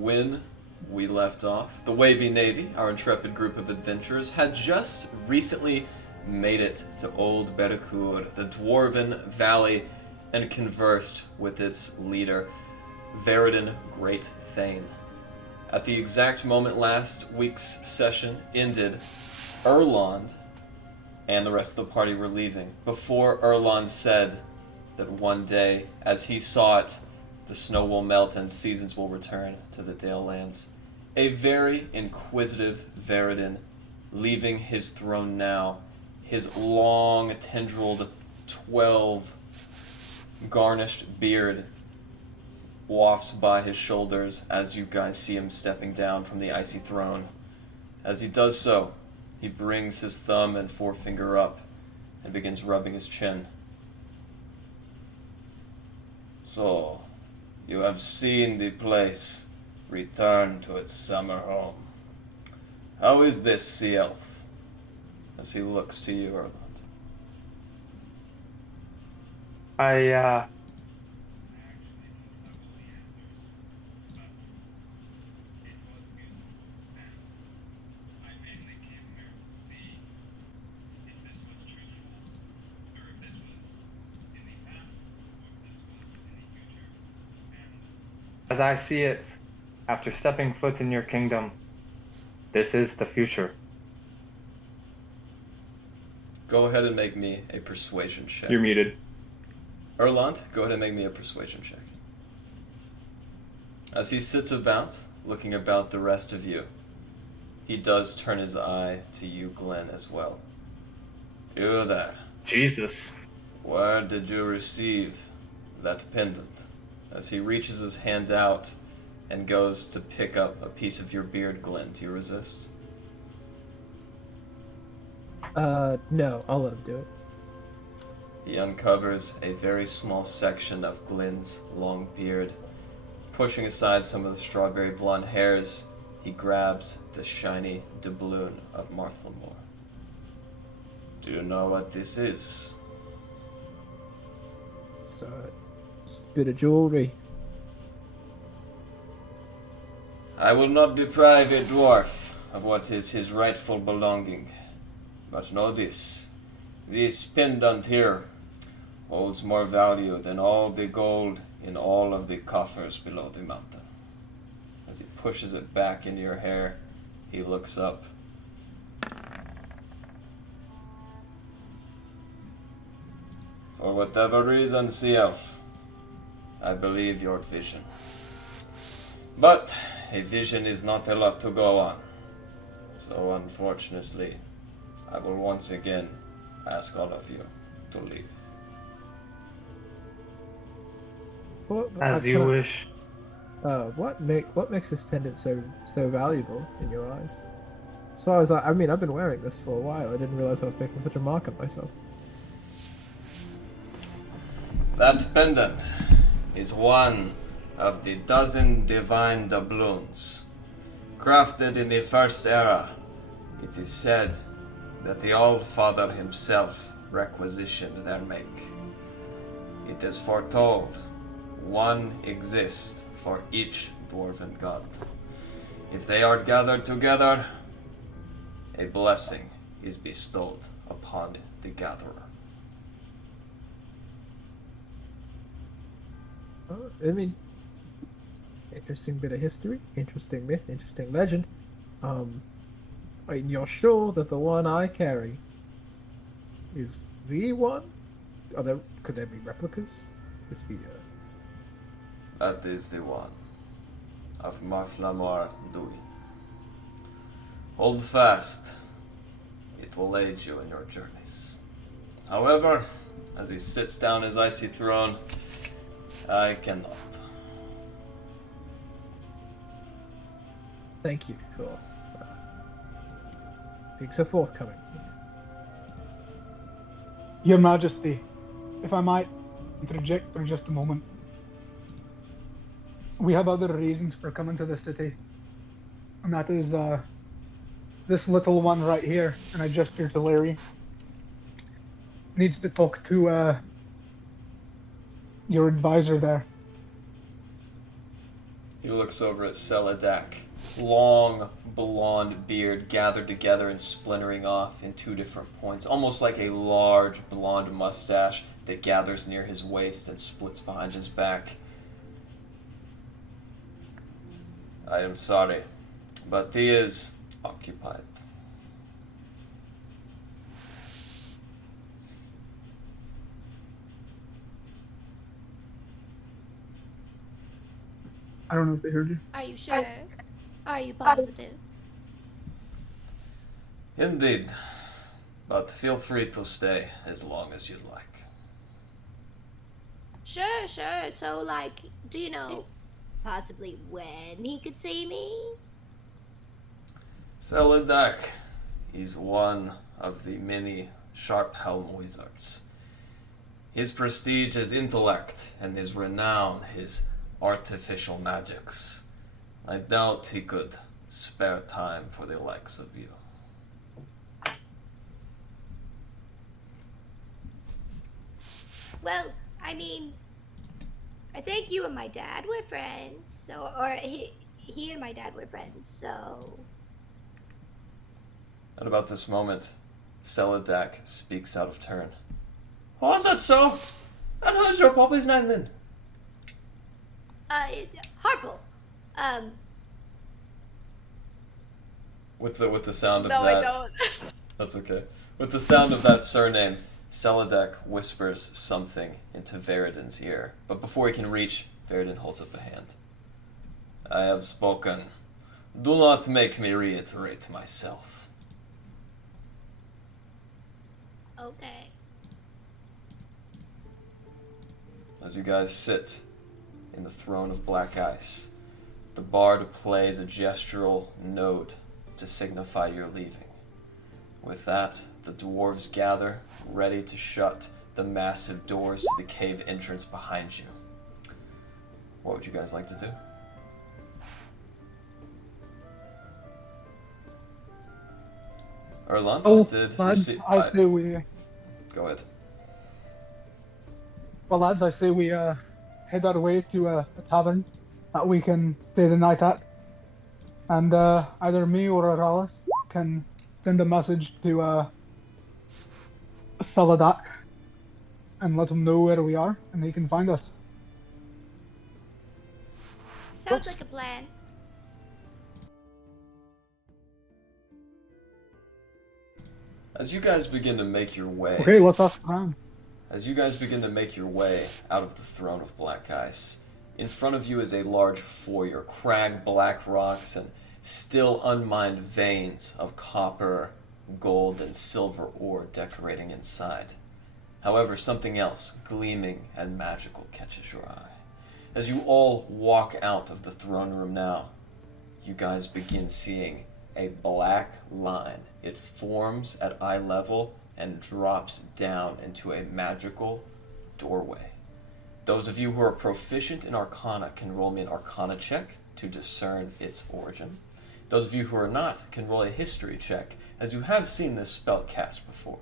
when we left off, the Wavy Navy, our intrepid group of adventurers, had just recently made it to Old Berekur, the Dwarven Valley, and conversed with its leader, Veridin Great Thane. At the exact moment last week's session ended, Erland and the rest of the party were leaving, before Erland said that one day, as he saw it, the snow will melt and seasons will return to the Dale Lands. A very inquisitive Veridin, leaving his throne now, his long, tendrilled, 12 garnished beard wafts by his shoulders as you guys see him stepping down from the icy throne. As he does so, he brings his thumb and forefinger up and begins rubbing his chin. So, you have seen the place return to its summer home. How is this, sea elf? As he looks to you, Erland. I As I see it, after stepping foot in your kingdom, this is the future. Go ahead and make me a persuasion check. You're muted. Erland, go ahead and make me a persuasion check. As he sits about, looking about the rest of you, he does turn his eye to you, Glenn, as well. You there. Jesus. Where did you receive that pendant? As he reaches his hand out and goes to pick up a piece of your beard, Glenn. Do you resist? No, I'll let him do it. He uncovers a very small section of Glenn's long beard. Pushing aside some of the strawberry blonde hairs, he grabs the shiny doubloon of Marthlamore. Do you know what this is? So, just a bit of jewelry. I will not deprive a dwarf of what is his rightful belonging. But know this pendant here holds more value than all the gold in all of the coffers below the mountain. As he pushes it back into your hair, he looks up. For whatever reason, Sea Elf, I believe your vision. But a vision is not a lot to go on. So unfortunately, I will once again ask all of you to leave. As you wish. What makes this pendant so valuable in your eyes? As far as I mean, I've been wearing this for a while. I didn't realize I was making such a mark on myself. That pendant is one of the dozen divine doubloons. Crafted in the First Era, it is said that the All-Father himself requisitioned their make. It is foretold one exists for each dwarven god. If they are gathered together, a blessing is bestowed upon the gatherer. I mean, interesting bit of history, interesting myth, interesting legend. You're sure that the one I carry is the one? Could there be replicas? This be That is the one of Marthlamore Dewey. Hold fast. It will aid you in your journeys. However, as he sits down his icy throne, I cannot. Thank you for being so forthcoming with this. Your Majesty, if I might interject for just a moment. We have other reasons for coming to the city. And that is this little one right here, and I gesture to Larry, needs to talk to your advisor there. He looks over at Seladak. Long, blonde beard gathered together and splintering off in two different points, almost like a large blonde mustache that gathers near his waist and splits behind his back. I am sorry, but he is occupied. I don't know if they heard you. Are you sure? Are you positive? Indeed, but feel free to stay as long as you'd like. Sure. So, like, do you know possibly when he could see me? Seladak, he's one of the many sharp helm wizards. His prestige, his intellect, and his renown, his artificial magics. I doubt he could spare time for the likes of you. Well, I mean, I think you and my dad were friends, so, or he and my dad were friends, so. At about this moment, Seladak speaks out of turn. Oh, is that so? And who's your puppy's name then? Harple. With the sound of No, that. I don't. That's okay. With the sound of that surname, Seladak whispers something into Veridon's ear, but before he can reach, Veridon holds up a hand. I have spoken. Do not make me reiterate myself. Okay. As you guys sit in the throne of black ice, the bard plays a gestural note to signify you're leaving. With that, the dwarves gather, ready to shut the massive doors to the cave entrance behind you. What would you guys like to do? Erlant, did you lads, see... I say we. Go ahead. Well, lads, I say we head our way to a tavern that we can stay the night at, and either me or Aralis can send a message to Seladak and let him know where we are, and he can find us. Sounds like a plan. As you guys begin to make your way... Okay, let's ask around. As you guys begin to make your way out of the throne of black ice, in front of you is a large foyer, cragged black rocks and still unmined veins of copper, gold, and silver ore decorating inside. However, something else, gleaming and magical, catches your eye. As you all walk out of the throne room now, you guys begin seeing a black line. It forms at eye level and drops down into a magical doorway. Those of you who are proficient in Arcana can roll me an Arcana check to discern its origin. Those of you who are not can roll a History check, as you have seen this spell cast before.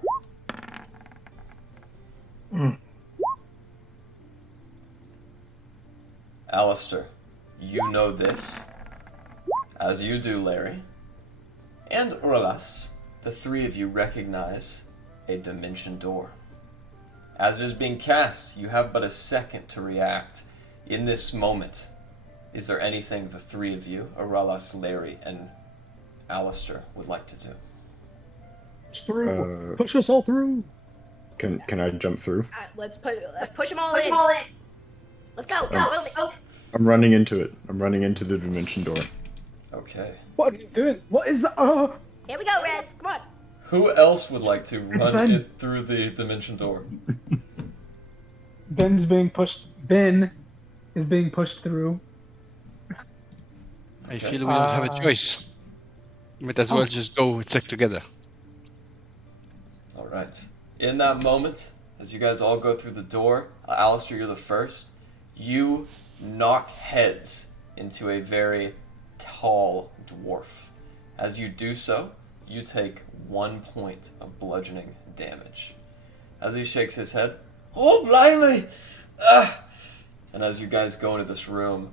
Alistair, you know this, as you do, Larry. And Urlas, the three of you recognize a dimension door. As it is being cast, you have but a second to react. In this moment, is there anything the three of you, Aralas, Larry, and Alistair, would like to do? Push through. Push us all through. Can I jump through? Let's push them all in. Let's go. I'm running into it. I'm running into the dimension door. Okay. What are you doing? What is that? Here we go, Rez. Come on. Who else would like to run Ben. it through the dimension door? Ben is being pushed through. I feel we don't have a choice. Might as well just go stick together. Alright. In that moment, as you guys all go through the door, Alistair, you're the first. You knock heads into a very tall dwarf. As you do so, you take 1 point of bludgeoning damage. As he shakes his head, oh blimey! And as you guys go into this room,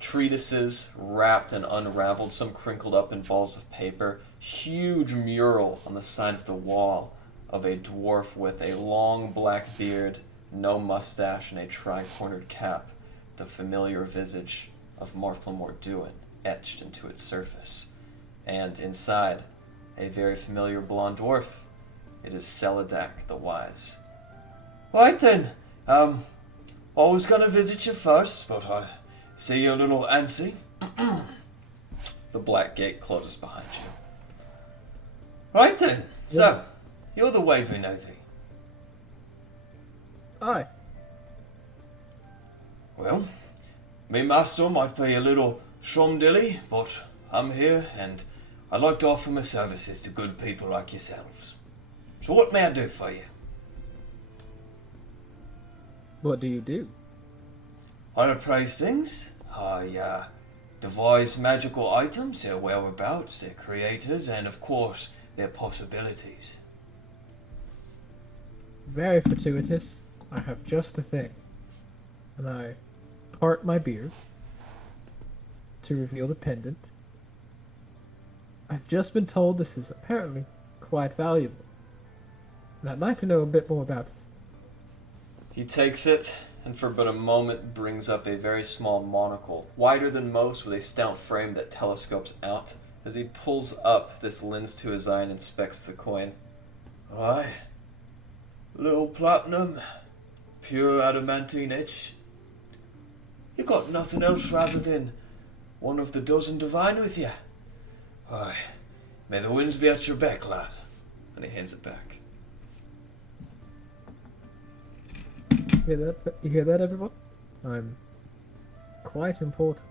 treatises wrapped and unraveled, some crinkled up in balls of paper. Huge mural on the side of the wall of a dwarf with a long black beard, no mustache, and a tri-cornered cap. The familiar visage of Martha Morduin etched into its surface. And inside, a very familiar blonde dwarf. It is Seladak the Wise. Right then, I was gonna visit you first, but I see you're a little antsy. The black gate closes behind you. Right then, so, you're the Wavy Navy. Aye. Well, me master might be a little shomdilly, but I'm here and I'd like to offer my services to good people like yourselves. So what may I do for you? What do you do? I appraise things. I devise magical items, their whereabouts, their creators, and of course, their possibilities. Very fortuitous. I have just the thing. And I part my beard to reveal the pendant. I've just been told this is apparently quite valuable. And I'd like to know a bit more about it. He takes it, and for but a moment brings up a very small monocle, wider than most, with a stout frame that telescopes out. As he pulls up this lens to his eye and inspects the coin. Aye. Little platinum, pure adamantine etch. You got nothing else rather than one of the dozen divine with you. Aye. May the winds be at your back, lad. And he hands it back. You hear that, everyone? I'm quite important.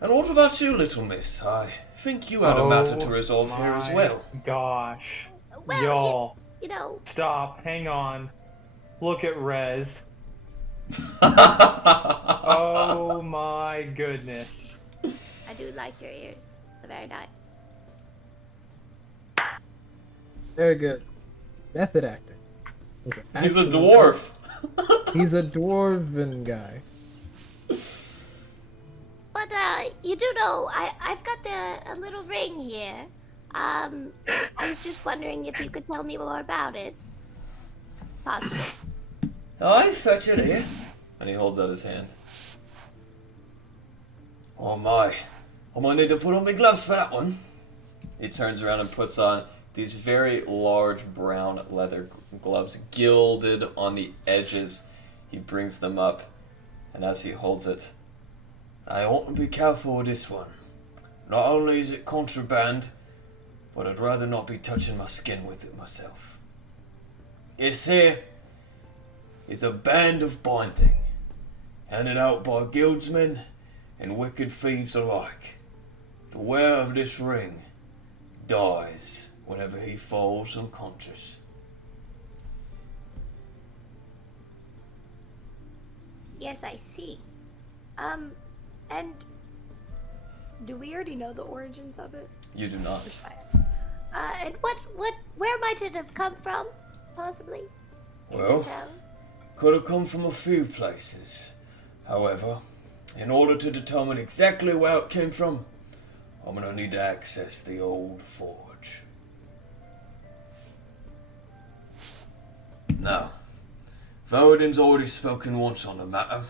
And what about you, little miss? I think you had a matter to resolve here as well. Gosh. Well, Y'all. you know, Stop. Hang on. Look at Rez. Oh my goodness. I do like your ears. They're very nice. Very good. Method acting. He's a dwarf. He's a dwarven guy. But you do know, I've got a little ring here. I was just wondering if you could tell me more about it. Possible. Aye, fetch it here. And he holds out his hand. Oh my. I might need to put on my gloves for that one. He turns around and puts on these very large brown leather gloves, gilded on the edges. He brings them up, and as he holds it, I ought to be careful with this one. Not only is it contraband, but I'd rather not be touching my skin with it myself. This here is a band of binding, handed out by guildsmen and wicked thieves alike. The wearer of this ring dies whenever he falls unconscious. Yes, I see. And do we already know the origins of it? You do not. And where might it have come from, possibly? Can Well, you tell? could have come from a few places. However, in order to determine exactly where it came from, I'm gonna need to access the old forge. Now, Varadin's already spoken once on the matter,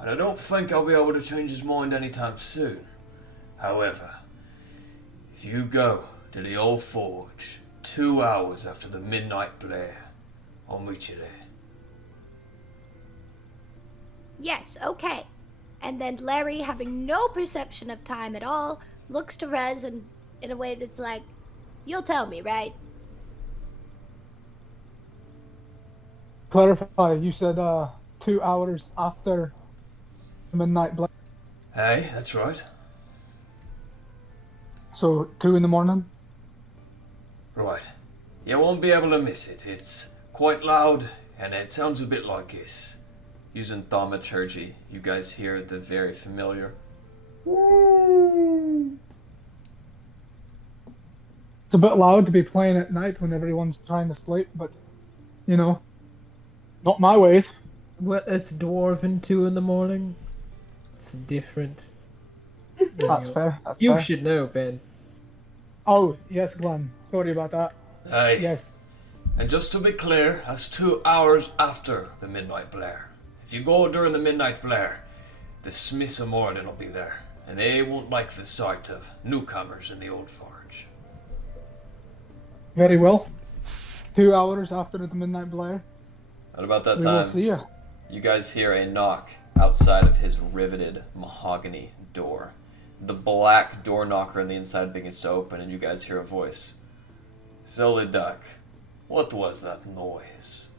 and I don't think I'll be able to change his mind anytime soon. However, if you go to the old forge 2 hours after the midnight blare, I'll meet you there. Yes, okay. And then Larry, having no perception of time at all, looks to Rez and in a way that's like, you'll tell me, right? Clarify, you said 2 hours after midnight blast. Hey, that's right. So 2 in the morning? Right. You won't be able to miss it. It's quite loud, and it sounds a bit like this. Using thaumaturgy, you guys hear the very familiar. It's a bit loud to be playing at night when everyone's trying to sleep, but, you know, not my ways. Well, it's dwarven 2 in the morning. It's different. That's fair. That's You fair. should know, Ben. Oh, yes, Glenn. Sorry about that. Aye. Yes. And just to be clear, that's 2 hours after the midnight blare. If you go during the midnight blare, the Smiths of Morden will be there, and they won't like the sight of newcomers in the old forge. Very well. 2 hours after the midnight blare. At about that We will time, see you. you guys hear a knock outside of his riveted mahogany door. The black door knocker on the inside begins to open, and you guys hear a voice. Silly duck, what was that noise?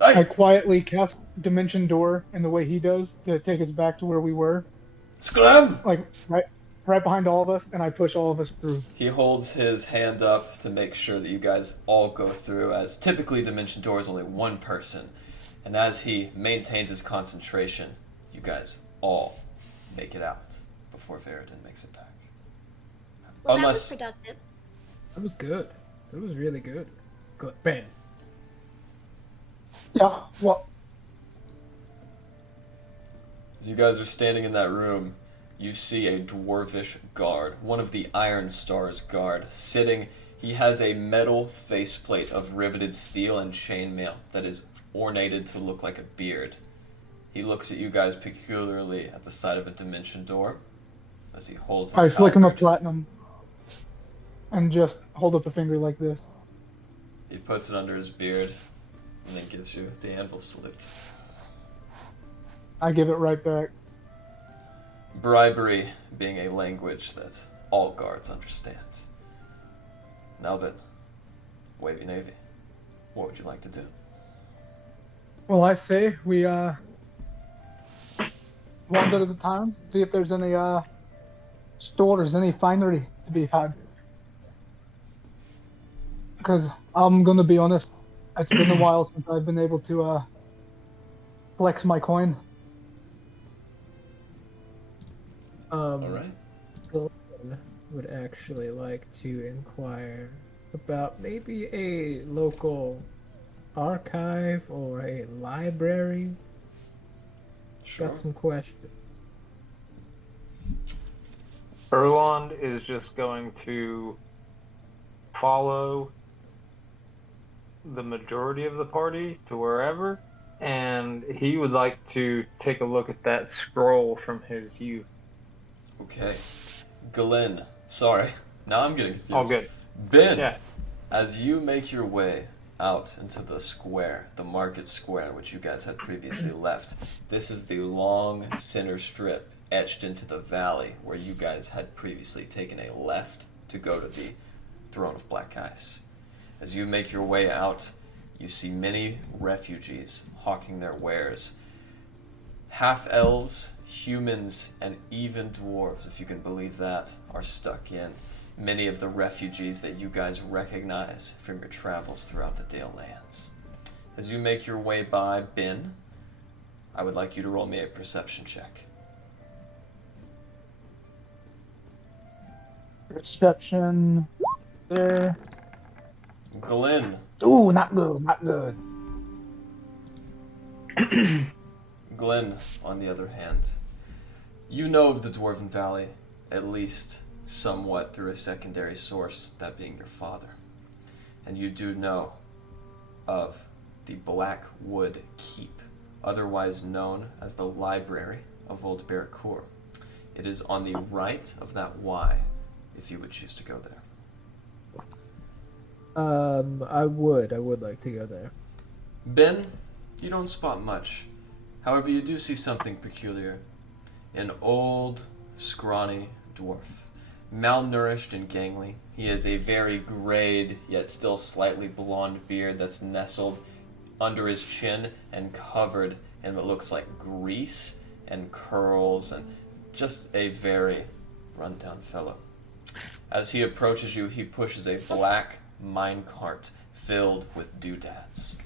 I Hey, quietly cast Dimension Door in the way he does to take us back to where we were. Scram! Like, right behind all of us, and I push all of us through. He holds his hand up to make sure that you guys all go through, as typically Dimension Door is only one person. And as he maintains his concentration, you guys all make it out before Veridan makes it back. Well, Unless that was productive. That was good. That was really good. Ben. Yeah, well, as you guys are standing in that room, you see a dwarvish guard, one of the Iron Star's guard, sitting. He has a metal faceplate of riveted steel and chainmail that is ornated to look like a beard. He looks at you guys peculiarly at the side of a dimension door as he holds his I flick him a halberd. platinum and just hold up a finger like this. He puts it under his beard and then gives you the anvil salute. I give it right back. Bribery being a language that all guards understand. Now then, Wavy Navy, what would you like to do? Well, I say we wander to the town, see if there's any stores, any finery to be had. Because I'm gonna be honest, it's been a while since I've been able to flex my coin. Alright. Glenn would actually like to inquire about maybe a local archive or a library. Sure. Got some questions. Erland is just going to follow the majority of the party to wherever, and he would like to take a look at that scroll from his youth. Okay. Glenn. Sorry. Now I'm getting confused. All good. Ben! Yeah. As you make your way out into the square, the market square in which you guys had previously left, this is the long center strip etched into the valley where you guys had previously taken a left to go to the Throne of Black Ice. As you make your way out, you see many refugees hawking their wares. Half-elves, humans, and even dwarves, if you can believe that, are stuck in. Many of the refugees that you guys recognize from your travels throughout the Dale Lands. As you make your way by Ben, I would like you to roll me a perception check. Perception there. Glenn. Ooh, not good, not good. Glenn, on the other hand, you know of the Dwarven Valley, at least somewhat through a secondary source, that being your father. And you do know of the Blackwood Keep, otherwise known as the Library of Old Barracour. It is on the right of that Y, if you would choose to go there. I would like to go there. Ben, you don't spot much. However, you do see something peculiar. An old, scrawny dwarf. Malnourished and gangly. He has a very grayed, yet still slightly blonde beard that's nestled under his chin and covered in what looks like grease and curls, and just a very run-down fellow. As he approaches you, he pushes a black minecart filled with doodads.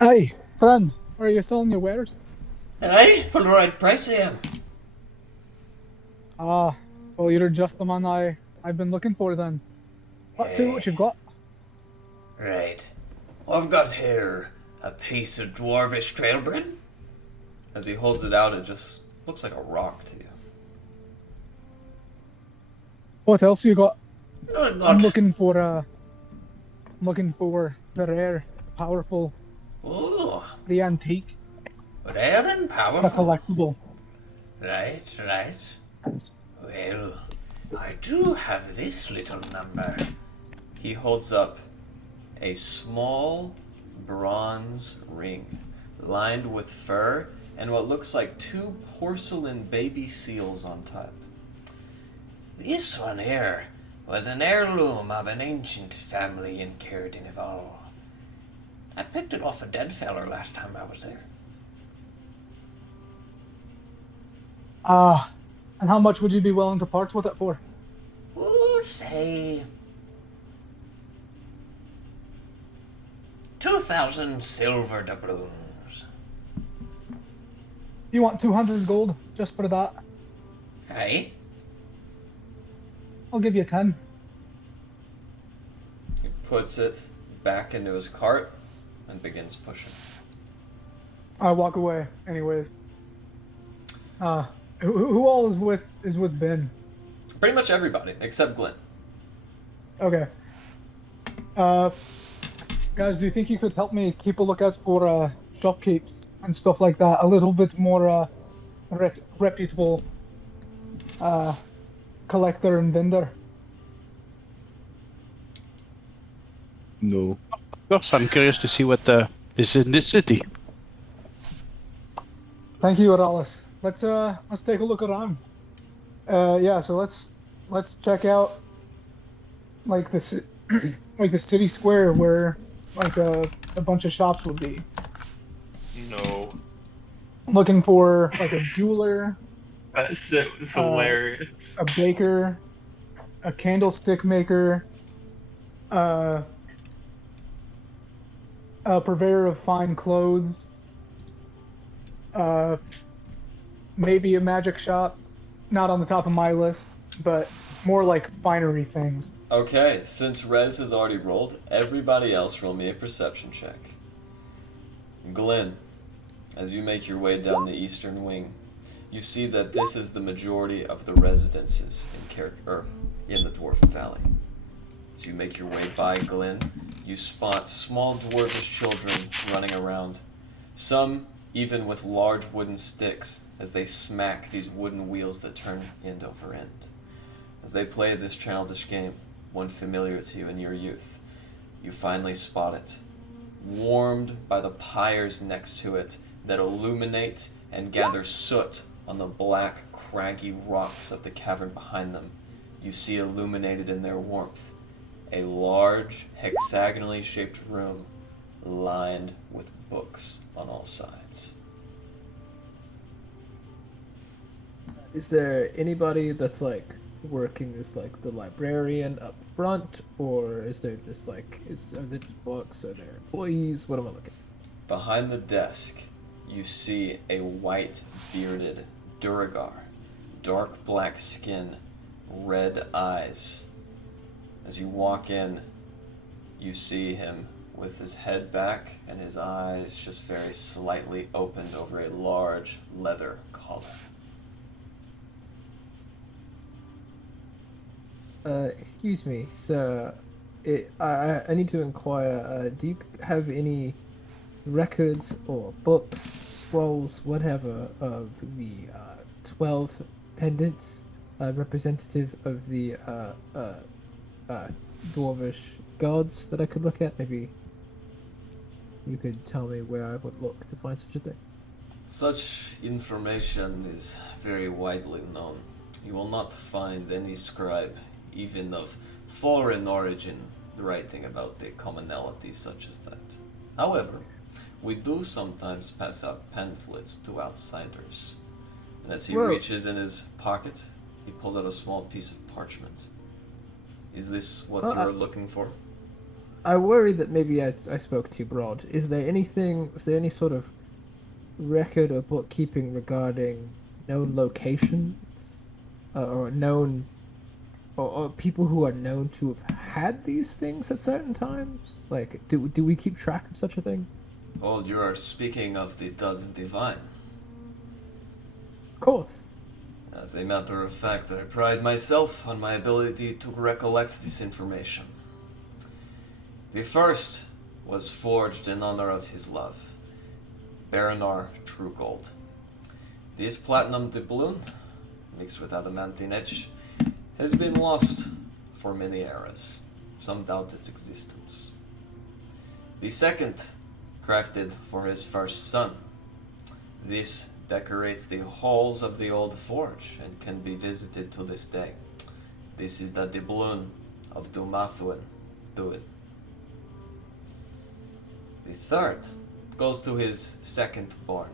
Hey, friend, are you selling your wares? Aye, for the right price I am. Ah, well, you're just the man I've been looking for then. Let's see what you've got. Right. I've got here a piece of dwarvish trail bread, As he holds it out, it just looks like a rock to you. What else you got? Good I'm God. looking for the rare, powerful, Ooh, the antique, rare and the powerful. collectible. Right. Well, I do have this little number. He holds up a small bronze ring lined with fur and what looks like 2 porcelain baby seals on top. This one here was an heirloom of an ancient family in Cardinival. I picked it off a dead feller last time I was there. And how much would you be willing to part with it for? Ooh, say 2,000 silver doubloons. You want 200 gold just for that? Hey? I'll give you 10. He puts it back into his cart and begins pushing. I walk away, anyways. Who all is with Ben? Pretty much everybody, except Glenn. Okay. Guys, do you think you could help me keep a lookout for shopkeepers and stuff like that? A little bit more reputable collector and vendor. No. Of course, I'm curious to see what is in this city. Thank you, Aralis. Let's take a look around. Yeah, so let's check out like the like the city square where like a bunch of shops would be. No. Looking for like a jeweler, That shit was hilarious. a baker, a candlestick maker, a purveyor of fine clothes, maybe a magic shop. Not on the top of my list, but more like finery things. Okay, since Rez has already rolled, everybody else roll me a perception check. Glenn, as you make your way down the eastern wing, you see that this is the majority of the residences in the Dwarven Valley. As you make your way by Glenn, you spot small dwarvish children running around, some even with large wooden sticks as they smack these wooden wheels that turn end over end. As they play this childish game, one familiar to you in your youth, you finally spot it, warmed by the pyres next to it that illuminate and gather soot on the black, craggy rocks of the cavern behind them. You see illuminated in their warmth a large, hexagonally shaped room lined with books on all sides. Is there anybody that's like working as like the librarian up front, or is there just like are there just books? Are there employees? What am I looking at? Behind the desk, you see a white bearded Duragar, dark black skin, red eyes. As you walk in, you see him with his head back and his eyes just very slightly opened over a large leather collar. Excuse me, sir. I need to inquire. Do you have any records or books, scrolls, whatever, of the 12 pendants representative of the dwarvish gods that I could look at? Maybe you could tell me where I would look to find such a thing. Such information is very widely known. You will not find any scribe, even of foreign origin, writing about the commonalities such as that. However, we do sometimes pass out pamphlets to outsiders. And as he reaches in his pocket, he pulls out a small piece of parchment. Is this what you are looking for? I worry that maybe I spoke too broad. Is there any sort of record or bookkeeping regarding known locations or known or people who are known to have had these things at certain times? Like, do we keep track of such a thing? Oh, you are speaking of the Dozen Divine. Of course. As a matter of fact, I pride myself on my ability to recollect this information. The first was forged in honor of his love, Baronar Truegold. This platinum doubloon, mixed with adamantine edge, has been lost for many eras. Some doubt its existence. The second, crafted for his first son. This decorates the halls of the old forge and can be visited to this day. This is the doubloon of Dumathuin Duin. The third goes to his second born,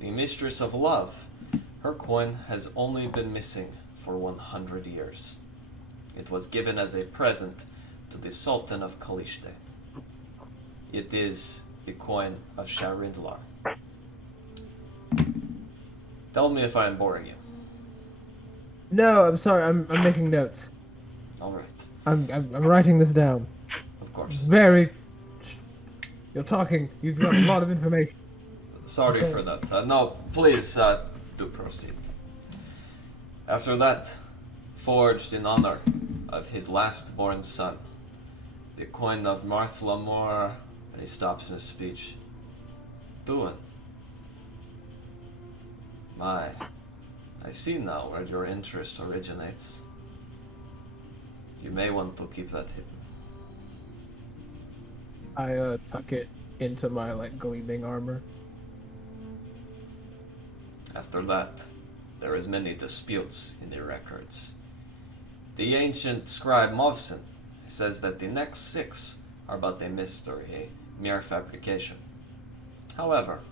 the Mistress of Love. Her coin has only been missing for 100 years. It was given as a present to the Sultan of Kalishte. It is the coin of Sharindlar. Tell me if I am boring you. No, I'm sorry. I'm making notes. All right, I'm writing this down. of course. Very. You're talking. You've got a lot of information. Sorry for that. No, please do proceed. After that, forged in honor of his last-born son, the coin of Marthlamore, and he stops in his speech. Duin. My, I see now where your interest originates. You may want to keep that hidden. I tuck it into my gleaming armor. After that, there is many disputes in the records. The ancient scribe Movsen says that the next 6 are but a mystery, a mere fabrication. However,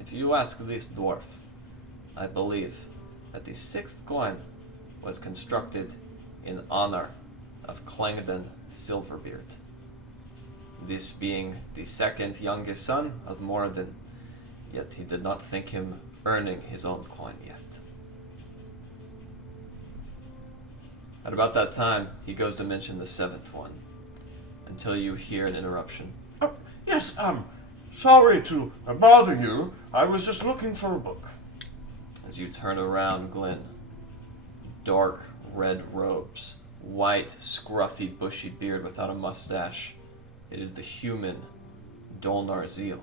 if you ask this dwarf, I believe that the 6th coin was constructed in honor of Clengden Silverbeard, this being the second youngest son of Moradin, yet he did not think him earning his own coin yet. At about that time, he goes to mention the 7th one, until you hear an interruption. Oh, yes, sorry to bother you. I was just looking for a book. As you turn around, Glenn, dark red robes, white, scruffy, bushy beard without a mustache. It is the human Dolnar Zeal.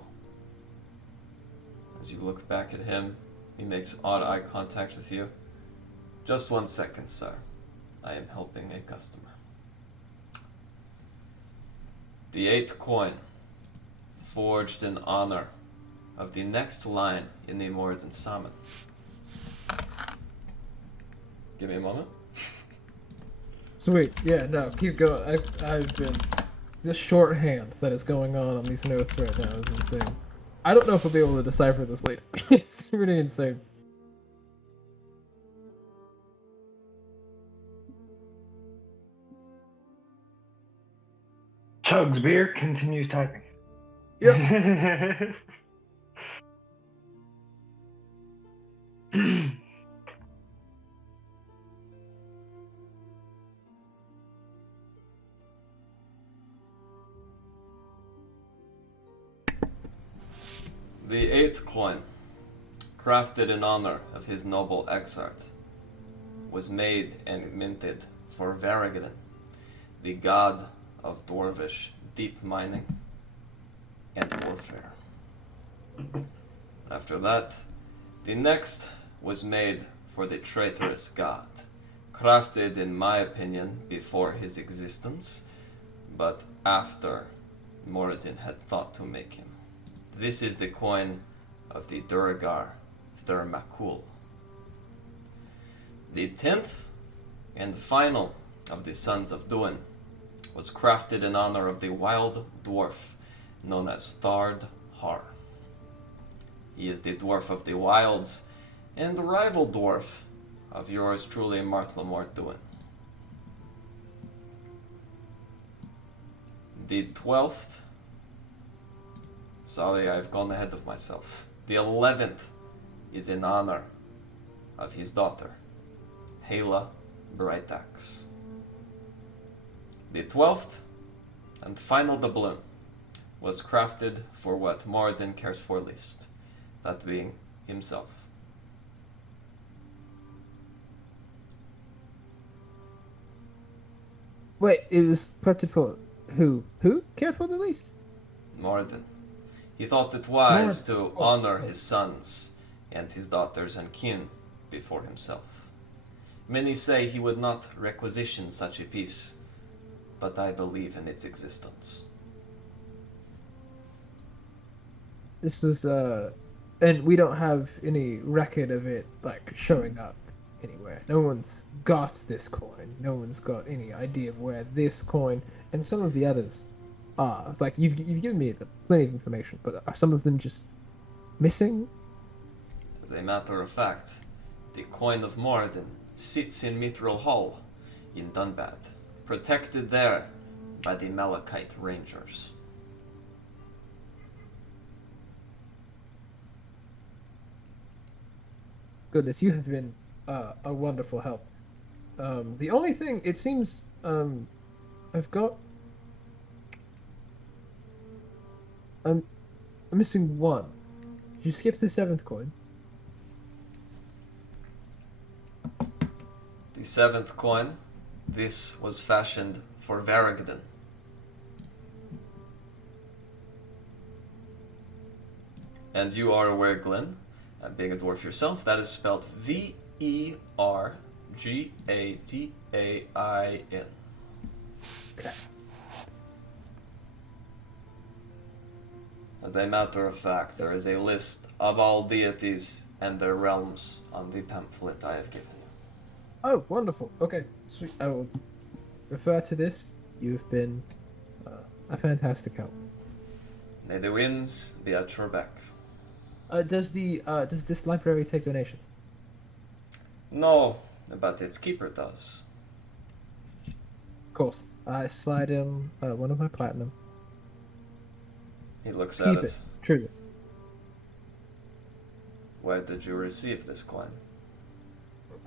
As you look back at him, he makes odd eye contact with you. Just 1 second, sir. I am helping a customer. The 8th coin, forged in honor of the next line in the Moradin Salmon. Give me a moment. Sweet. Yeah. No. Keep going. I've been. This shorthand that is going on these notes right now is insane. I don't know if we'll be able to decipher this later. It's really insane. Chugs beer, continues typing. Yep. The 8th coin, crafted in honor of his noble exarch, was made and minted for Varagden, the god of dwarvish deep mining and warfare. After that, the next was made for the traitorous god, crafted in my opinion before his existence, but after Moradin had thought to make him. This is the coin of the Duragar Thurmakul. The 10th and final of the Sons of Duin was crafted in honor of the wild dwarf known as Thard Har. He is the dwarf of the wilds and the rival dwarf of yours truly, Marthlamore Duin. The 12th, sorry, I've gone ahead of myself. The 11th is in honor of his daughter, Hela Brightaxe. The 12th and final doubloon was crafted for what Moradin cares for least, that being himself. Wait, it was protected for who? Who cared for the least? Morden. He thought it wise to Morden. honor his sons and his daughters and kin before himself. Many say he would not requisition such a piece, but I believe in its existence. This was and we don't have any record of it like showing up anywhere. No one's got this coin. No one's got any idea of where this coin and some of the others are. It's like you've given me plenty of information, but are some of them just missing? As a matter of fact, the coin of Morden sits in Mithril Hall in Dunbat, protected there by the Malachite Rangers. Goodness, you have been a wonderful help. The only thing, it seems, I've got... I'm missing one. Did you skip the 7th coin? The 7th coin, this was fashioned for Varagden. And you are aware, Glenn, being a dwarf yourself, that is spelled Vergadain. Okay. As a matter of fact, there is a list of all deities and their realms on the pamphlet I have given you. Oh, wonderful. Okay, sweet. I will refer to this. You've been a fantastic help. May the winds be at your back. Does this library take donations? No, but its keeper does. Of course. I slide him one of my platinum. He looks Keep at it. Truly. Where did you receive this coin?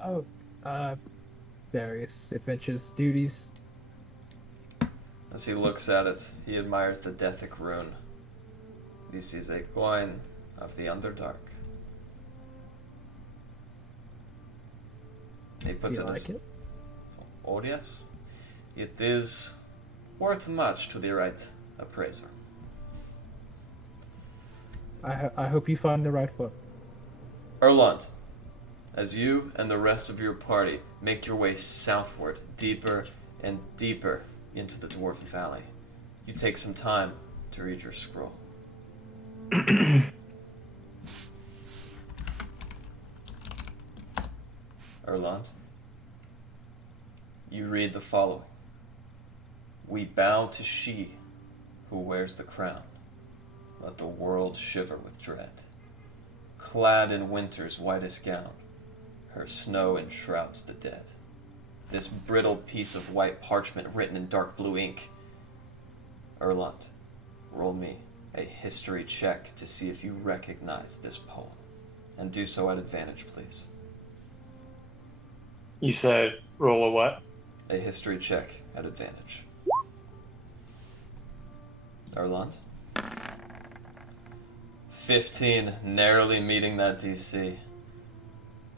Oh, various adventures, duties. As he looks at it, he admires the Dethic rune. This is a coin of the Underdark. He puts Do it you as... like it? Oh yes. It is worth much to the right appraiser. I hope you find the right one. Erland, as you and the rest of your party make your way southward, deeper and deeper into the Dwarven Valley, you take some time to read your scroll. Erland, you read the following. We bow to she who wears the crown. Let the world shiver with dread. Clad in winter's whitest gown, her snow enshrouds the dead. This brittle piece of white parchment written in dark blue ink. Erland, roll me a history check to see if you recognize this poem. And do so at advantage, please. You said roll a what? A history check at advantage. Erland? 15, narrowly meeting that DC.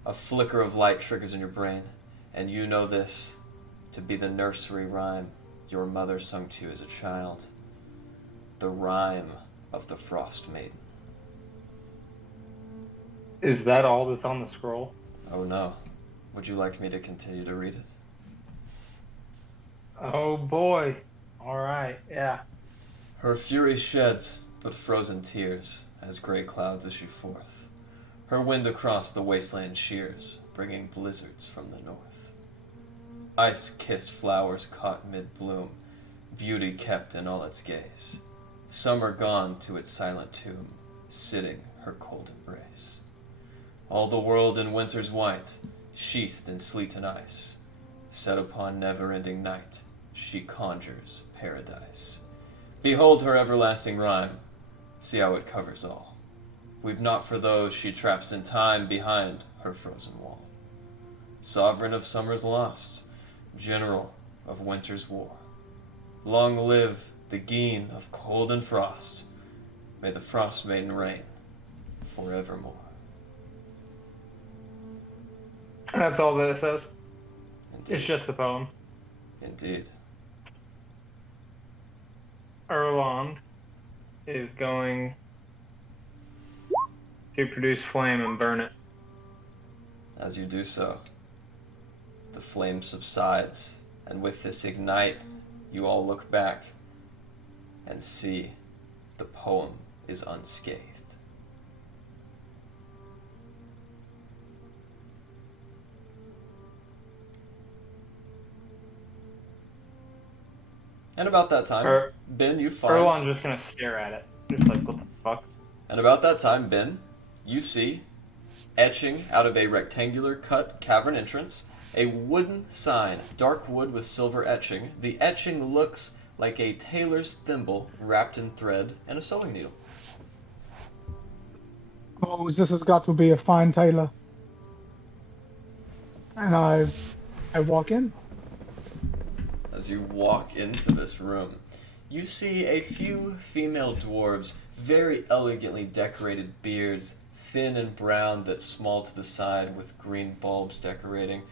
A flicker of light triggers in your brain, and you know this to be the nursery rhyme your mother sung to you as a child. The rhyme of the Frost Maiden. Is that all that's on the scroll? Oh no. Would you like me to continue to read it? Oh boy. Alright, yeah. Her fury sheds but frozen tears as gray clouds issue forth. Her wind across the wasteland shears, bringing blizzards from the north. Ice-kissed flowers caught mid-bloom, beauty kept in all its gaze. Summer gone to its silent tomb, sitting her cold embrace. All the world in winter's white, sheathed in sleet and ice, set upon never-ending night, she conjures paradise. Behold her everlasting rhyme, see how it covers all. Weep not for those she traps in time behind her frozen wall. Sovereign of summer's lost, general of winter's war. Long live the Geen of cold and frost. May the Frost Maiden reign forevermore. That's all that it says. Indeed. It's just the poem. Indeed. Erlond is going to produce flame and burn it. As you do so, the flame subsides, and with this ignite, you all look back and see the poem is unscathed. And about that time, Ben, you find... Erlond's just gonna stare at it. Just like, what the fuck? And about that time, Ben, you see, etching out of a rectangular cut cavern entrance, a wooden sign, dark wood with silver etching. The etching looks like a tailor's thimble wrapped in thread and a sewing needle. Oh, this has got to be a fine tailor. And I walk in. As you walk into this room, you see a few female dwarves, very elegantly decorated beards, thin and brown that small to the side with green bulbs decorating.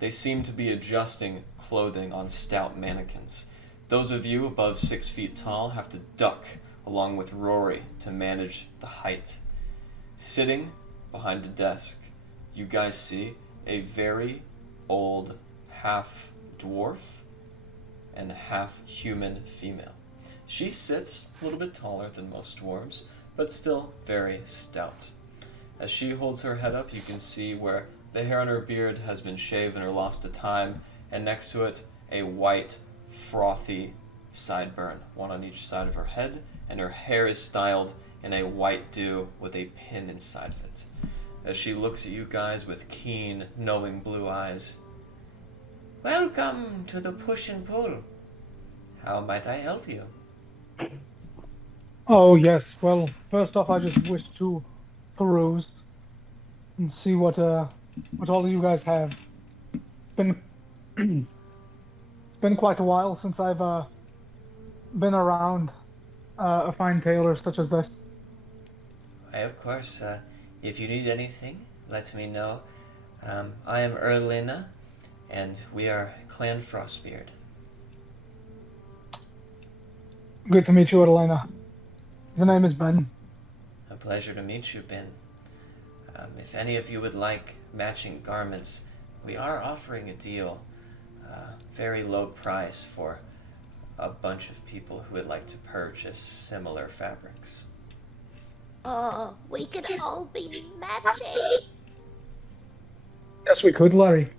They seem to be adjusting clothing on stout mannequins. Those of you above 6 feet tall have to duck along with Rory to manage the height. Sitting behind a desk, you guys see a very old half-dwarf and half-human female. She sits a little bit taller than most dwarves, but still very stout. As she holds her head up, you can see where the hair on her beard has been shaven or lost to time, and next to it, a white, frothy sideburn, one on each side of her head, and her hair is styled in a white dew with a pin inside of it. As she looks at you guys with keen, knowing blue eyes. Welcome to the push and pull. How might I help you? Oh, yes. Well, first off, I just wish to peruse and see what all of you guys have. Been it's been quite a while since I've been around a fine tailor such as this. Why, of course. If you need anything, let me know. I am Erlina, and we are Clan Frostbeard. Good to meet you, Elena. The name is Ben. A pleasure to meet you, Ben. If any of you would like matching garments, we are offering a deal. Very low price for a bunch of people who would like to purchase similar fabrics. Oh, we could all be matching. Yes, we could, Larry.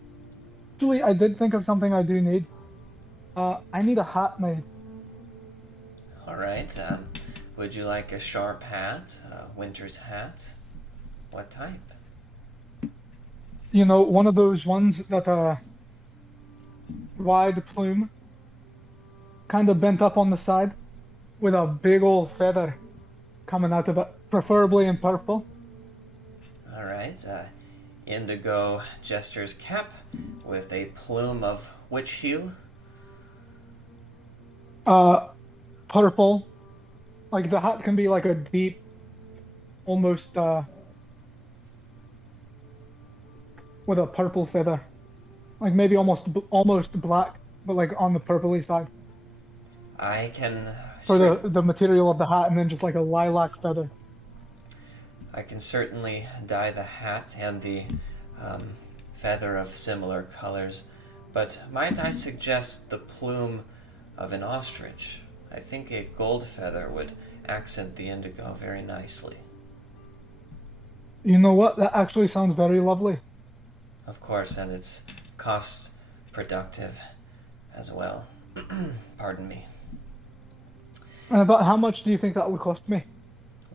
Actually, I did think of something I do need. I need a hat made. Alright, would you like a sharp hat, a winter's hat? What type? You know, one of those ones that, wide plume, kind of bent up on the side, with a big old feather coming out of it, preferably in purple. Alright, indigo jester's cap with a plume of which hue? Purple. Like, the hat can be like a deep, almost, with a purple feather. Like, maybe almost black, but like on the purpley side. I can... For the material of the hat, and then just like a lilac feather. I can certainly dye the hat and the feather of similar colors, but might I suggest the plume of an ostrich? I think a gold feather would accent the indigo very nicely. You know what? That actually sounds very lovely. Of course, and it's cost productive as well. Pardon me. And about how much do you think that would cost me?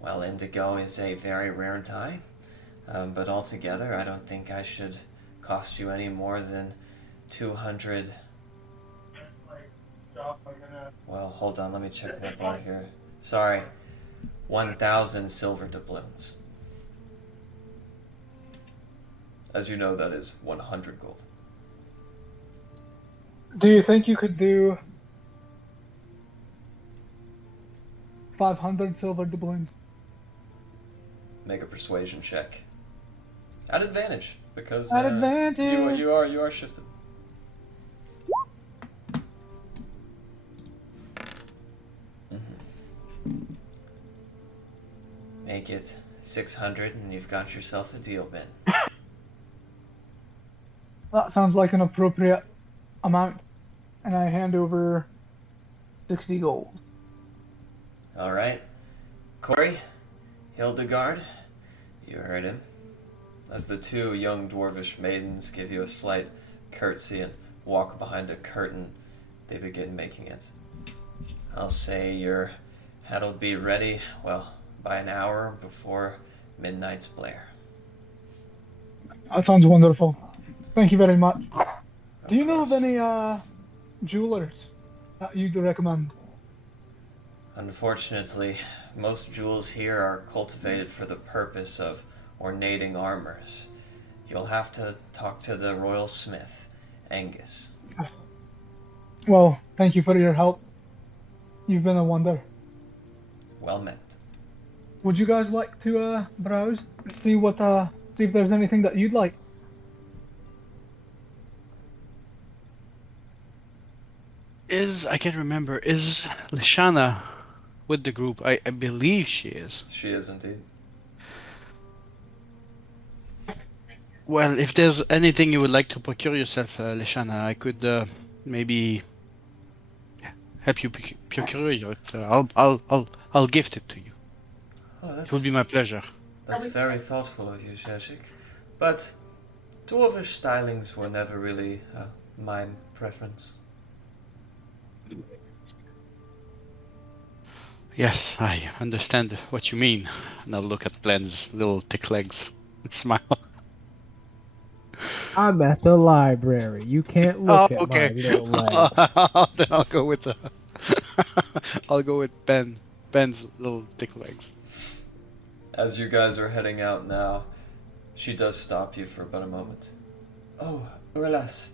Well, indigo is a very rare dye, but altogether I don't think I should cost you any more than 200... Well, hold on, let me check my bar here. Sorry, 1,000 silver doubloons. As you know, that is 100 gold. Do you think you could do 500 silver doubloons? Make a persuasion check. At advantage, because At advantage. You are shifted. Make it 600 and you've got yourself a deal, Ben. That sounds like an appropriate amount. And I hand over 60 gold. All right. Corey, Hildegard, you heard him. As the two young dwarvish maidens give you a slight curtsy and walk behind a curtain, they begin making it. I'll say your hat'll be ready, well, by an hour before midnight's blare. That sounds wonderful. Thank you very much. Do you know of any jewelers that you'd recommend? Unfortunately, most jewels here are cultivated for the purpose of ornating armors. You'll have to talk to the royal smith, Angus. Well, thank you for your help. You've been a wonder. Well met. Would you guys like to browse and see if there's anything that you'd like? I can't remember, is Lishana with the group? I believe she is. She is indeed. Well, if there's anything you would like to procure yourself, Lishana, I could maybe help you procure it. I'll gift it to you. Oh, It would be my pleasure. That's very thoughtful of you, Sheshik. But dwarvish stylings were never really my preference. Yes, I understand what you mean. And I'll look at Glenn's little thick legs and smile. I'm at the library. You can't look at my little legs. Then I'll go with the. I'll go with Ben's little thick legs. As you guys are heading out now, she does stop you for but a moment. Oh, Urlas,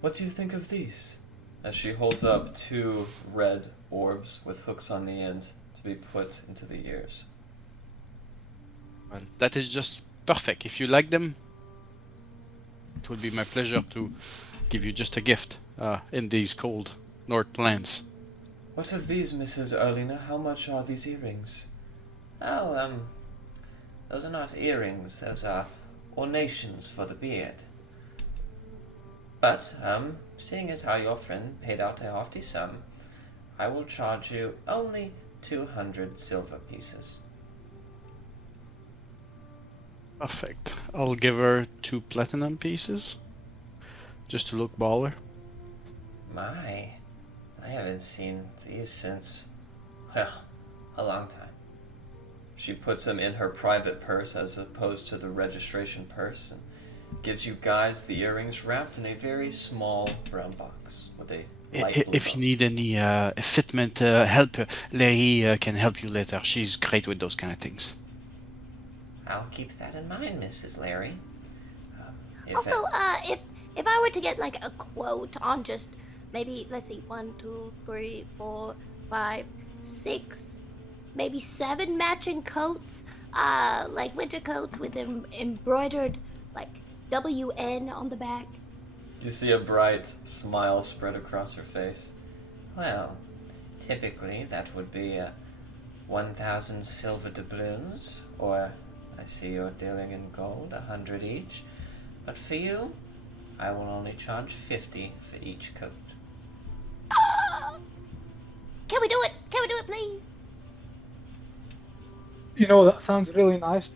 what do you think of these? As she holds up two red orbs with hooks on the end to be put into the ears. Well, that is just perfect. If you like them, it would be my pleasure to give you just a gift in these cold north lands. What of these, Mrs. Erlina? How much are these earrings? Oh, those are not earrings, those are ornations for the beard. But, seeing as how your friend paid out a hefty sum, I will charge you only 200 silver pieces. Perfect. I'll give her 2 platinum pieces, just to look baller. My, I haven't seen these since, well, a long time. She puts them in her private purse as opposed to the registration purse and gives you guys the earrings wrapped in a very small brown box with a light blue If bow. you need any fitment help, Larry can help you later. She's great with those kind of things. I'll keep that in mind, Mrs. Larry. Also, if I were to get like a quote on just maybe, let's see, 1, 2, 3, 4, 5, 6, maybe 7 matching coats, like winter coats with embroidered like WN on the back. You see a bright smile spread across her face. Well, typically that would be 1,000 silver doubloons, or I see you're dealing in gold, 100 each. But for you, I will only charge 50 for each coat. Can we do it? Can we do it, please? You know, that sounds really nice.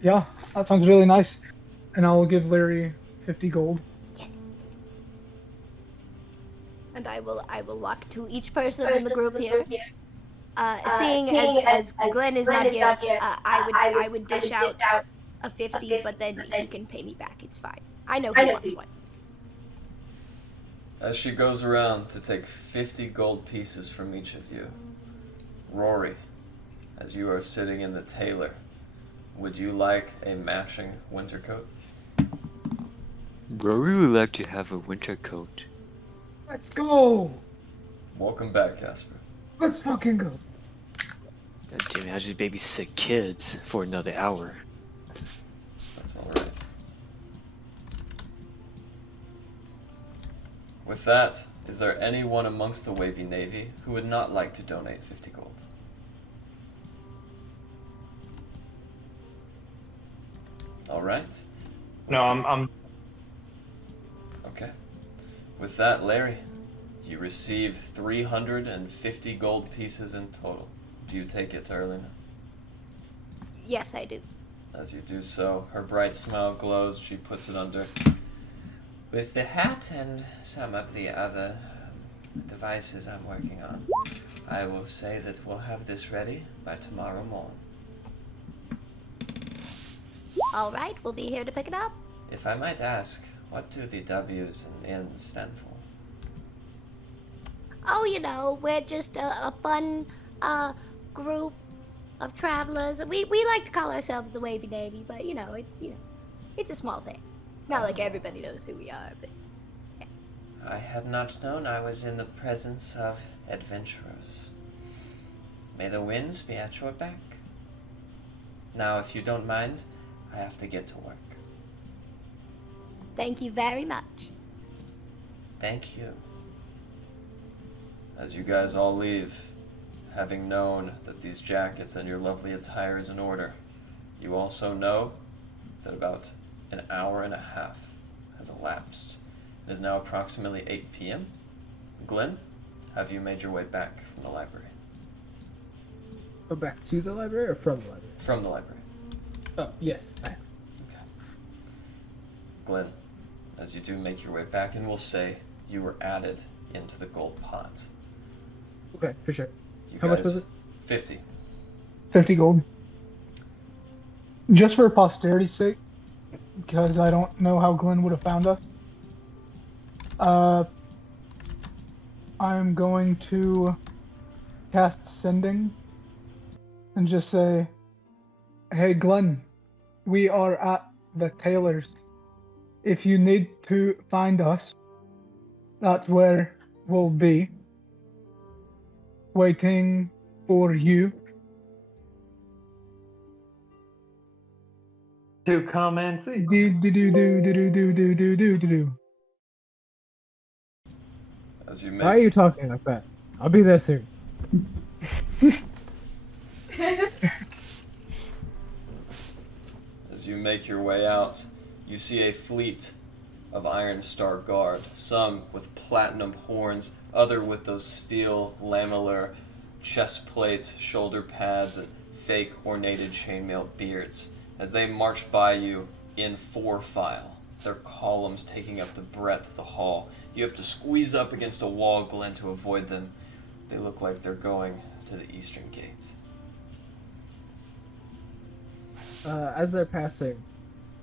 Yeah, that sounds really nice. And I'll give Larry 50 gold. Yes. And I will walk to each person in the group here. Seeing as Glenn is not here, I would dish out a 50, but then he can pay me back. It's fine. I know he wants one. As she goes around to take 50 gold pieces from each of you, Rory, as you are sitting in the tailor, would you like a matching winter coat? Rory would like to have a winter coat. Let's go! Welcome back, Casper. Let's fucking go. God damn it, I just babysit kids for another hour. That's alright. With that, is there anyone amongst the Wavy Navy who would not like to donate 50 gold? All right. No, I'm. Okay. With that, Larry, you receive 350 gold pieces in total. Do you take it, Erlina? Yes, I do. As you do so, her bright smile glows. She puts it under. With the hat and some of the other devices I'm working on, I will say that we'll have this ready by tomorrow morning. All right, we'll be here to pick it up. If I might ask, what do the W's and N's stand for? Oh, you know, we're just a fun group of travelers. We like to call ourselves the Wavy Navy, but it's a small thing. It's not like everybody knows who we are, but yeah. I had not known I was in the presence of adventurers. May the winds be at your back. Now, if you don't mind, I have to get to work. Thank you very much. Thank you. As you guys all leave, having known that these jackets and your lovely attire is in order, you also know that about an hour and a half has elapsed. It is now approximately 8 p.m. Glenn, have you made your way back from the library? Go back to the library or from the library? From the library. Oh, yes, I have. Okay. Glenn, as you do make your way back, and we'll say you were added into the gold pot. Okay, for sure. You How much guys- was it? 50. 50 gold. Just for posterity's sake, because I don't know how Glenn would have found us. I'm going to cast Sending and just say, hey Glenn, we are at the tailor's. If you need to find us, that's where we'll be. Waiting for you. To come and see. Do. As you Why are make you talking like that? I'll be there soon. As you make your way out, you see a fleet of Iron Star Guard, some with platinum horns, other with those steel lamellar chest plates, shoulder pads, and fake ornated chainmail beards. As they march by you in four file, their columns taking up the breadth of the hall. You have to squeeze up against a wall, Glenn, to avoid them. They look like they're going to the eastern gates. As they're passing,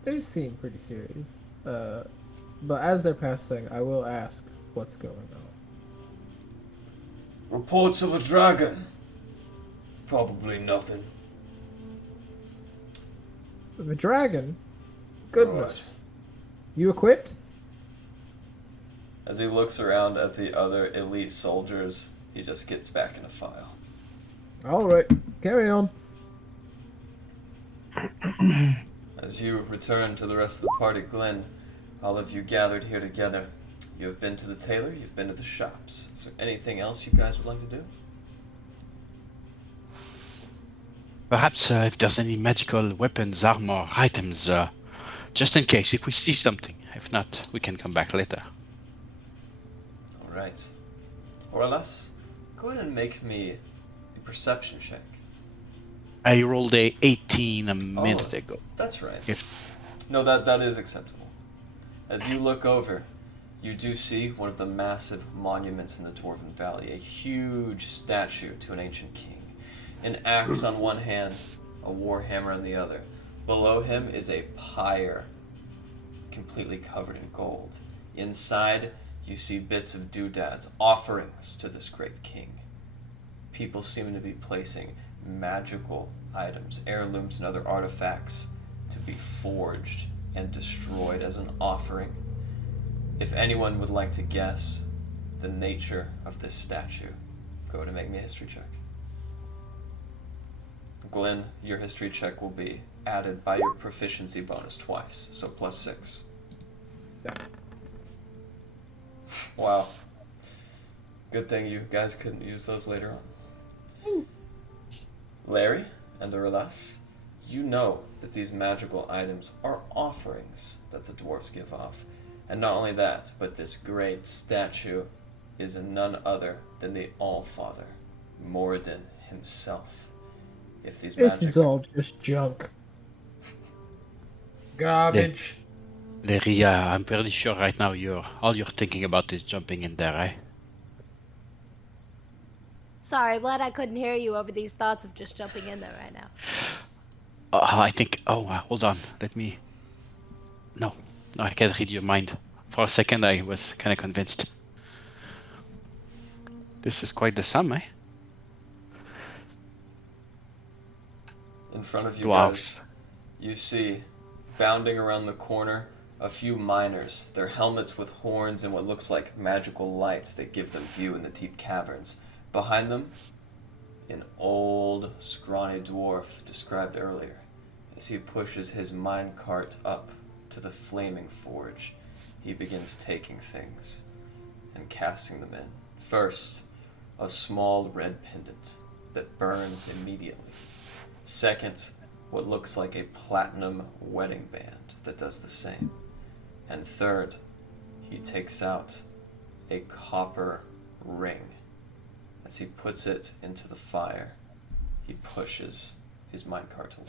they seem pretty serious. But as they're passing, I will ask what's going on. Reports of a dragon. Probably nothing. The dragon? Goodness. You equipped? As he looks around at the other elite soldiers, he just gets back in a file. Alright, carry on. As you return to the rest of the party, Glenn, all of you gathered here together. You have been to the tailor, you've been to the shops. Is there anything else you guys would like to do? Perhaps if there's any magical weapons, armor, items, just in case if we see something. If not, we can come back later. Alright. Orlas, go ahead and make me a perception check. I rolled a 18 a minute ago. That's right. If No, that is acceptable. As you look over, you do see one of the massive monuments in the Dwarven Valley, a huge statue to an ancient king. An axe on one hand, a warhammer on the other. Below him is a pyre, completely covered in gold. Inside, you see bits of doodads, offerings to this great king. People seem to be placing magical items, heirlooms, and other artifacts to be forged and destroyed as an offering. If anyone would like to guess the nature of this statue, go ahead and make me a history check. Glenn, your history check will be added by your proficiency bonus twice, so +6. Wow. Good thing you guys couldn't use those later on. Larry and Aurelas, You know that these magical items are offerings that the dwarves give off. And not only that, but this great statue is none other than the Allfather, Maiden himself. If these This is all just junk. Garbage. Larry, I'm pretty sure right now all you're thinking about is jumping in there, eh? Sorry, Vlad, I couldn't hear you over these thoughts of just jumping in there right now. I think. Oh, hold on. Let me. No, I can't read your mind. For a second, I was kind of convinced. This is quite the sum, eh? In front of you Dwarves. guys, you see, bounding around the corner, a few miners, their helmets with horns and what looks like magical lights that give them view in the deep caverns. Behind them, an old, scrawny dwarf described earlier, as he pushes his minecart up to the flaming forge. He begins taking things and casting them in. First, a small red pendant that burns immediately. Second, what looks like a platinum wedding band that does the same. And third, he takes out a copper ring. As he puts it into the fire, he pushes his minecart away.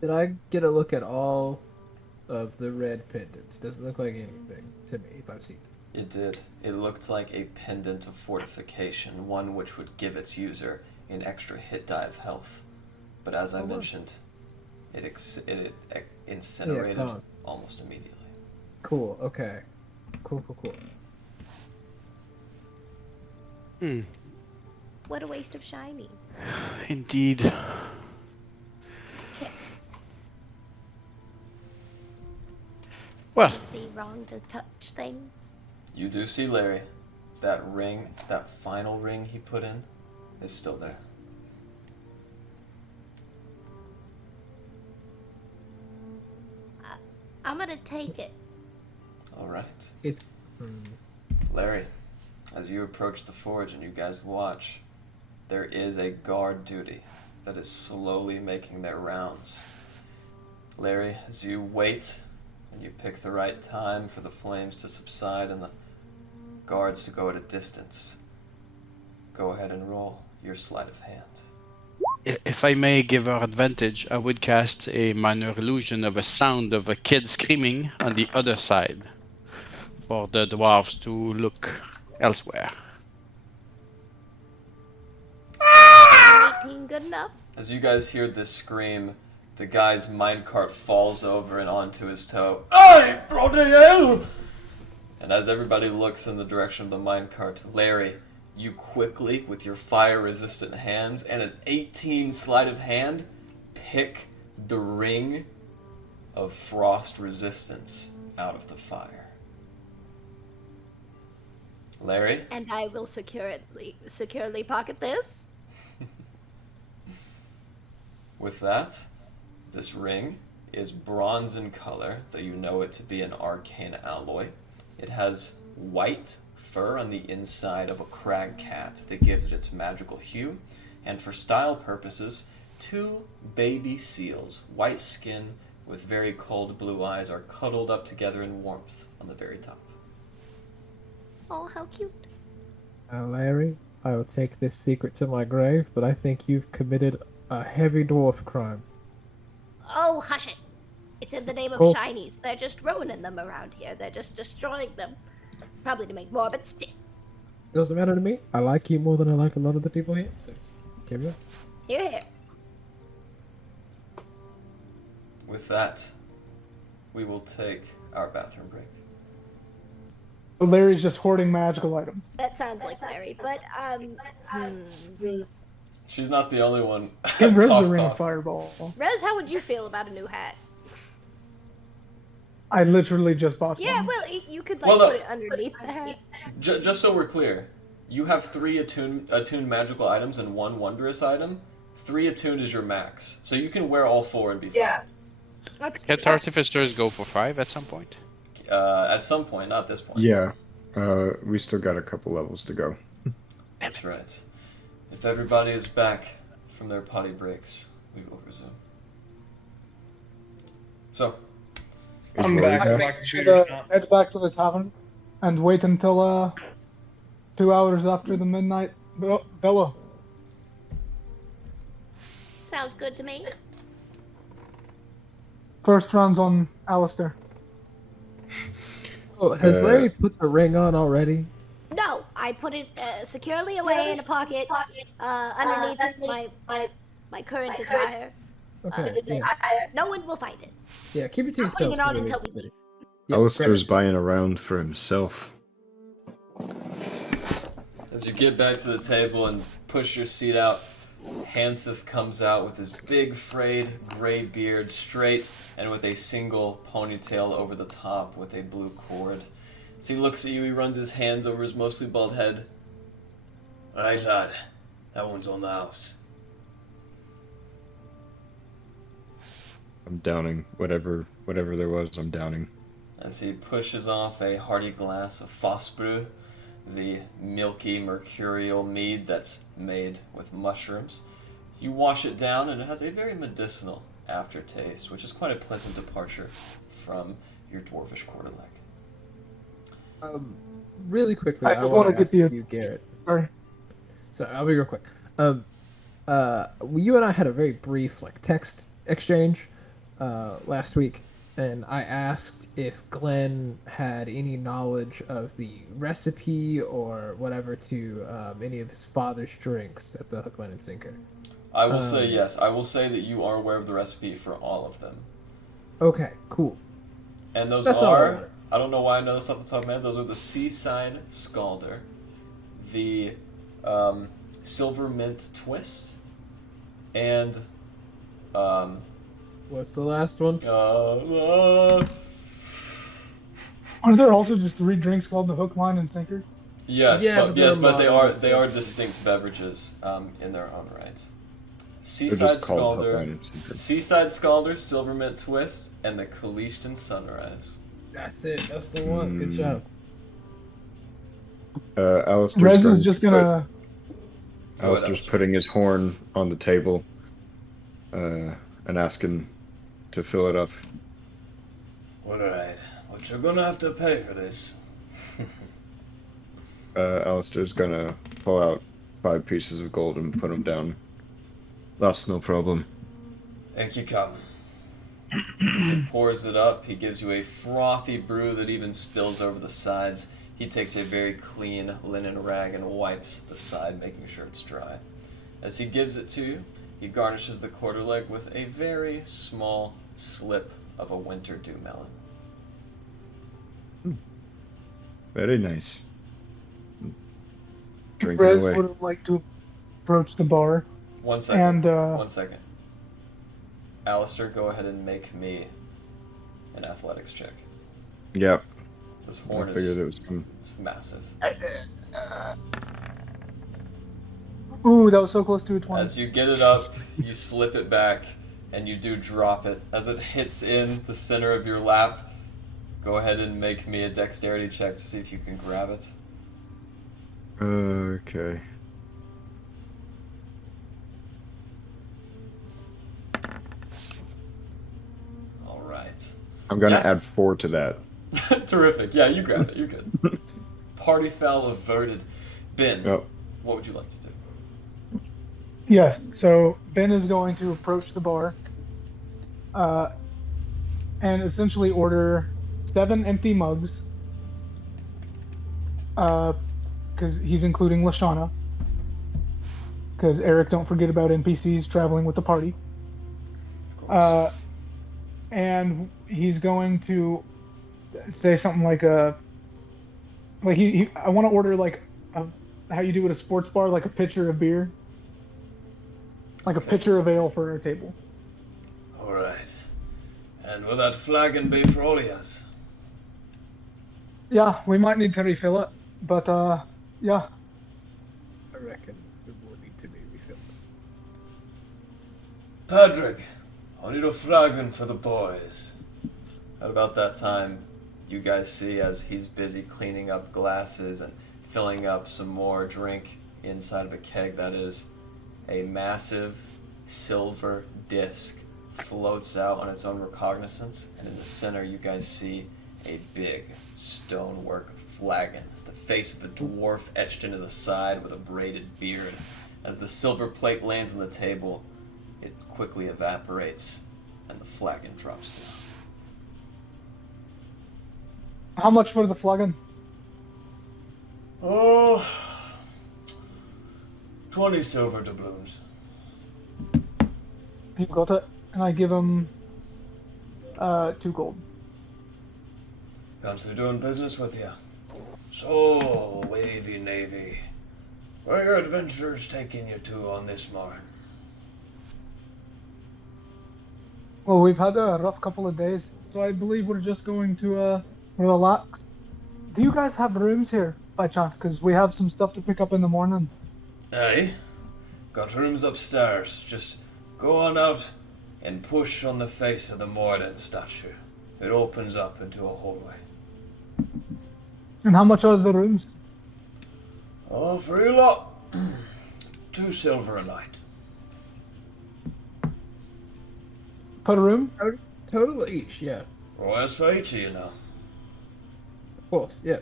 Did I get a look at all of the red pendants? Doesn't look like anything to me if I've seen it. It did. It looked like a pendant of fortification, one which would give its user an extra hit die of health. But as I mentioned, it incinerated gone. almost immediately. Cool, okay. Cool. What a waste of shinies. Indeed. Okay. Well, Be wrong to touch things. You do see Larry. That ring, that final ring he put in, is still there. I'm gonna take it. Alright. It's. Larry, as you approach the forge and you guys watch, there is a guard duty that is slowly making their rounds. Larry, as you wait and you pick the right time for the flames to subside and the guards to go at a distance, go ahead and roll your sleight of hand. if I may give her advantage, I would cast a minor illusion of a sound of a kid screaming on the other side for the dwarves to look elsewhere. 18 good enough? As you guys hear this scream, the guy's minecart falls over and onto his toe. Aye, bloody hell! And as everybody looks in the direction of the minecart, Larry, you quickly, with your fire-resistant hands and an 18 sleight of hand, pick the ring of frost resistance out of the fire. Larry? And I will securely pocket this. With that, this ring is bronze in color, though you know it to be an arcane alloy. It has white fur on the inside of a crag cat that gives it its magical hue, and for style purposes, 2 baby seals, white skin with very cold blue eyes, are cuddled up together in warmth on the very top. Oh, how cute. Larry, I will take this secret to my grave, but I think you've committed a heavy dwarf crime. Oh, hush it. It's in the name of Oh. shinies. They're just ruining them around here. They're just destroying them. Probably to make more, but still. Doesn't matter to me. I like you more than I like a lot of the people here. So, carry on. Here, here. With that, we will take our bathroom break. Larry's just hoarding magical items. That sounds like Larry, but, She's not the only one. Give Rose Cough, the ring of cough. fireball. Rose, how would you feel about a new hat? I literally just bought Yeah, one. well, you could, Well, put it underneath the hat. Just so we're clear, you have 3 attuned magical items and 1 wondrous item. 3 attuned is your max, so you can wear all 4 and be fine. Yeah. That's Can't artificers go for 5 at some point? At some point, not this point. Yeah, we still got a couple levels to go. That's right. If everybody is back from their potty breaks, we will resume. So, I'm Rory back. Head back to the tavern and wait until 2 hours after the midnight bellow. Sounds good to me. First round's on Alistair. Oh, has Larry put the ring on already? No, I put it securely away in a pocket underneath my current attire. Okay. Yeah. No one will find it. Yeah. Keep it to I'm putting yourself. it on until we leave. Yep, Alistair's grab buying a round for himself. as you get back to the table and push your seat out, Hanseth comes out with his big frayed gray beard, straight and with a single ponytail over the top with a blue cord. As he looks at you, he runs his hands over his mostly bald head. Alright, lad. That one's on the house. I'm downing whatever there was. I'm downing. As he pushes off a hearty glass of Fossbrew, the milky mercurial mead that's made with mushrooms. You wash it down and it has a very medicinal aftertaste, which is quite a pleasant departure from your dwarvish quarterleg. Really quickly, I just want to get you, Garrett. Sorry. So I'll be real quick. You and I had a very brief text exchange last week, and I asked if Glenn had any knowledge of the recipe or whatever to any of his father's drinks at the Hook, Line, and Sinker. I will say yes. I will say that you are aware of the recipe for all of them. Okay, cool. And those That's all I are, wanted. I don't know why I know this off the top of my head, those are the Seaside Scalder, the Silver Mint Twist, and What's the last one? Aren't there also just 3 drinks called the Hook, Line, and Sinker? Yes, Yeah, but but they're they are modern. distinct beverages in their own right. They're Seaside just called Hook, Line, Scalder, and Sinker. Seaside Scalder, Silver Mint Twist, and the Kalishtan Sunrise. That's it. That's the one. Good job. Alistair's Rez going is just to gonna. Alistair's putting his horn on the table and asking to fill it up. Alright, but you're gonna have to pay for this. Alistair's gonna pull out 5 pieces of gold and put them down. That's no problem. Thank you, Captain. As he pours it up, he gives you a frothy brew that even spills over the sides. He takes a very clean linen rag and wipes the side, making sure it's dry. As he gives it to you, he garnishes the quarterleg with a very small slip of a winter dew melon. Very nice. Drinking Rez away. would have liked to approach the bar. 1 second. And 1 second. Alistair, go ahead and make me an athletics check. Yep. This I horn figured is it was coming. it's massive. ooh, that was so close to a 20. As you get it up, you slip it back, and you do drop it. As it hits in the center of your lap, go ahead and make me a dexterity check to see if you can grab it. Okay. All right. I'm gonna Yeah. add 4 to that. Terrific. Yeah, you grab it. You're good. Party foul averted. Ben, Yep. what would you like to do? Yes. So Ben is going to approach the bar, and essentially order 7 empty mugs, because he's including Lashana. Because Eric, don't forget about NPCs traveling with the party. Of course. And he's going to say something like I want to order how you do at a sports bar, like a pitcher of beer. Like a pitcher of ale for our table. All right. And will that flagon be for all of us? Yeah, we might need to refill it, but yeah. I reckon it will need to be refilled. Patrick, I need a flagon for the boys. At about that time, you guys see as he's busy cleaning up glasses and filling up some more drink inside of a keg that is a massive silver disc floats out on its own recognizance, and in the center you guys see a big stonework flagon, the face of a dwarf etched into the side with a braided beard. As the silver plate lands on the table, it quickly evaporates and the flagon drops down. How much for the flagon? Oh, 20 silver doubloons. You got it. And I give him 2 gold. Fancy doing business with you. So, Wavy Navy, where are your adventurers taking you to on this morning? Well, we've had a rough couple of days, so I believe we're just going to relax. Do you guys have rooms here, by chance? Because we have some stuff to pick up in the morning. Aye, got rooms upstairs. Just go on out and push on the face of the Maiden statue. It opens up into a hallway. And how much are the rooms? Oh, for you lot, 2 silver a night. Per room? Total each, yeah. Oh, that's for each of you now. Of course, yeah.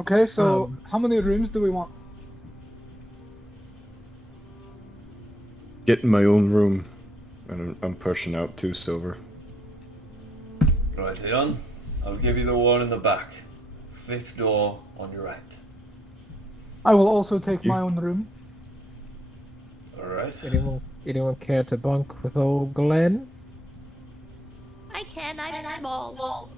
Okay, so how many rooms do we want? Get in my own room, and I'm pushing out 2 silver. Right, Ian, I'll give you the one in the back. 5th door on your right. I will also take my own room. Alright. Anyone care to bunk with old Glenn? I can. I'm small.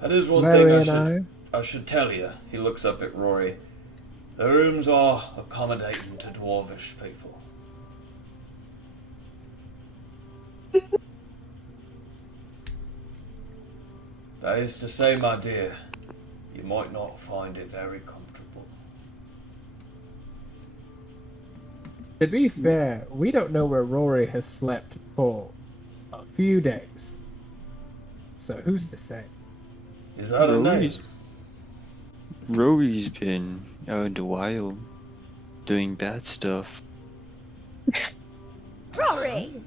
That is one Larry thing and I should tell you. He looks up at Rory. The rooms are accommodating to dwarvish people. That is to say, my dear, you might not find it very comfortable. To be fair, we don't know where Rory has slept for a few days. So who's to say? Is that a name? Rory's been out in the wild doing bad stuff. Rory!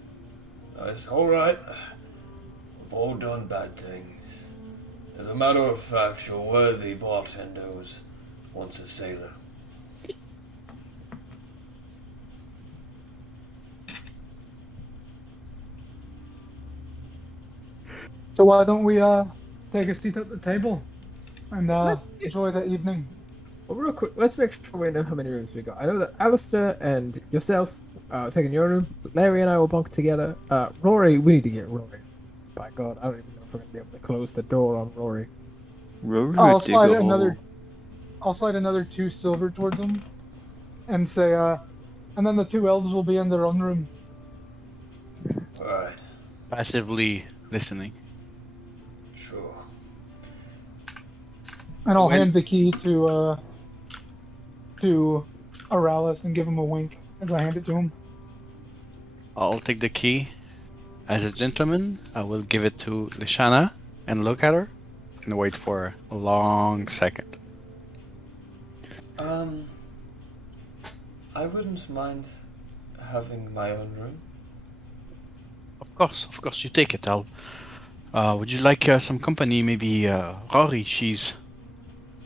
It's alright. We've all done bad things. As a matter of fact, your worthy bartender was once a sailor. So why don't we take a seat at the table and enjoy the evening? Well, real quick, let's make sure we know how many rooms we got. I know that Alistair and yourself taking your room. Larry and I will bunk together. Rory, we need to get Rory. By God, I don't even know if we're gonna be able to close the door on Rory. Rory I'll would dig slide a hole. another 2 silver towards him, and say, and then the 2 elves will be in their own room. Alright, Passively listening. sure. And I'll hand the key to Aralis and give him a wink as I hand it to him. I'll take the key. As a gentleman, I will give it to Lishana and look at her and wait for a long second. I wouldn't mind having my own room. Of course, you take it. Would you like some company? Maybe Rory, she's...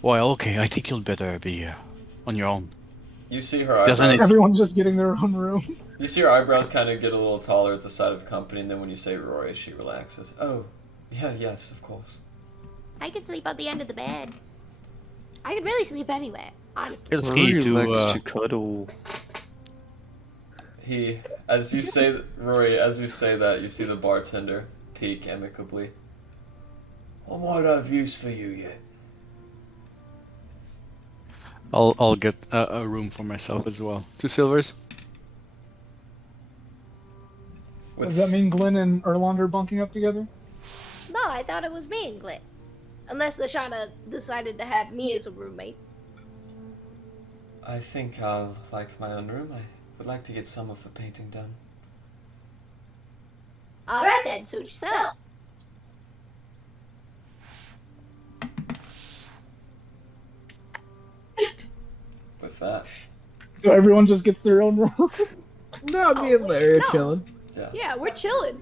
Well, okay, I think you'll better be on your own. You see her Doesn't eyebrows. Everyone's just getting their own room. You see her eyebrows kind of get a little taller at the side of the company, and then when you say Rory, she relaxes. Oh, yeah, yes, of course. I could sleep on the end of the bed. I could really sleep anywhere, honestly. Feel Rory free to... likes to cuddle. As you say that, you see the bartender peek amicably. I might have use for you yet. I'll get a room for myself as well. 2 silvers. Does that mean Glenn and Erland are bunking up together? No, I thought it was me and Glenn. Unless Lashana decided to have me as a roommate. I think I'll like my own room. I would like to get some of the painting done. Alright then, suit yourself. With that. So everyone just gets their own room. No, me and Larry are no. chilling. Yeah, we're chilling.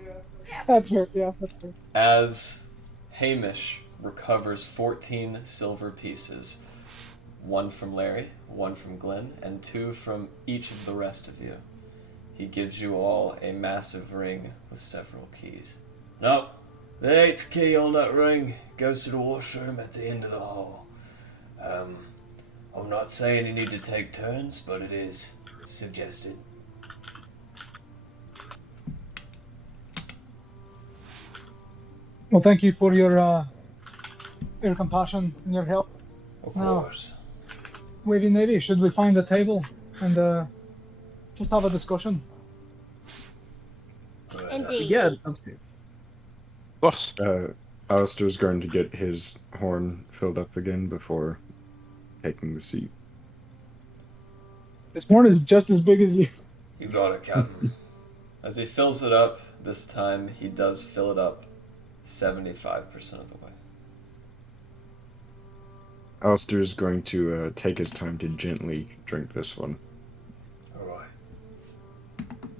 That's fair. Yeah, that's fair. As Hamish recovers 14 silver pieces, 1 from Larry, 1 from Glenn, and 2 from each of the rest of you, he gives you all a massive ring with several keys. No, the 8th key on that ring goes to the washroom at the end of the hall. I'm not saying you need to take turns, but it is suggested. Well, thank you for your compassion and your help. Of Now, course. Wavy Navy, should we find a table and just have a discussion? Indeed. Yeah, I'd love to. Of course. Alistair's going to get his horn filled up again before taking the seat. This horn is just as big as you. You got it, Captain. As he fills it up, this time he does fill it up 75% of the way. Alistair's going to take his time to gently drink this one. Alright.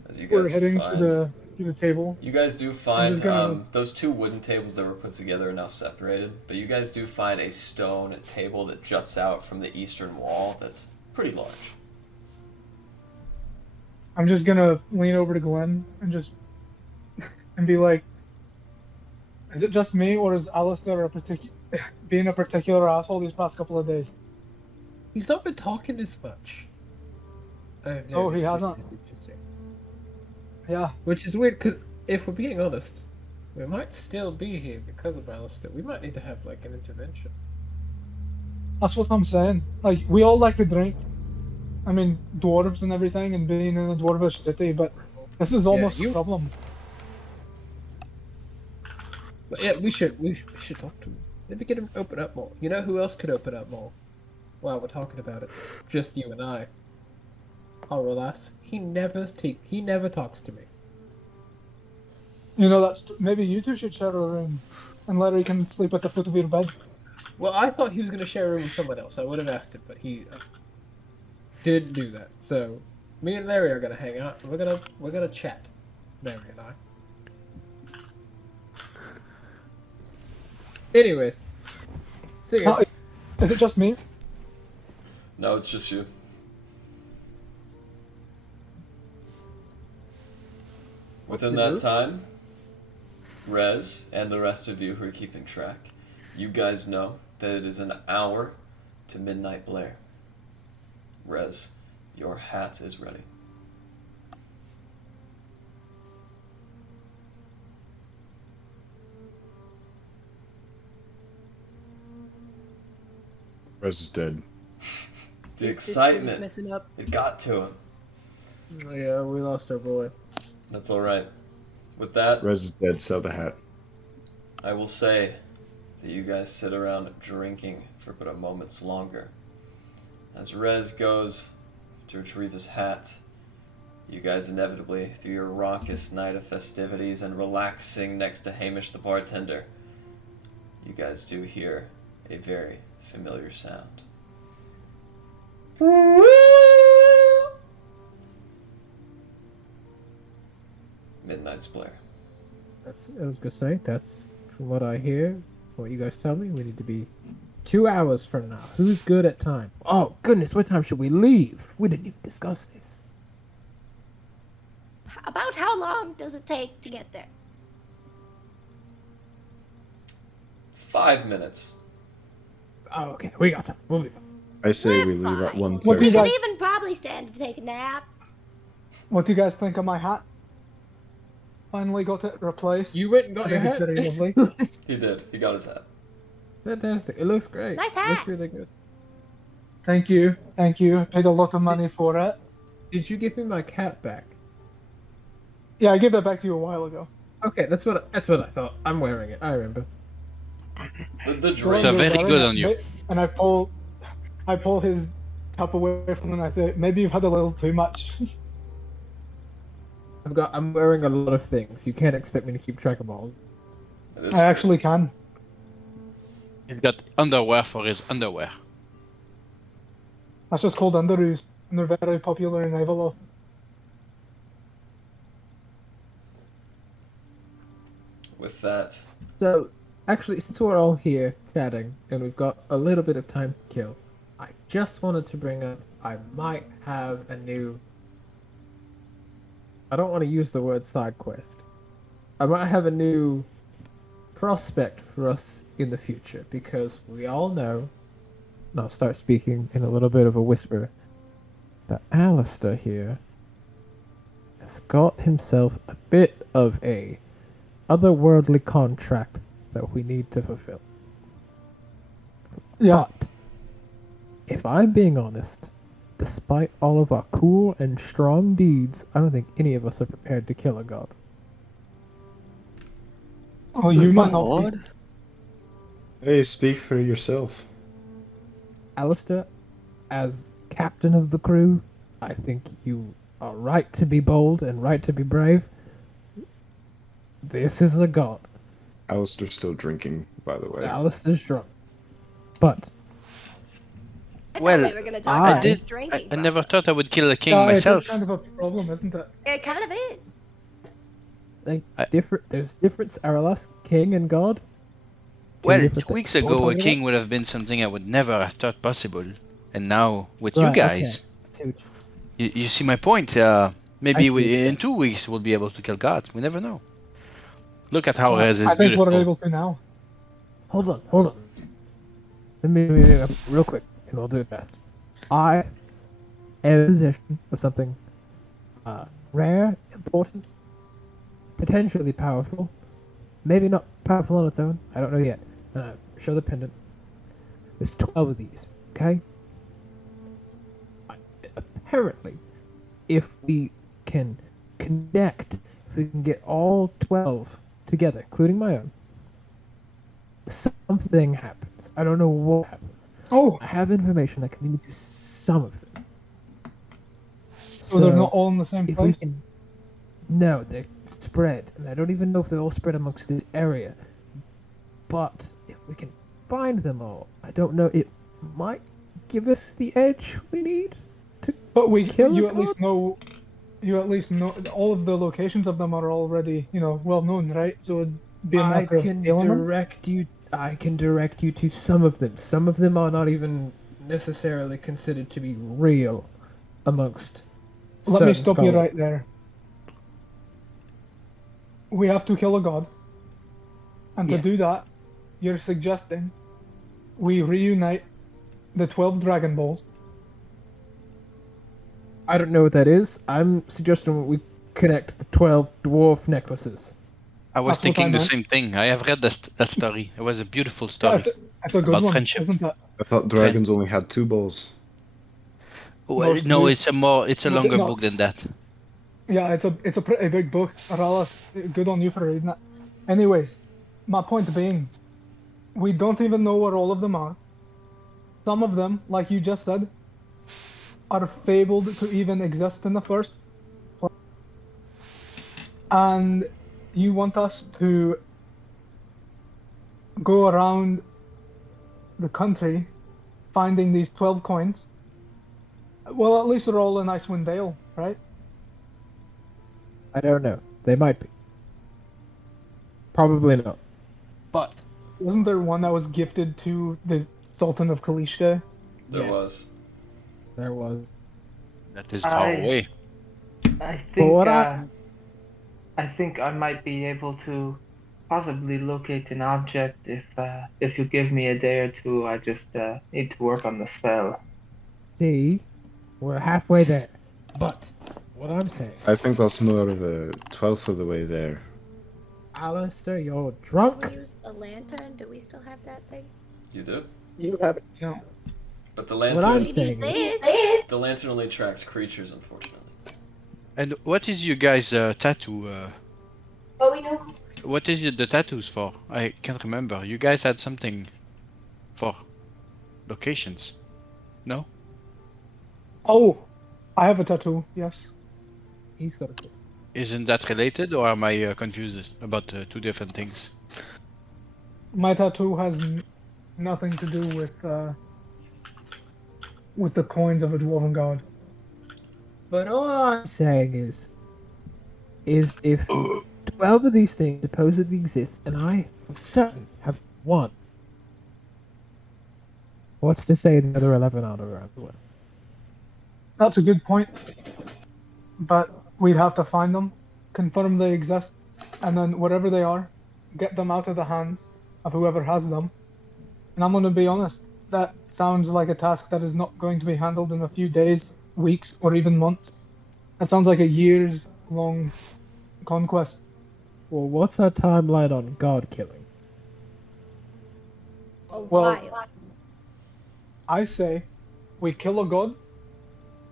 As you We're guys heading find, to the table. you guys do find just gonna- those 2 wooden tables that were put together are now separated, but you guys do find a stone table that juts out from the eastern wall that's pretty large. I'm just gonna lean over to Glenn and be like, is it just me, or is Alistair being a particular asshole these past couple of days? He's not been talking this much. Oh, he hasn't? Yeah. Which is weird, because if we're being honest, we might still be here because of Alistair. We might need to have, like, an intervention. That's what I'm saying. Like, we all like to drink. I mean, dwarves and everything, and being in a dwarvish city, but this is almost a problem. But yeah, we should talk to him. Maybe get him to open up more. You know who else could open up more? While we're talking about it, just you and I. Alas, he never talks to me. You know, maybe you two should share a room, and Larry can sleep at the foot of your bed. Well, I thought he was going to share a room with someone else. I would have asked him, but he didn't do that. So, me and Larry are going to hang out. And we're gonna chat, Larry and I. Anyways, see ya. Is it just me? No, it's just you. Within that time, Rez and the rest of you who are keeping track, you guys know that it is an hour to Midnight Blair. Rez, your hat is ready. Rez is dead. The excitement, it got to him. Oh, yeah, we lost our boy. That's alright. With that, Rez is dead, sell the hat. I will say that you guys sit around drinking for but a moment's longer. As Rez goes to retrieve his hat, you guys inevitably, through your raucous night of festivities and relaxing next to Hamish the bartender, you guys do hear a very familiar sound. Midnight's Blair. I was gonna say, that's from what I hear, what you guys tell me, we need to be 2 hours from now. Who's good at time? Oh, goodness, what time should we leave? We didn't even discuss this. About how long does it take to get there? 5 minutes. Oh, okay, we got time. We'll be fine. I say We're we leave at fine. 1:30. What do We you could guys- even probably stand to take a nap. What do you guys think of my hat? Finally got it replaced. You went and I got your think it's hat? very lovely. He did. He got his hat. Fantastic. It looks great. Nice It looks hat. really good. Thank you. I paid a lot of money for it. Did you give me my cap back? Yeah, I gave that back to you a while ago. Okay, that's what I thought. I'm wearing it. I remember. The So drink. So you're very wearing good it, on you. And I pull his cup away from him and I say, maybe you've had a little too much. I'm wearing a lot of things. You can't expect me to keep track of all. It is I actually can. He's got underwear for his underwear. That's just called underoos, and they're very popular in Ivanhoe. With that, So, actually, since we're all here chatting and we've got a little bit of time to kill, I just wanted to bring up I might have a new. I don't want to use the word side quest. I might have a new prospect for us in the future because we all know, and I'll start speaking in a little bit of a whisper, that Alistair here has got himself a bit of a otherworldly contract that we need to fulfill. Yeah. But if I'm being honest, despite all of our cool and strong deeds, I don't think any of us are prepared to kill a god. Oh, you might not What? be. Hey, speak for yourself. Alistair, as captain of the crew, I think you are right to be bold and right to be brave. This is a god. Alistair's still drinking, by the way. Alistair's drunk. But I thought Well, we were gonna talk I about his did. drinking. I never thought I would kill a king Yeah, myself. it's kind of a problem, isn't it? It kind of is. like I- there's difference, Aralas, king and god. Two Well, different 2 weeks things. What ago, we're a talking king would have been something I would never have thought possible. And now, with you Right, okay. guys, See what you- you see my point. Maybe see what you're in saying. 2 weeks we'll be able to kill gods. We never know. Look at how Well, Rez is I think beautiful. we're able to now. Hold on. Let me real quick, and we'll do it fast. I am in possession of something rare, important, potentially powerful. Maybe not powerful on its own. I don't know yet. Show the pendant. There's 12 of these. Okay. Apparently, if we can connect, if we can get all 12 together, including my own, something happens. I don't know what happens. Oh, I have information that can lead to some of them. so they're not all in the same if we place? can, no, they're spread, and I don't even know if they're all spread amongst this area. But if we can find them all, I don't know. It might give us the edge we need to. But kill a you at god? least know, all of the locations of them are already, well known, right? So it'd be a I matter of can stealing them. direct you. I can direct you to some of them. Some of them are not even necessarily considered to be real amongst. Let me certain stop you scholars. right there. We have to kill a god. And to do Yes. that, you're suggesting we reunite the 12 Dragon Balls. I don't know what that is. I'm suggesting we connect the 12 dwarf necklaces. I was That's what thinking I the meant. same thing. I have read that story. It was a beautiful Yeah, story. it's a good About one, friendship. isn't it? I thought dragons only had 2 balls. Well, Those no, two- it's a No, longer no. book than that. Yeah, it's a pretty big book. Aralas, good on you for reading it. Anyways, my point being, we don't even know where all of them are. Some of them, like you just said, are fabled to even exist in the first place. And you want us to go around the country finding these 12 coins. Well, at least they're all in Icewind Dale, right? I don't know. They might be. Probably not. But Wasn't there one that was gifted to the Sultan of Kalishta? there Yes. was. there was. That is far away. I think what I think I might be able to possibly locate an object if you give me a day or two. I just need to work on the spell. See, we're halfway there. But what I'm saying, I think that's more of a 12th of the way there. Alistair, you're Can drunk. we use a lantern? Do we still have that thing? You do. You have it. But the What I'm lantern, saying is, the lantern only tracks creatures, unfortunately. And what is you guys' tattoo? But we know. What is the tattoos for? I can't remember. You guys had something for locations, no? Oh, I have a tattoo. Yes. he's got a Isn't that related, or am I confused about two different things? My tattoo has nothing to do with with the coins of a dwarven god. But all I'm saying is if 12 of these things supposedly exist, and I for certain have one, what's to say the other 11 aren't around the world? That's a good point. But we'd have to find them, confirm they exist, and then wherever they are, get them out of the hands of whoever has them. And I'm going to be honest, that sounds like a task that is not going to be handled in a few days, weeks, or even months. That sounds like a years-long conquest. Well, what's our timeline on god killing? Well, I say we kill a god.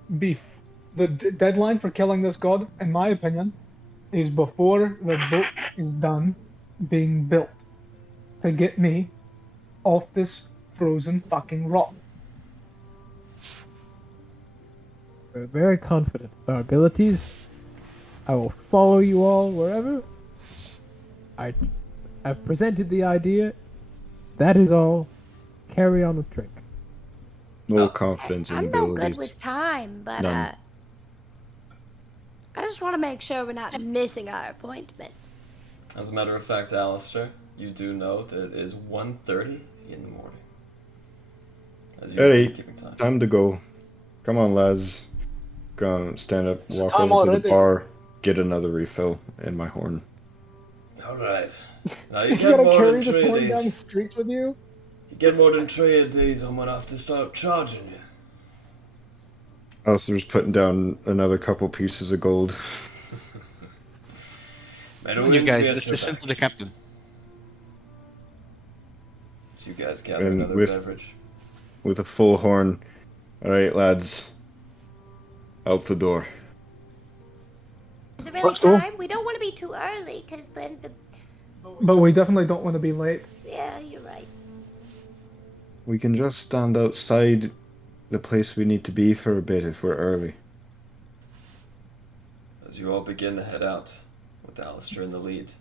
The deadline for killing this god, in my opinion, is before the boat is done being built to get me off this frozen fucking rock. We're very confident of our abilities. I will follow you all wherever. I've presented the idea. That is all. Carry on with drink. No confidence in I'm abilities. no good with time, but None. I just want to make sure we're not missing our appointment. As a matter of fact, Alistair, you do know that it is 1:30 in the morning. As you Eddie, keeping time. time to go. Come on, lads. Go stand up, It's walk time over to the already. bar, get another refill in my horn. Alright. Now you You get gotta more carry than this 3 of horn down the these. streets with you? You get more than 3 of these, I'm gonna have to start charging you. Alistair's putting down another couple pieces of gold. You guys, let's listen to the captain. So you guys gather And another with- beverage. With a full horn. Alright, lads. Out the door. Is it really Let's go. time? We don't want to be too early, because then the... But we definitely don't want to be late. Yeah, you're right. We can just stand outside the place we need to be for a bit if we're early. As you all begin to head out, with Alistair in the lead.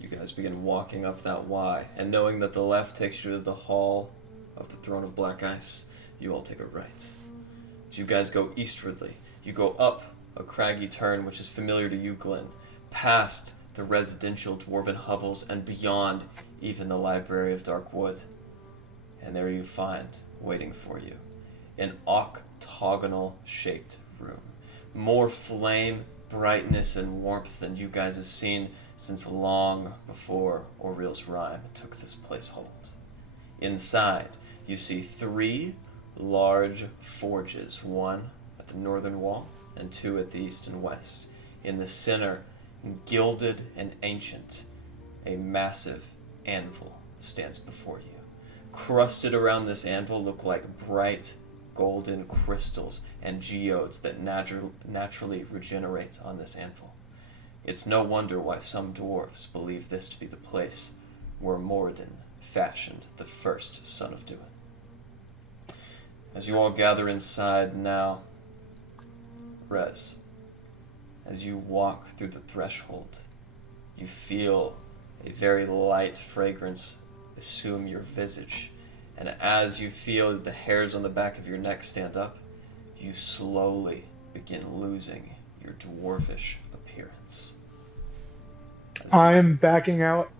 You guys begin walking up that Y, and knowing that the left takes you to the Hall of the Throne of Black Ice, you all take a right. As you guys go eastwardly, you go up a craggy turn which is familiar to you, Glenn, past the residential dwarven hovels and beyond even the Library of Dark Wood. And there you find, waiting for you, an octagonal-shaped room. More flame, brightness, and warmth than you guys have seen since long before Oriel's rhyme took this place hold. Inside, you see 3 large forges, one at the northern wall and 2 at the east and west. In the center, gilded and ancient, a massive anvil stands before you. Crusted around this anvil look like bright golden crystals and geodes that naturally regenerate on this anvil. It's no wonder why some dwarves believe this to be the place where Maiden fashioned the first Son of Duin. As you all gather inside now, Rez, as you walk through the threshold, you feel a very light fragrance assume your visage, and as you feel the hairs on the back of your neck stand up, you slowly begin losing your dwarfish appearance. I'm backing out.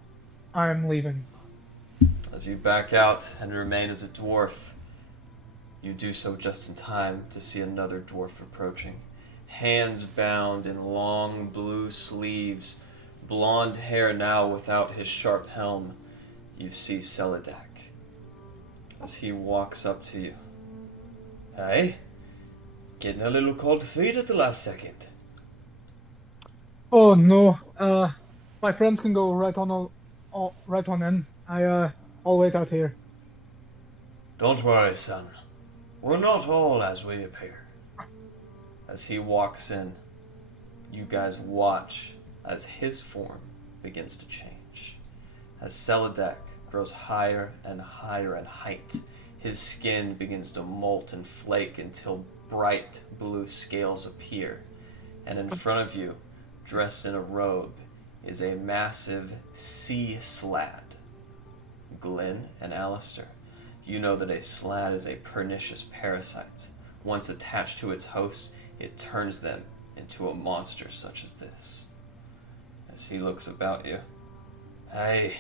I'm leaving. As you back out and remain as a dwarf, you do so just in time to see another dwarf approaching. Hands bound in long blue sleeves, blonde hair now without his sharp helm, you see Celadak. As he walks up to you. Hey, getting a little cold feet at the last second. Oh no. My friends can go right on in. I'll wait out here. Don't worry, son. We're not all as we appear. As he walks in, you guys watch as his form begins to change. As Celadak grows higher and higher in height, his skin begins to molt and flake until bright blue scales appear. And in front of you, dressed in a robe, is a massive sea slad. Glenn and Alistair, you know that a slad is a pernicious parasite. Once attached to its host, it turns them into a monster such as this. As he looks about you, I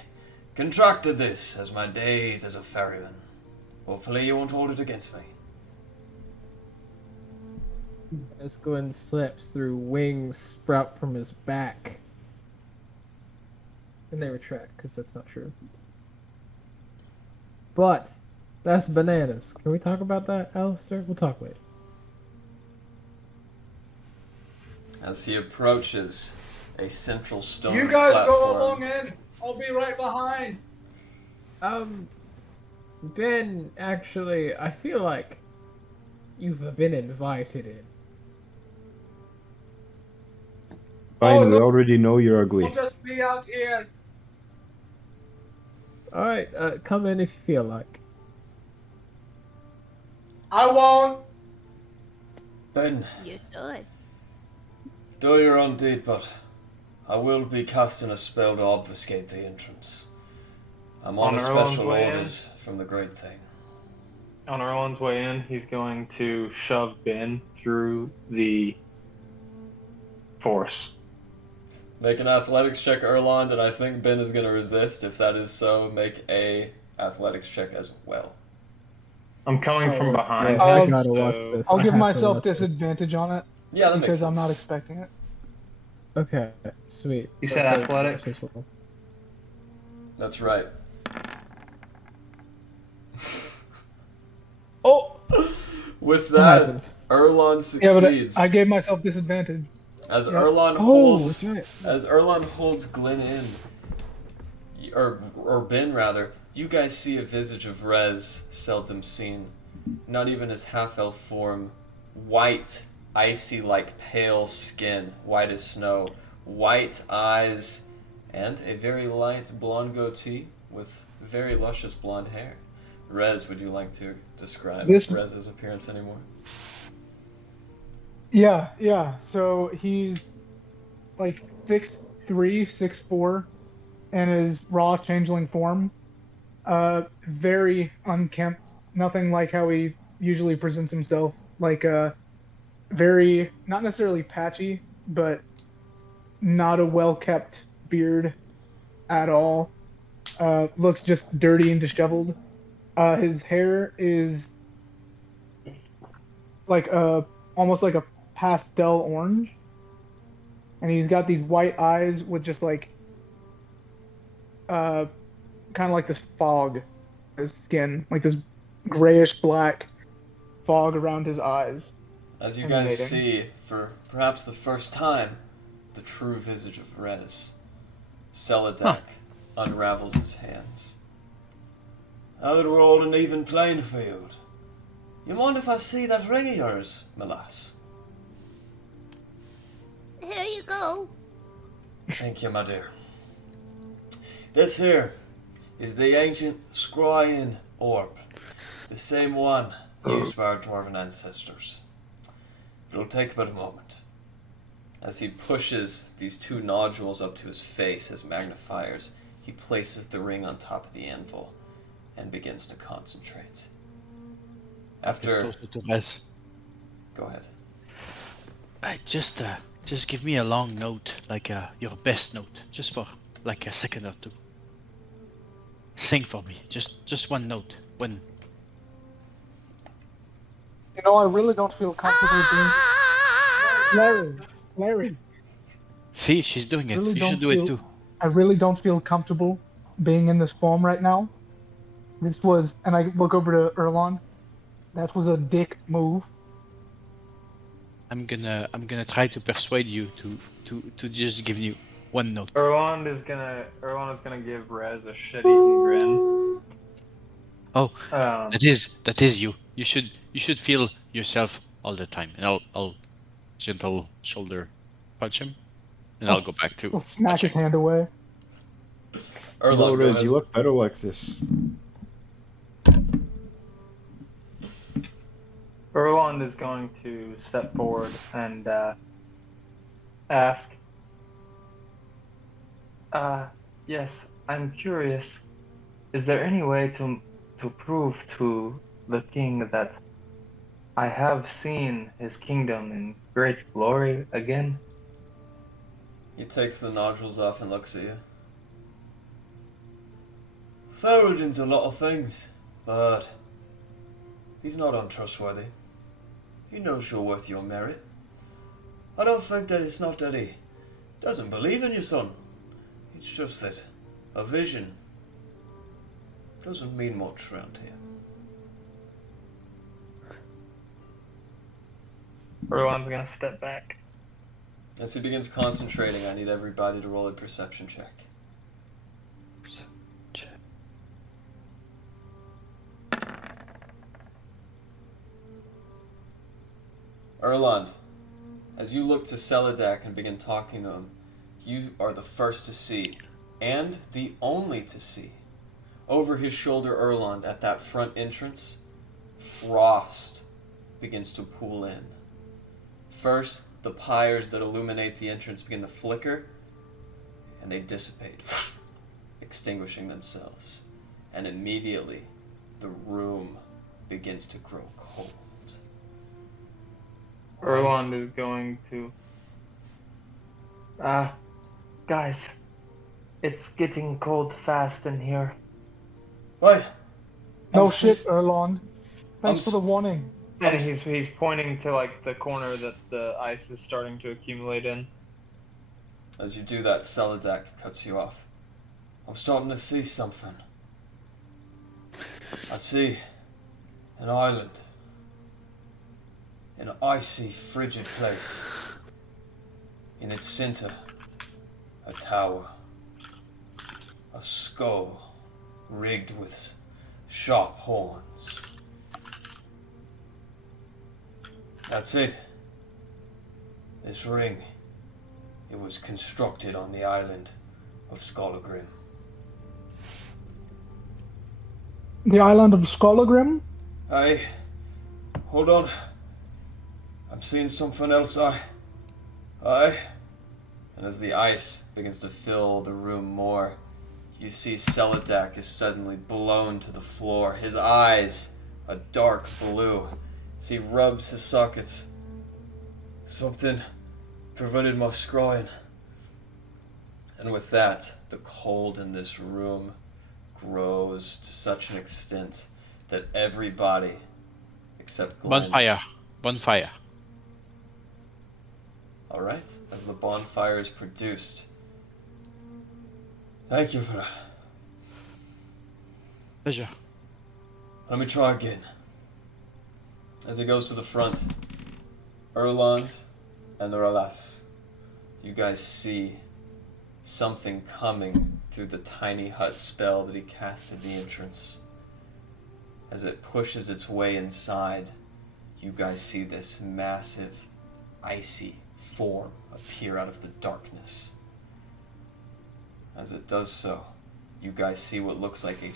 contracted this as my days as a ferryman. Hopefully you won't hold it against me. As Glenn slips through, wings sprout from his back. And they retract, because that's not true. But, that's bananas. Can we talk about that, Alistair? We'll talk later. As he approaches a central stone You guys platform. go along in. I'll be right behind. Ben, actually, I feel like you've been invited in. Fine, we no. already know you're ugly. I'll just be out here. Alright, come in if you feel like. I won't. Ben, You should. do your own deed, but I will be casting a spell to obfuscate the entrance. I'm on On a Erlen's special way in? orders from the Great Thing. On Erlen's way in, he's going to shove Ben through the force. Make an athletics check, Erlon, and I think Ben is going to resist. If that is so, make a athletics check as well. I'm coming from behind I him. gotta watch so- this. I'll I give have to myself watch this. disadvantage on it Yeah, that makes because sense. I'm not expecting it. Okay, sweet. You said That's athletics? as well. That's right. Oh! With What that, happens? Erlon Yeah, but succeeds. I gave myself disadvantage. As Yeah. Erlon Oh, holds, that's right. as Erlon holds Glenn in, or Ben rather, you guys see a visage of Rez seldom seen. Not even his half-elf form, white, icy-like pale skin, white as snow, white eyes, and a very light blonde goatee with very luscious blonde hair. Rez, would you like to describe This- Rez's appearance anymore? Yeah. So he's like 6'3", 6'4", and his raw changeling form. Very unkempt. Nothing like how he usually presents himself. Like very, not necessarily patchy, but not a well-kept beard at all. Looks just dirty and disheveled. His hair is like almost like a pastel orange, and he's got these white eyes with just like kind of like this fog, his skin, like this grayish black fog around his eyes. As you guys Emanating. see, for perhaps the first time, the true visage of Rez. Seladak unravels his hands. Now that we're all an even playing field, you mind if I see that ring of yours, my lass? Here you go. Thank you, my dear. This here is the ancient Scrawling Orb, the same one used by our dwarven ancestors. It'll take but a moment. As he pushes these two nodules up to his face as magnifiers, he places the ring on top of the anvil and begins to concentrate. After... Closer to Rez. Go ahead. Just give me a long note, like your best note, just for like a second or two. Sing for me, just one note. When You know, I really don't feel comfortable being Larry. see, she's doing it. Really You don't should do it feel- too. I really don't feel comfortable being in this form right now. This was, and I look over to Erlon. That was a dick move. I'm gonna try to persuade you to just give you one note. Erlon is gonna give Rez a shit-eating grin. Oh, Um, that is you. You should feel yourself all the time, and I'll gentle shoulder punch him, and I'll go back to. He'll smack his hand away. Erlon, No, go Rez, ahead. you look better like this. Erlon is going to step forward and ask, yes, I'm curious. Is there any way to to prove to the king that I have seen his kingdom in great glory again. He takes the nodules off and looks at you. Faradin's a lot of things, but he's not untrustworthy. He knows you're worth your merit. I don't think that it's not that he doesn't believe in you, son. It's just that a vision doesn't mean much around here. Erwan's gonna step back. As he begins concentrating, I need everybody to roll a perception check. Erland, as you look to Seladak and begin talking to him, you are the first to see, and the only to see, over his shoulder Erland at that front entrance, frost begins to pool in. First, the pyres that illuminate the entrance begin to flicker, and they dissipate, extinguishing themselves. And immediately, the room begins to grow cold. Erland is going to... guys, it's getting cold fast in here. What? No shit, Erlon. Thanks for the warning. And he's pointing to like the corner that the ice is starting to accumulate in. As you do that, Seladak cuts you off. I'm starting to see something. I see an island. An icy, frigid place. In its center, a tower. A skull rigged with sharp horns. That's it. This ring, it was constructed on the island of Skolagrim. The island of Skolagrim? Hold on. I'm seeing something else. And as the ice begins to fill the room more, you see Seladak is suddenly blown to the floor. His eyes a dark blue. As he rubs his sockets. Something prevented my scrying. And with that, the cold in this room grows to such an extent that everybody except Glenn... Bonfire. Alright, as the bonfire is produced. Thank you for that. Pleasure. Let me try again. As he goes to the front, Erland and Ralas, you guys see something coming through the tiny hut spell that he cast at the entrance. As it pushes its way inside, you guys see this massive, icy form appear out of the darkness. As it does so, you guys see what looks like a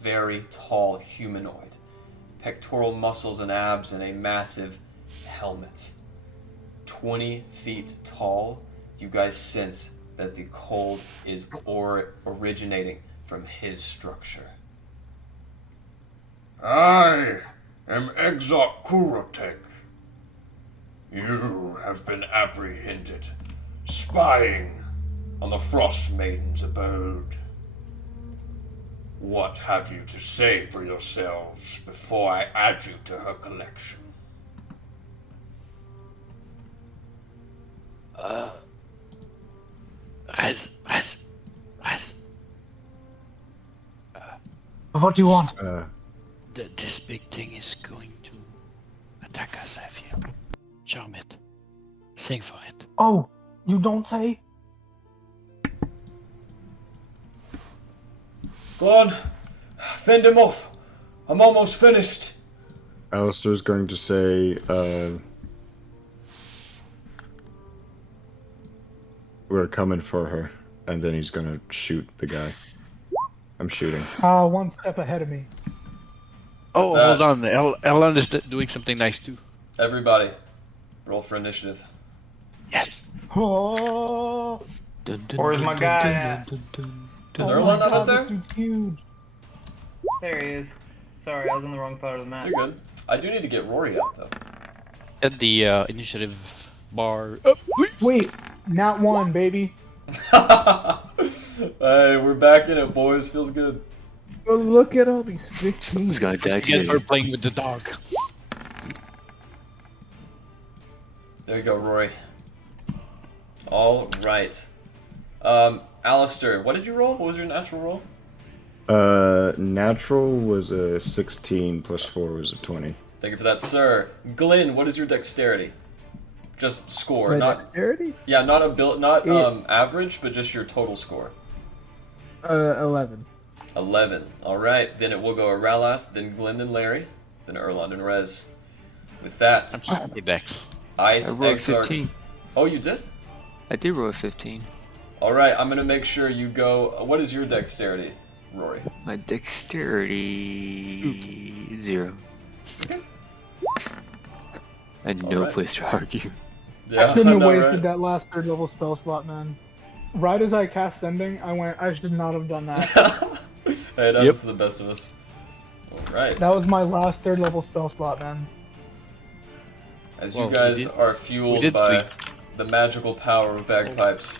very tall humanoid. Pectoral muscles and abs and a massive helmet. 20 feet tall, you guys sense that the cold is originating from his structure. I am Exarch Kuratek. You have been apprehended, spying on the Frost Maiden's abode. What have you to say for yourselves before I add you to her collection? Rez. What do you want? This big thing is going to attack us, I feel. Charm it. Sing for it. Oh, you don't say? Go on, fend him off. I'm almost finished. Alistair's going to say, we're coming for her, and then he's gonna shoot the guy. I'm shooting. One step ahead of me. Oh, hold on. Erland is doing something nice too. Everybody, roll for initiative. Yes. Oh, Where's my guy at? Is Erland not up this there? dude's huge. There he is. Sorry, I was on the wrong part of the map. You're good. I do need to get Rory out though. At the initiative bar. Wait, not one, baby. Hey, we're back in it, boys. Feels good. Well, look at all these 15s. Someone's got a Yes, we're playing with the dog. There you go, Rory. All right. Alistair, what did you roll? What was your natural roll? Natural was a 16 plus 4 was a 20. Thank you for that, sir. Glenn, what is your dexterity? Just score, My not dexterity? yeah, not average, but just your total score. 11. 11. All right, then it will go Aralas, then Glenn, then Larry, then Erland and Rez. With that, I'm super dex. Ice I rolled Exarch. 15. Oh, you did? I did roll a 15. All right, I'm gonna make sure you go. What is your dexterity, Rory? My dexterity 0. I had no Alright. place to argue. Yeah, I shouldn't have know, wasted right? that last 3rd level spell slot, man. Right as I cast Sending, I went, I should not have done that. Hey, that's the best of us. All right. That was my last 3rd level spell slot, man. As Well, you guys we did- are we fueled did by sleep. the magical power of bagpipes,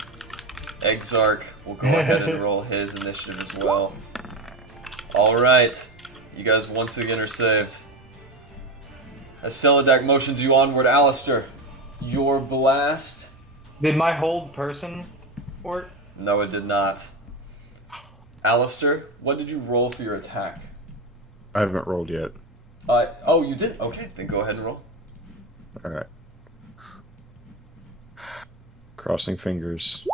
Exarch will go ahead and roll his initiative as well. All right, you guys once again are saved. As Celadak motions you onward, Alistair, your blast. Did my hold person work? No, it did not. Alistair, what did you roll for your attack? I haven't rolled yet. Oh, you didn't? Okay, then go ahead and roll. Alright. Crossing fingers.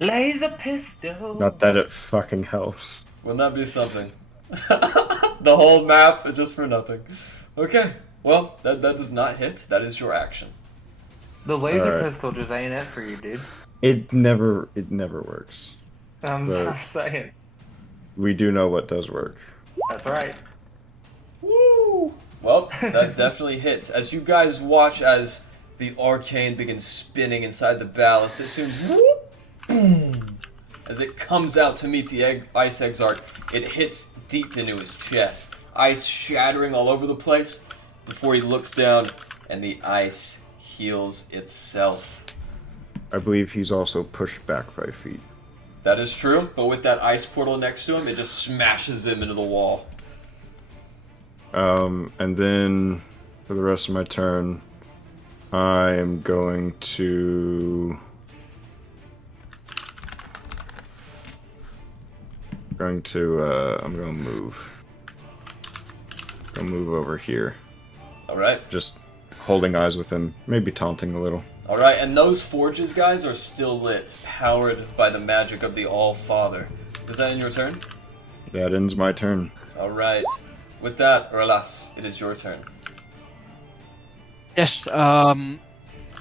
Laser pistol. Not that it fucking helps. Wouldn't that be something? The whole map just for nothing. Okay, well, that does not hit. That is your action. The laser Alright. pistol just ain't it for you, dude. It never works. I'm Right. just saying. We do know what does work. That's right. Woo! Well, that definitely hits. As you guys watch as the arcane begins spinning inside the ballast, it soon whoop, boom. As it comes out to meet the Ice Exarch, it hits deep into his chest. Ice shattering all over the place before he looks down and the ice heals itself. I believe he's also pushed back 5 feet. That is true, but with that ice portal next to him, it just smashes him into the wall. And then for the rest of my turn, I'm going to I'm gonna move. Gonna move over here. Alright. Just holding eyes with him, maybe taunting a little. Alright, and those forges, guys, are still lit, powered by the magic of the All-Father. Is that in your turn? That ends my turn. Alright. With that, Orlas, it is your turn. Yes,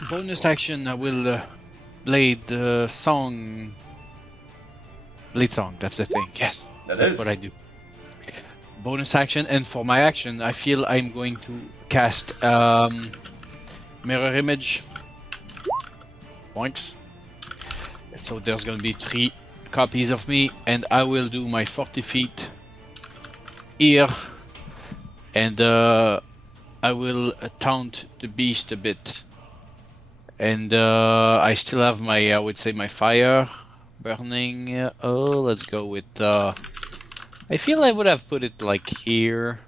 bonus action, I will play the song. Lead song, that's the thing. Yes, That that's is. what I do. Bonus action, and for my action, I feel I'm going to cast mirror image points. So there's going to be 3 copies of me, and I will do my 40 feet here, and I will taunt the beast a bit. And I still have my, I would say, my fire burning. Oh, let's go with. I feel I would have put it like here.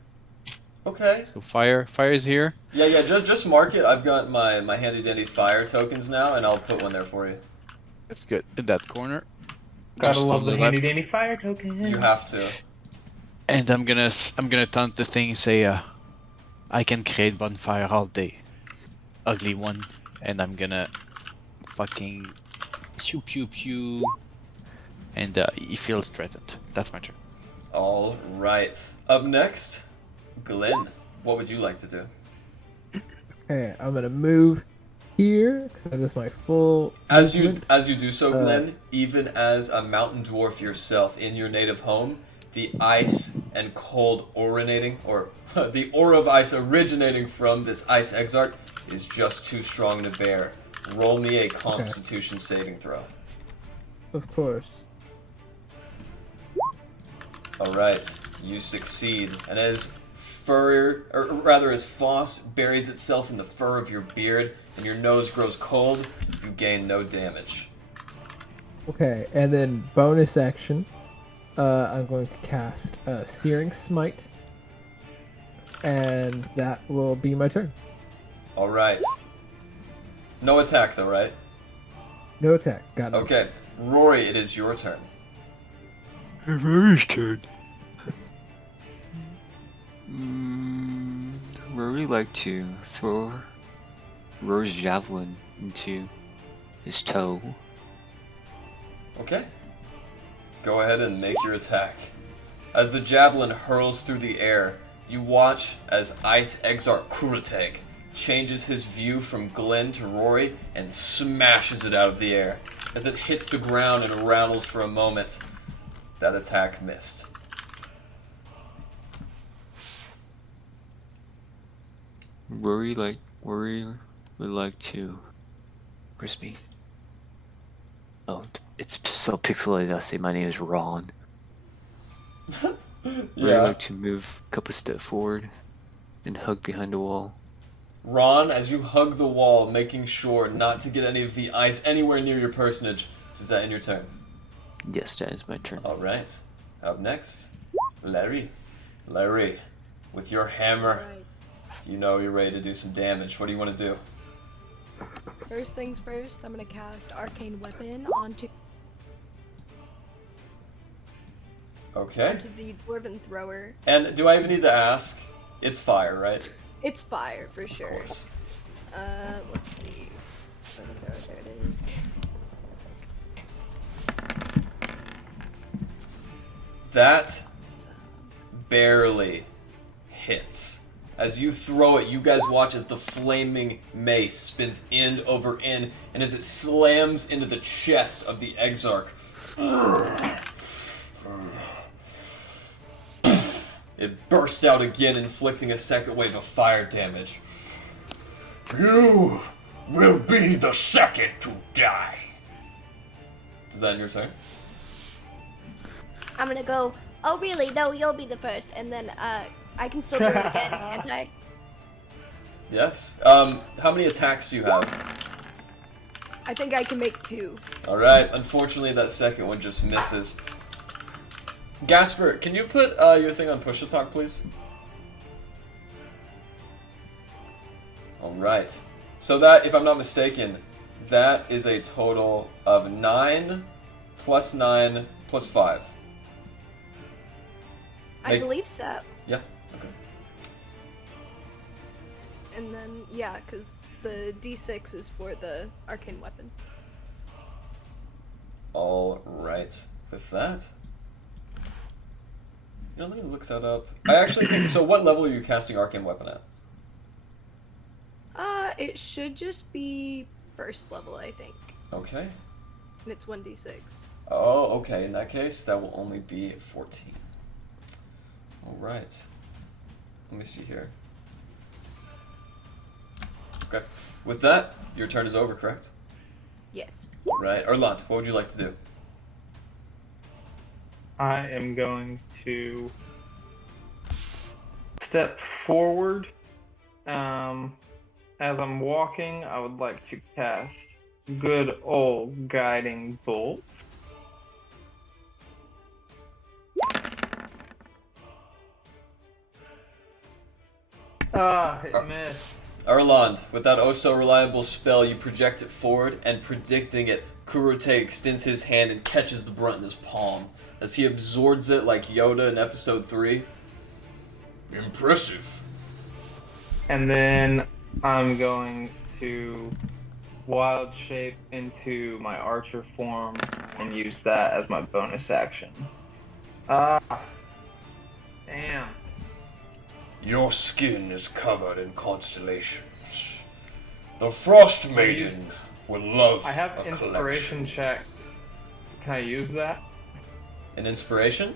Okay. So fire is here. Yeah, just mark it. I've got my handy dandy fire tokens now, and I'll put one there for you. That's good. In that corner. Gotta Just love on the the handy left. dandy fire token. You have to. And I'm gonna taunt the thing. Say, I can create bonfire all day. Ugly one. And I'm gonna fucking pew pew pew. And he feels threatened. That's my turn. All right. Up next, Glenn. What would you like to do? Okay, I'm gonna move here because that is my full. As movement. you do so, Glenn, even as a mountain dwarf yourself in your native home, the ice and cold originating, or the aura of ice originating from this Ice Exarch is just too strong to bear. Roll me a Constitution saving throw. Of course. All right, You succeed, and as as Foss buries itself in the fur of your beard and your nose grows cold, you gain no damage. Okay, and then bonus action, I'm going to cast Searing Smite, and that will be my turn. Alright. No attack though, right? No attack, got it. Okay, Rory, it is your turn. Rory's turn. Rory like to throw Rory's javelin into his toe. Okay. Go ahead and make your attack. As the javelin hurls through the air, you watch as Ice Exarch Kuroteg changes his view from Glenn to Rory and smashes it out of the air. As it hits the ground and rattles for a moment, that attack missed. Rory would like to. Where's me? Oh, it's so pixelated. I say my name is Ron. Rory would like to move a couple steps forward and hug behind the wall. Ron, as you hug the wall, making sure not to get any of the ice anywhere near your personage, is that in your turn? Yes, that is my turn. Alright. Up next, Larry. Larry, with your hammer, you know you're ready to do some damage. What do you want to do? First things first, I'm gonna cast Arcane Weapon onto Okay. the Dwarven Thrower. And do I even need to ask? It's fire, right? It's fire for Of sure. course. Let's see. There it is. That barely hits. As you throw it, you guys watch as the flaming mace spins end over end, and as it slams into the chest of the Exarch, it bursts out again, inflicting a second wave of fire damage. You will be the second to die. Is that your turn? I'm gonna go, oh really? No, you'll be the first. And then I can still do it again, can't I? Yes. How many attacks do you have? I think I can make 2. Alright, unfortunately that second one just misses. Gasper, can you put your thing on push to talk, please? Alright. So that, if I'm not mistaken, that is a total of 9 plus 9 plus 5. I believe so. Yeah, okay. And then, yeah, because the D6 is for the Arcane Weapon. Alright. With that... You know, let me look that up. I actually think... So what level are you casting Arcane Weapon at? It should just be first level, I think. Okay. And it's 1d6. Oh, okay. In that case, that will only be 14. Alright. Let me see here. Okay. With that, your turn is over, correct? Yes. Right. Erland, what would you like to do? I am going to step forward. As I'm walking, I would like to cast good old Guiding Bolt. It missed. Erland, with that oh so reliable spell, you project it forward, and predicting it, Kuroteg extends his hand and catches the brunt in his palm. As he absorbs it like Yoda in episode 3. Impressive. And then I'm going to wild shape into my archer form and use that as my bonus action. Damn. Your skin is covered in constellations. The Frost Maiden will love I have a inspiration collection. check. Can I use that? An inspiration?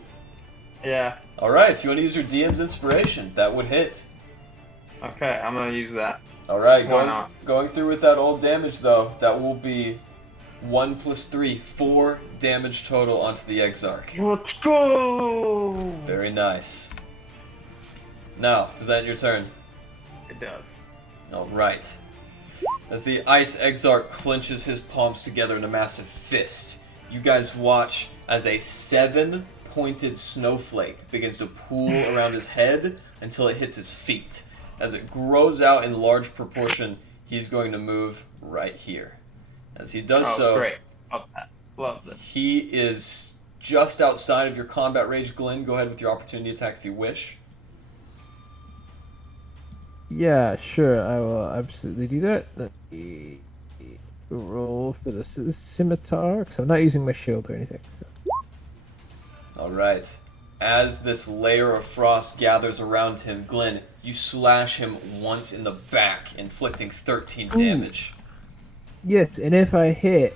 Yeah. Alright, if you want to use your DM's inspiration, that would hit. Okay, I'm gonna use that. Alright, Why not? going through with that old damage though, that will be 1 plus 3, 4 damage total onto the Exarch. Let's go! Very nice. Now, does that end your turn? It does. Alright. As the Ice Exarch clenches his palms together in a massive fist, you guys watch as a 7-pointed snowflake begins to pool around his head until it hits his feet. As it grows out in large proportion, he's going to move right here. As he does so, great. Love this. he is just outside of your combat range. Glenn, go ahead with your opportunity attack if you wish. Yeah, sure. I will absolutely do that. Let me roll for the scimitar, because I'm not using my shield or anything. So. Alright. As this layer of frost gathers around him, Glenn, you slash him once in the back, inflicting 13 damage. Yes, and if I hit,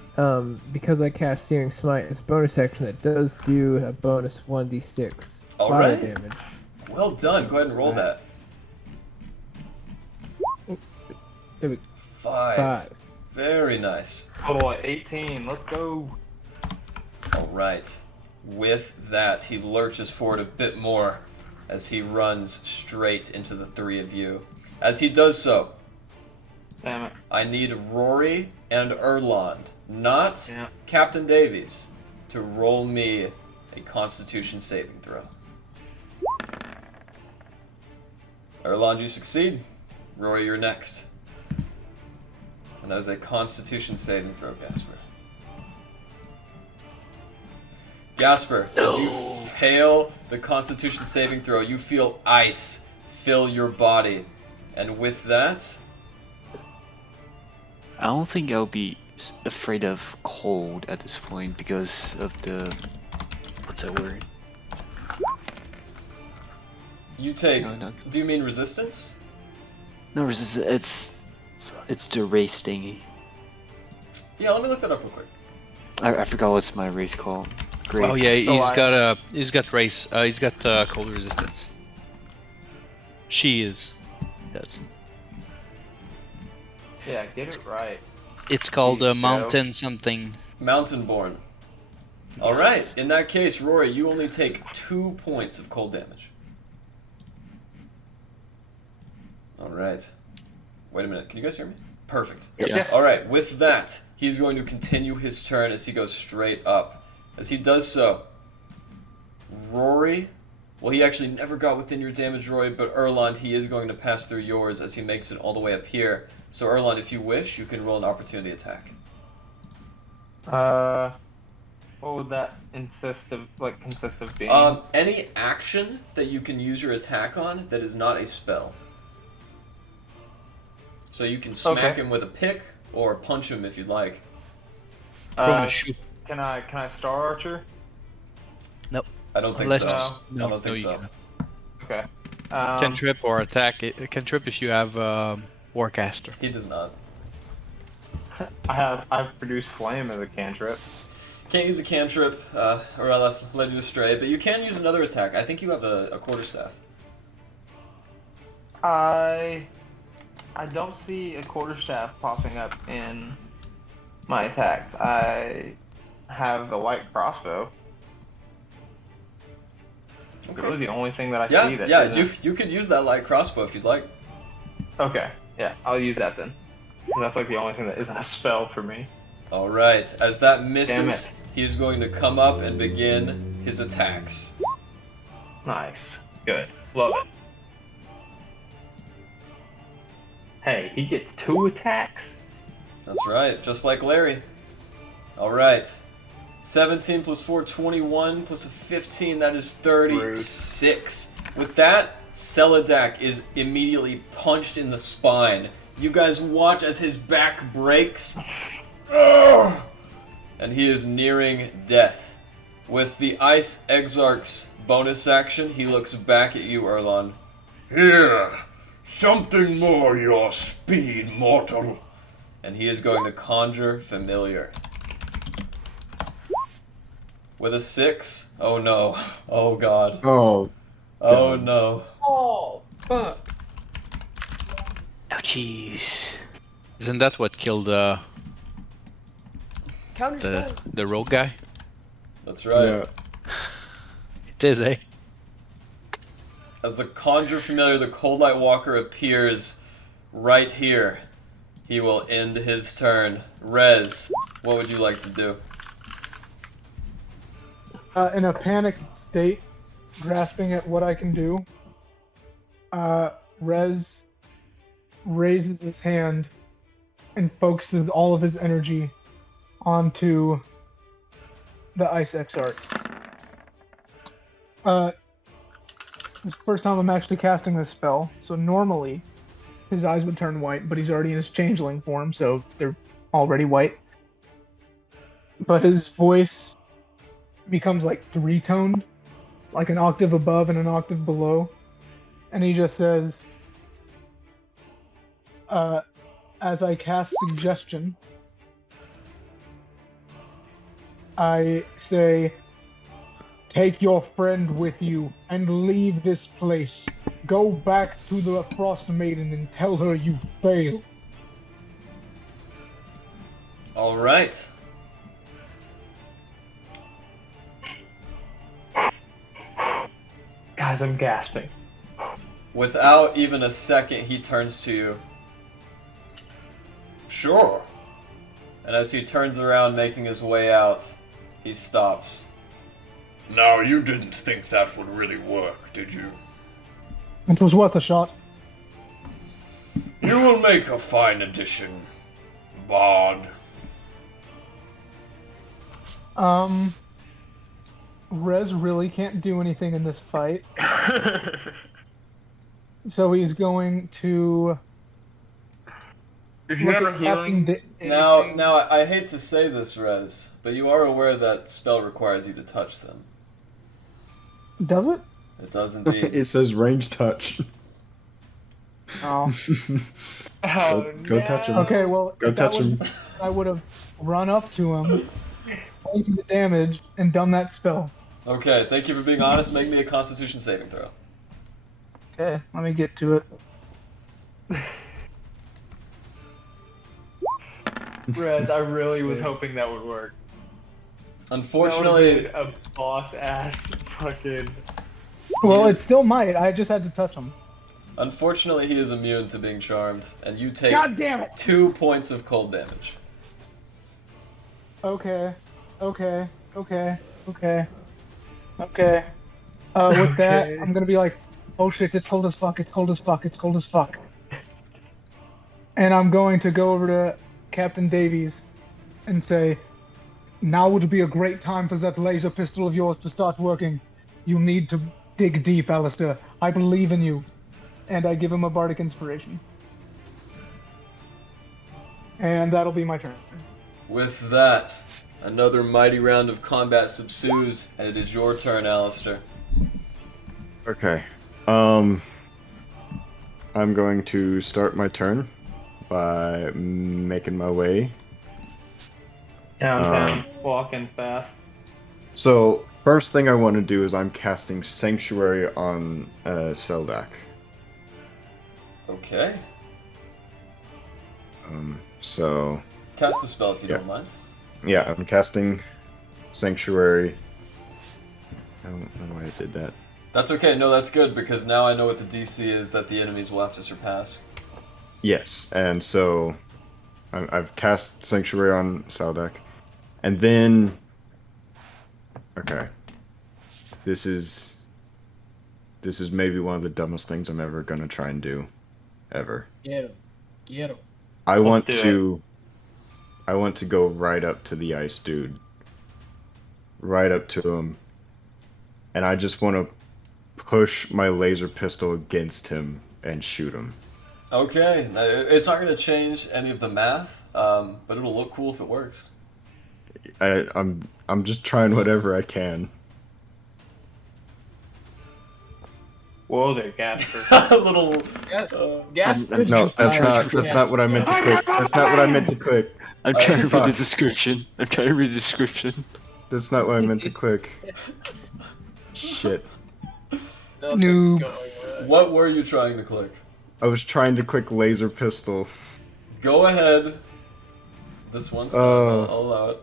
because I cast Searing Smite as bonus action, that does do a bonus 1d6 fire Alright. damage. Well done. Go ahead and roll that. 5. Very nice. Oh, 18. Let's go. Alright. With that, he lurches forward a bit more as he runs straight into the three of you. As he does so, Damn it. I need Rory and Erland, not Yeah. Captain Davies, to roll me a Constitution saving throw. Erland, you succeed. Rory, you're next. And that is a Constitution saving throw, Gasper. Gasper, as you fail the Constitution saving throw, you feel ice fill your body. And with that, I don't think I'll be afraid of cold at this point because of the... what's that word? you take... No. Do you mean resistance? No, it's the race thingy. Yeah, let me look that up real quick. I forgot what's my race called. Great. Oh yeah, he's got race. He's got cold resistance. She is. Yes. Yeah, get it right. It's called There you go. mountain something. Mountain-born. Alright, in that case, Rory, you only take 2 points of cold damage. Alright. Wait a minute, can you guys hear me? Perfect. Yeah. Alright, with that, he's going to continue his turn as he goes straight up. As he does so, Rory, well, he actually never got within your damage, Rory, but Erland, he is going to pass through yours as he makes it all the way up here. So, Erland, if you wish, you can roll an opportunity attack. What would that consist of being? Any action that you can use your attack on that is not a spell. So you can smack him with a pick or punch him if you'd like. Can I Star Archer? Nope. I don't think Unless so. no, I don't think you so. cannot. Okay. Cantrip or attack. Cantrip if you have Warcaster. He does not. I've produced flame as a cantrip. Can't use a cantrip, or else led you astray, but you can use another attack. I think you have a quarterstaff. I don't see a quarterstaff popping up in my attacks. I have the light crossbow. Okay. Really the only thing that I see that you could use that light crossbow if you'd like. Okay, yeah, I'll use that then. 'Cause that's like the only thing that isn't a spell for me. Alright, as that misses, Damn it. he's going to come up and begin his attacks. Nice. Good. Love it. Hey, he gets 2 attacks? That's right, just like Larry. Alright. 17 plus 4, 21, plus a 15, that is 36. With that, Seladak is immediately punched in the spine. You guys watch as his back breaks. And he is nearing death. With the Ice Exarch's bonus action, he looks back at you, Erland. Here, something more your speed, mortal. And he is going to conjure Familiar. With a 6? Oh no. Oh god. Oh. Oh no. Oh, fuck. Oh jeez. Isn't that what killed The rogue guy. That's right. Yeah. It is, eh? As the Conjure Familiar, the Cold Light Walker appears right here, he will end his turn. Rez, what would you like to do? In a panicked state, grasping at what I can do, Rez raises his hand and focuses all of his energy onto the Ice Exarch. This is the first time I'm actually casting this spell, so normally his eyes would turn white, but he's already in his changeling form, so they're already white. But his voice becomes like three-toned, like an octave above and an octave below, and he just says, as I cast Suggestion, I say, take your friend with you and leave this place. Go back to the Frost Maiden and tell her you failed. All right. Guys, I'm gasping. Without even a second, he turns to you. Sure. And as he turns around, making his way out, he stops. Now, you didn't think that would really work, did you? It was worth a shot. You will make a fine addition, Bard. Rez really can't do anything in this fight. So he's going to... If you have a healing... Now, I hate to say this, Rez, but you are aware that spell requires you to touch them. Does it? It does indeed. It says range touch. Oh. Go touch him. Okay, well, Go touch him. I would have run up to him, pointed the damage, and done that spell. Okay, thank you for being honest. Make me a Constitution saving throw. Okay, let me get to it. Rez, I really was hoping that would work. Unfortunately, That would've been a boss ass fucking. Well, it still might. I just had to touch him. Unfortunately, he is immune to being charmed, and you take God damn it! 2 points of cold damage. Okay. With that, I'm gonna be like, oh shit, it's cold as fuck. And I'm going to go over to Captain Davies and say, now would be a great time for that laser pistol of yours to start working. You need to dig deep, Alistair. I believe in you. And I give him a bardic inspiration. And that'll be my turn. With that, another mighty round of combat subsues, and it is your turn, Alistair. Okay. I'm going to start my turn by making my way Downtown, walking fast. So, first thing I want to do is I'm casting Sanctuary on Seldak. Okay. So... Cast the spell if you don't mind. Yeah, I'm casting Sanctuary. I don't know why I did that. That's okay, no, that's good, because now I know what the DC is that the enemies will have to surpass. Yes, and so I've cast Sanctuary on Seldak. And then... Okay. This is maybe one of the dumbest things I'm ever gonna try and do. Ever. Get him. I want to go right up to the ice dude. Right up to him. And I just want to push my laser pistol against him and shoot him. Okay, it's not going to change any of the math, but it'll look cool if it works. I'm just trying whatever I can. Whoa there, Gasper. A little... Gasper. No, that's not what I meant to click. That's not what I meant to click. I'm trying to read the description. That's not what I meant to click. Shit. Noob. What were you trying to click? I was trying to click laser pistol. Go ahead. This one's I'll allow it.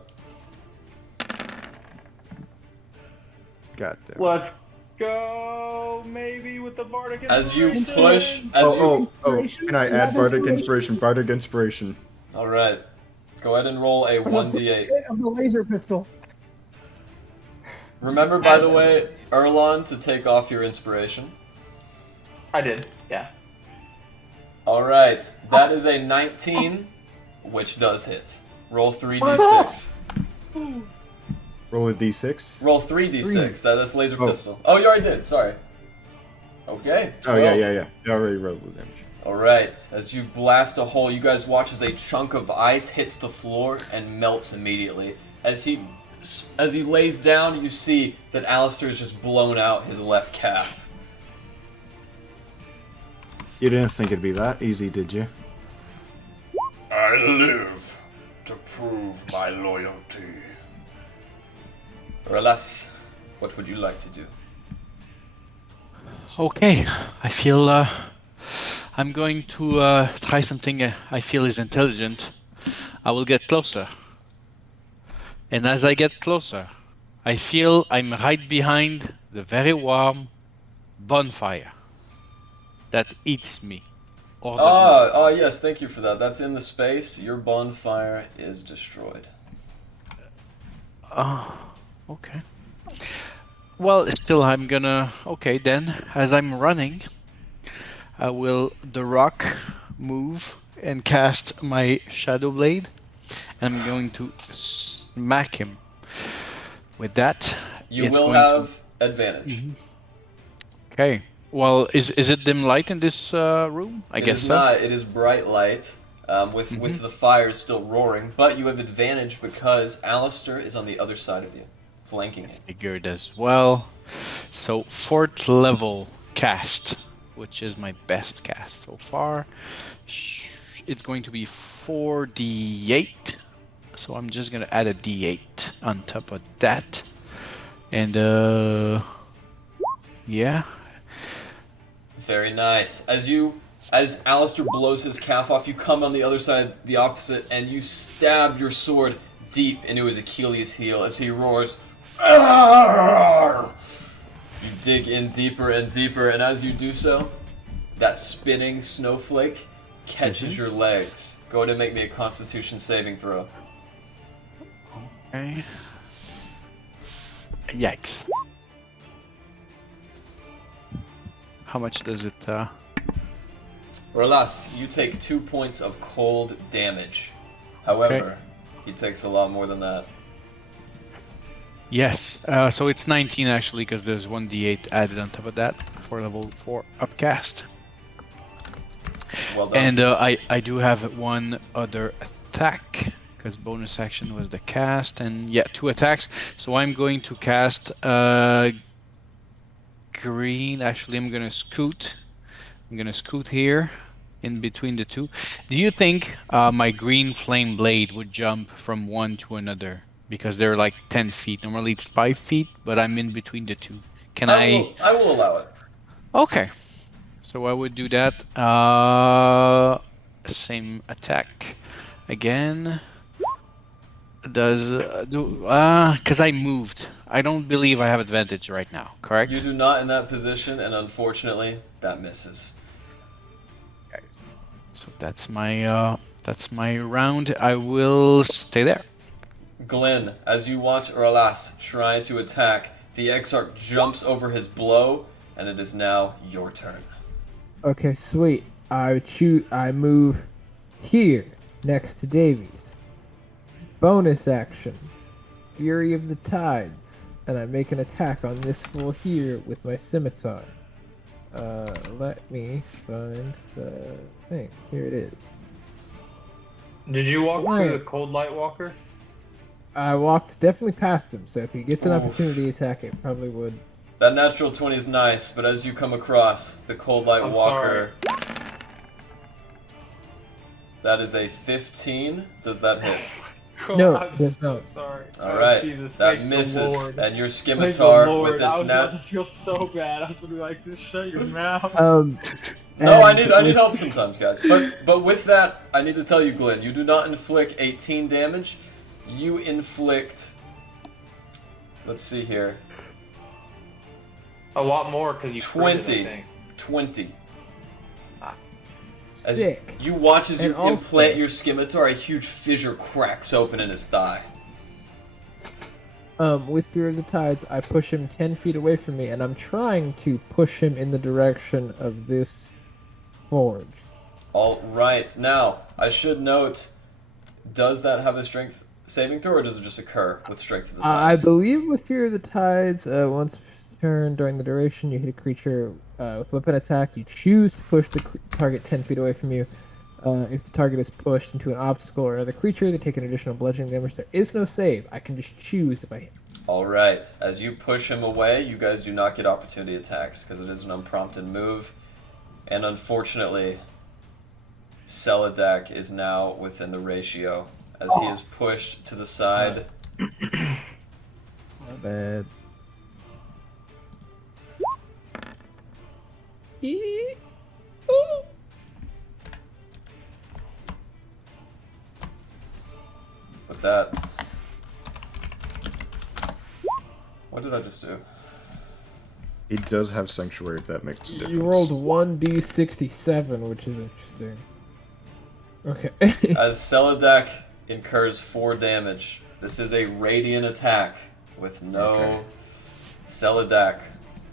God damn. Let's go, maybe with the bardic As you inspiration. push, as you... Can I add bardic inspiration? Bardic inspiration. Alright. Go ahead and roll a For the first 1d8. hit of the laser pistol. Remember, by the way, Erlon, to take off your inspiration. I did, yeah. Alright, that is a 19, which does hit. Roll 3d6. Roll a d6. Roll 3d6, that's laser pistol. Oh, you already did, sorry. Okay, 12. Oh, yeah. You already rolled the damage. Alright, as you blast a hole, you guys watch as a chunk of ice hits the floor and melts immediately. As he lays down, you see that Alistair's just blown out his left calf. You didn't think it'd be that easy, did you? I live to prove my loyalty. Relas, what would you like to do? Okay, I feel I'm going to try something I feel is intelligent. I will get closer. And as I get closer, I feel I'm right behind the very warm bonfire that eats me. Yes, thank you for that. That's in the space. Your bonfire is destroyed. Okay. Well, still I'm gonna... Okay, then, as I'm running, I will the rock move and cast my Shadow Blade. And I'm going to smack him with that. You will have advantage. Mm-hmm. Okay. Well, is it dim light in this room? I guess so. Not. It is bright light, with the fires still roaring. But you have advantage because Alistair is on the other side of you, flanking him. Figured as well. So 4th level cast, which is my best cast so far. It's going to be 4d8. So I'm just gonna add a d8 on top of that, and yeah. Very nice. As Alistair blows his calf off, you come on the other side, the opposite, and you stab your sword deep into his Achilles heel as he roars. Arr! You dig in deeper and deeper, and as you do so, that spinning snowflake catches your legs. Go ahead and make me a Constitution saving throw. Okay. Yikes. How much does it, Rolas, you take 2 points of cold damage. However, he takes a lot more than that. Yes, so it's 19 actually, because there's 1d8 added on top of that for level 4 upcast. Well done. And I do have one other attack, because bonus action was the cast, and yeah, 2 attacks. So I'm going to cast green. Actually, I'm gonna scoot. I'm gonna scoot here in between the two. Do you think my green flame blade would jump from one to another? Because they're like 10 feet. Normally it's 5 feet, but I'm in between the two. Can I? I will allow it. Okay. So I would do that. Same attack again. Does because I moved. I don't believe I have advantage right now, correct? You do not in that position, and unfortunately, that misses. Okay. So that's my round. I will stay there. Glenn, as you watch Urlas try to attack, the Exarch jumps over his blow, and it is now your turn. Okay, sweet. I move here, next to Davies. Bonus action. Fury of the Tides. And I make an attack on this fool here with my scimitar. Let me find the thing. Here it is. Did you walk through the cold light walker? I walked definitely past him, so if he gets an opportunity attack, it probably would. That natural 20 is nice, but as you come across the cold light walker, that is a 15. Does that hit? No, I'm there's so no. sorry. All right, Jesus, that thank the misses, Lord. and your Thank the scimitar Lord. with I its was net. about to feel so bad. I was gonna be like, just shut your mouth. No, I need help sometimes, guys. But with that, I need to tell you, Glenn, you do not inflict 18 damage. You inflict. Let's see here. A lot more because you critted, I 20. think. 20. As Sick. you watch as you And also- implant your scimitar, a huge fissure cracks open in his thigh. With Fear of the Tides, I push him 10 feet away from me, and I'm trying to push him in the direction of this forge. All right. Now, I should note, does that have a strength saving throw, or does it just occur with strength of the I tides? believe with Fear of the Tides, once per turn during the duration, you hit a creature with weapon attack. You choose to push the target 10 feet away from you. If the target is pushed into an obstacle or another creature, they take an additional bludgeoning damage. There is no save. I can just choose if I hit. All right. As you push him away, you guys do not get opportunity attacks because it is an unprompted move. And unfortunately, Seladak is now within the ratio as he is pushed to the side. My bad. With that, what did I just do? He does have Sanctuary if that makes a difference. You rolled 1d67, which is interesting. Okay. As Seladak incurs 4 damage, this is a radiant attack with no. Okay. Seladak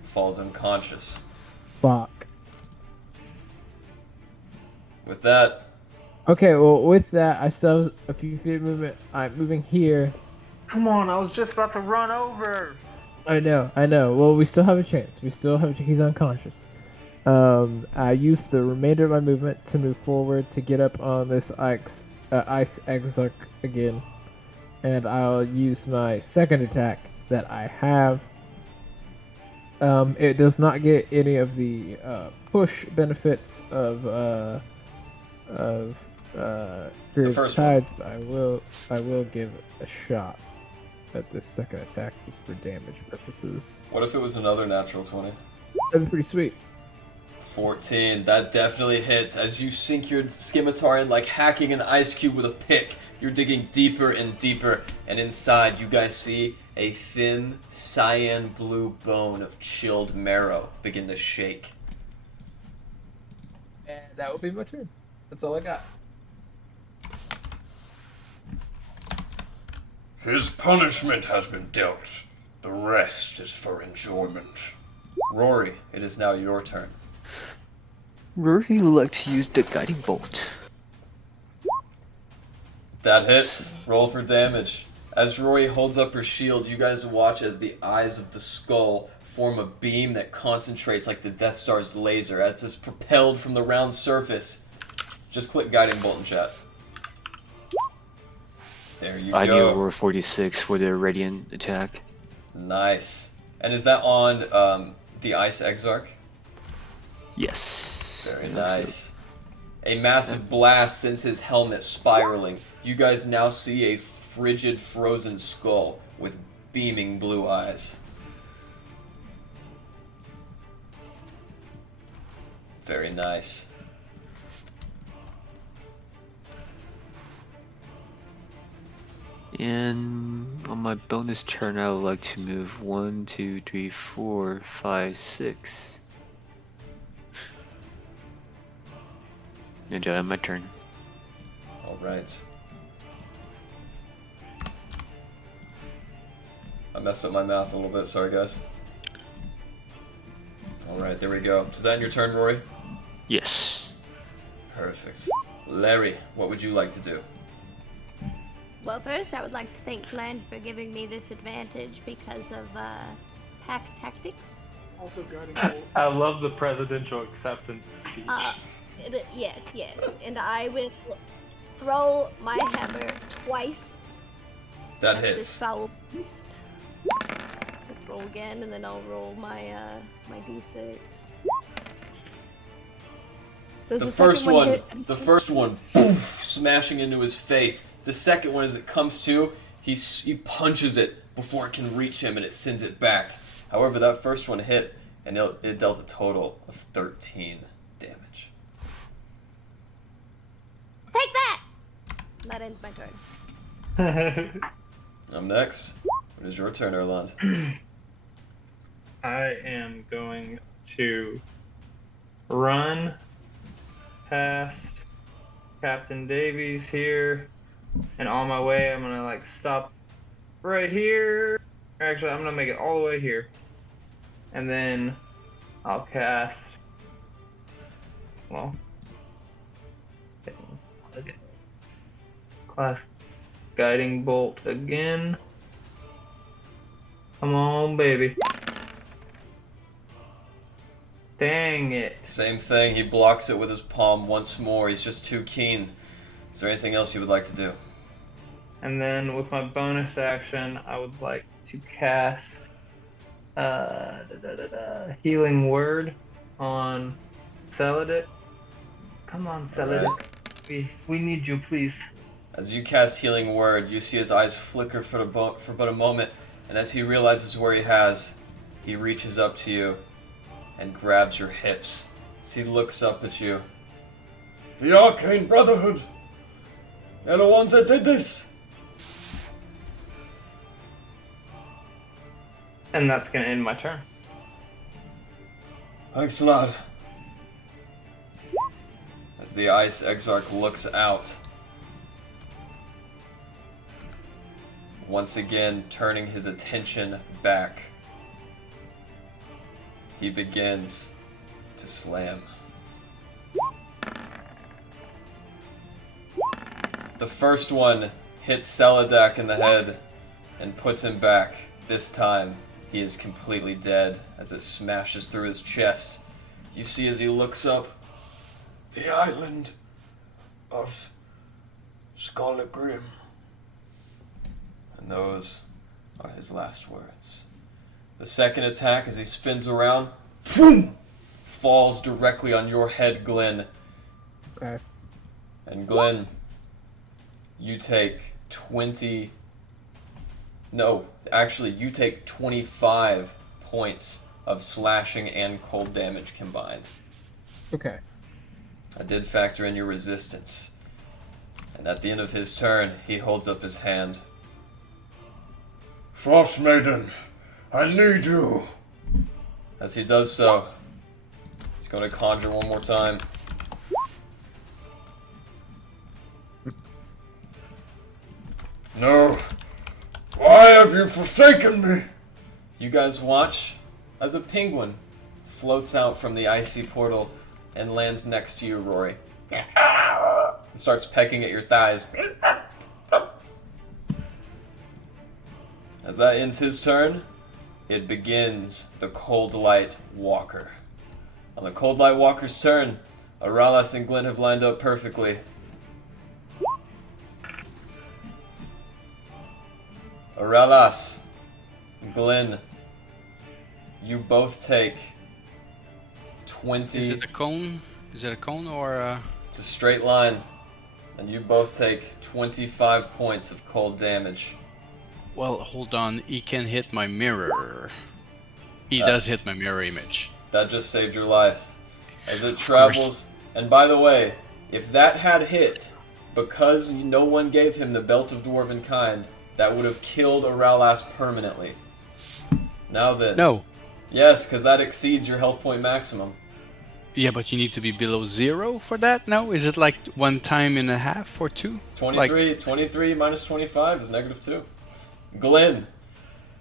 falls unconscious. Fuck. With that, Okay, well, with that, I still have a few feet of movement. I'm moving here. Come on, I was just about to run over. I know. Well, we still have a chance. He's unconscious. I use the remainder of my movement to move forward to get up on this ice exarch again. And I'll use my second attack that I have. It does not get any of the push benefits of Fear of first Tides, but I will give it a shot at this second attack just for damage purposes. what if it was another natural 20? That'd be pretty sweet. 14. That definitely hits. As you sink your scimitar in like hacking an ice cube with a pick, you're digging deeper and deeper, and inside you guys see a thin cyan blue bone of chilled marrow begin to shake. And that will be my turn. That's all I got. His punishment has been dealt. The rest is for enjoyment. Rory, it is now your turn. Rory would like to use the guiding bolt. That hits. Roll for damage. As Rory holds up her shield, you guys watch as the eyes of the skull form a beam that concentrates like the Death Star's laser as it's propelled from the round surface. Just click guiding bolt in chat. There you I go. do over 46 for the radiant attack. Nice. And is that on the ice exarch? Yes. Very And nice. A massive blast sends his helmet spiraling. You guys now see a frigid, frozen skull with beaming blue eyes. Very nice. And on my bonus turn, I would like to move 1, 2, 3, 4, 5, 6. Enjoy my turn. Alright. I messed up my math a little bit, sorry guys. Alright, there we go. Is that your turn, Rory? Yes. Perfect. Larry, what would you like to do? Well, first, I would like to thank Glenn for giving me this advantage because of pack tactics. Also guarding bolt. I love the presidential acceptance speech. Yes. And I will throw my hammer twice That at this hits. foul beast. Roll again, and then I'll roll my my d6. Does The second first one, hit? the first one, boom, smashing into his face. The second one, as it comes to, he punches it before it can reach him, and it sends it back. However, that first one hit, and it dealt a total of 13 damage. Take that! That ends my turn. I'm next. It is your turn, Erland. I am going to run past Captain Davies here, and on my way I'm gonna like stop right here. Actually, I'm gonna make it all the way here, and then I'll cast. Well, okay. Class guiding bolt again. Come on, baby. Dang it. Same thing, he blocks it with his palm once more. He's just too keen. Is there anything else you would like to do? And then with my bonus action, I would like to cast Healing Word on Celadit. Come on, Celadit. Right. We need you, please. As you cast Healing Word, you see his eyes flicker for but a moment, and as he realizes where he reaches up to you and grabs your hips. As he looks up at you. The Arcane Brotherhood! They're the ones that did this! And that's gonna end my turn. Thanks, lad. As the Ice Exarch looks out, once again turning his attention back, he begins to slam. The first one hits Seladak in the head and puts him back. This time, he is completely dead as it smashes through his chest. You see as he looks up, The island of Scarlet Grim. and those are his last words. The second attack, as he spins around, boom, falls directly on your head, Glenn. Okay. And Glenn, you take 20... No, actually, you take 25 points of slashing and cold damage combined. Okay. I did factor in your resistance. And at the end of his turn, he holds up his hand. Frost Maiden, I need you. As he does so, he's going to conjure one more time. No. Why have you forsaken me? You guys watch as a penguin floats out from the icy portal and lands next to you, Rory. And starts pecking at your thighs. As that ends his turn, it begins the Cold Light Walker. On the Cold Light Walker's turn, Aralas and Glenn have lined up perfectly. Aralas, Glenn, you both take 20... Is it a cone? Is it a cone or It's a straight line. And you both take 25 points of cold damage. Well, hold on. He can hit my mirror. He does hit my mirror image. That just saved your life. As it travels... And by the way, if that had hit, because no one gave him the Belt of Dwarven Kind, that would have killed Aralas permanently. Now then... No. Yes, because that exceeds your health point maximum. Yeah, but you need to be below 0 for that? No? Is it like 1 time and a half or 2? 23 minus 25 is -2. Glenn,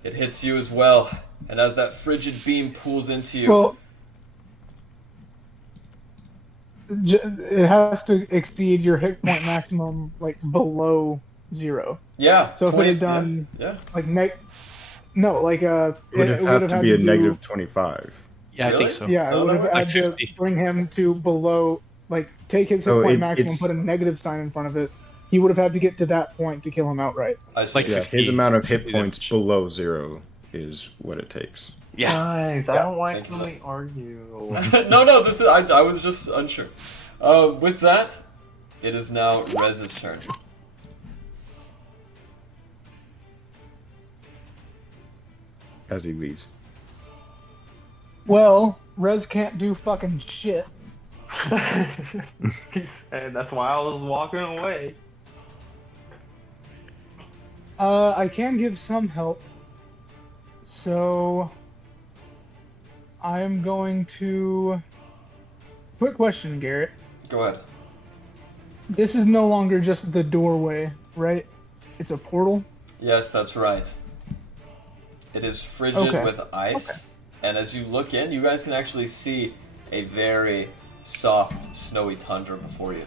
it hits you as well. And as that frigid beam pulls into you... Well, it has to exceed your hit point maximum, like, below 0. Yeah. So if it had done, like, no, like, it would have to be a negative 25. Yeah, I think so. Yeah, it would have had to bring him to below, like, take his hit point maximum and put a negative sign in front of it. He would have had to get to that point to kill him outright. I see. Like, yeah, his amount of hit points below 0 is what it takes. Yeah. Guys, I don't like when we argue. No, this is... I was just unsure. With that, it is now Rez's turn. As he leaves. Well, Rez can't do fucking shit. He said that's why I was walking away. I can give some help. So, I'm going to. Quick question, Garrett. Go ahead. This is no longer just the doorway, right? It's a portal. Yes, that's right. It is frigid Okay. with ice, and as you look in, you guys can actually see a very soft, snowy tundra before you.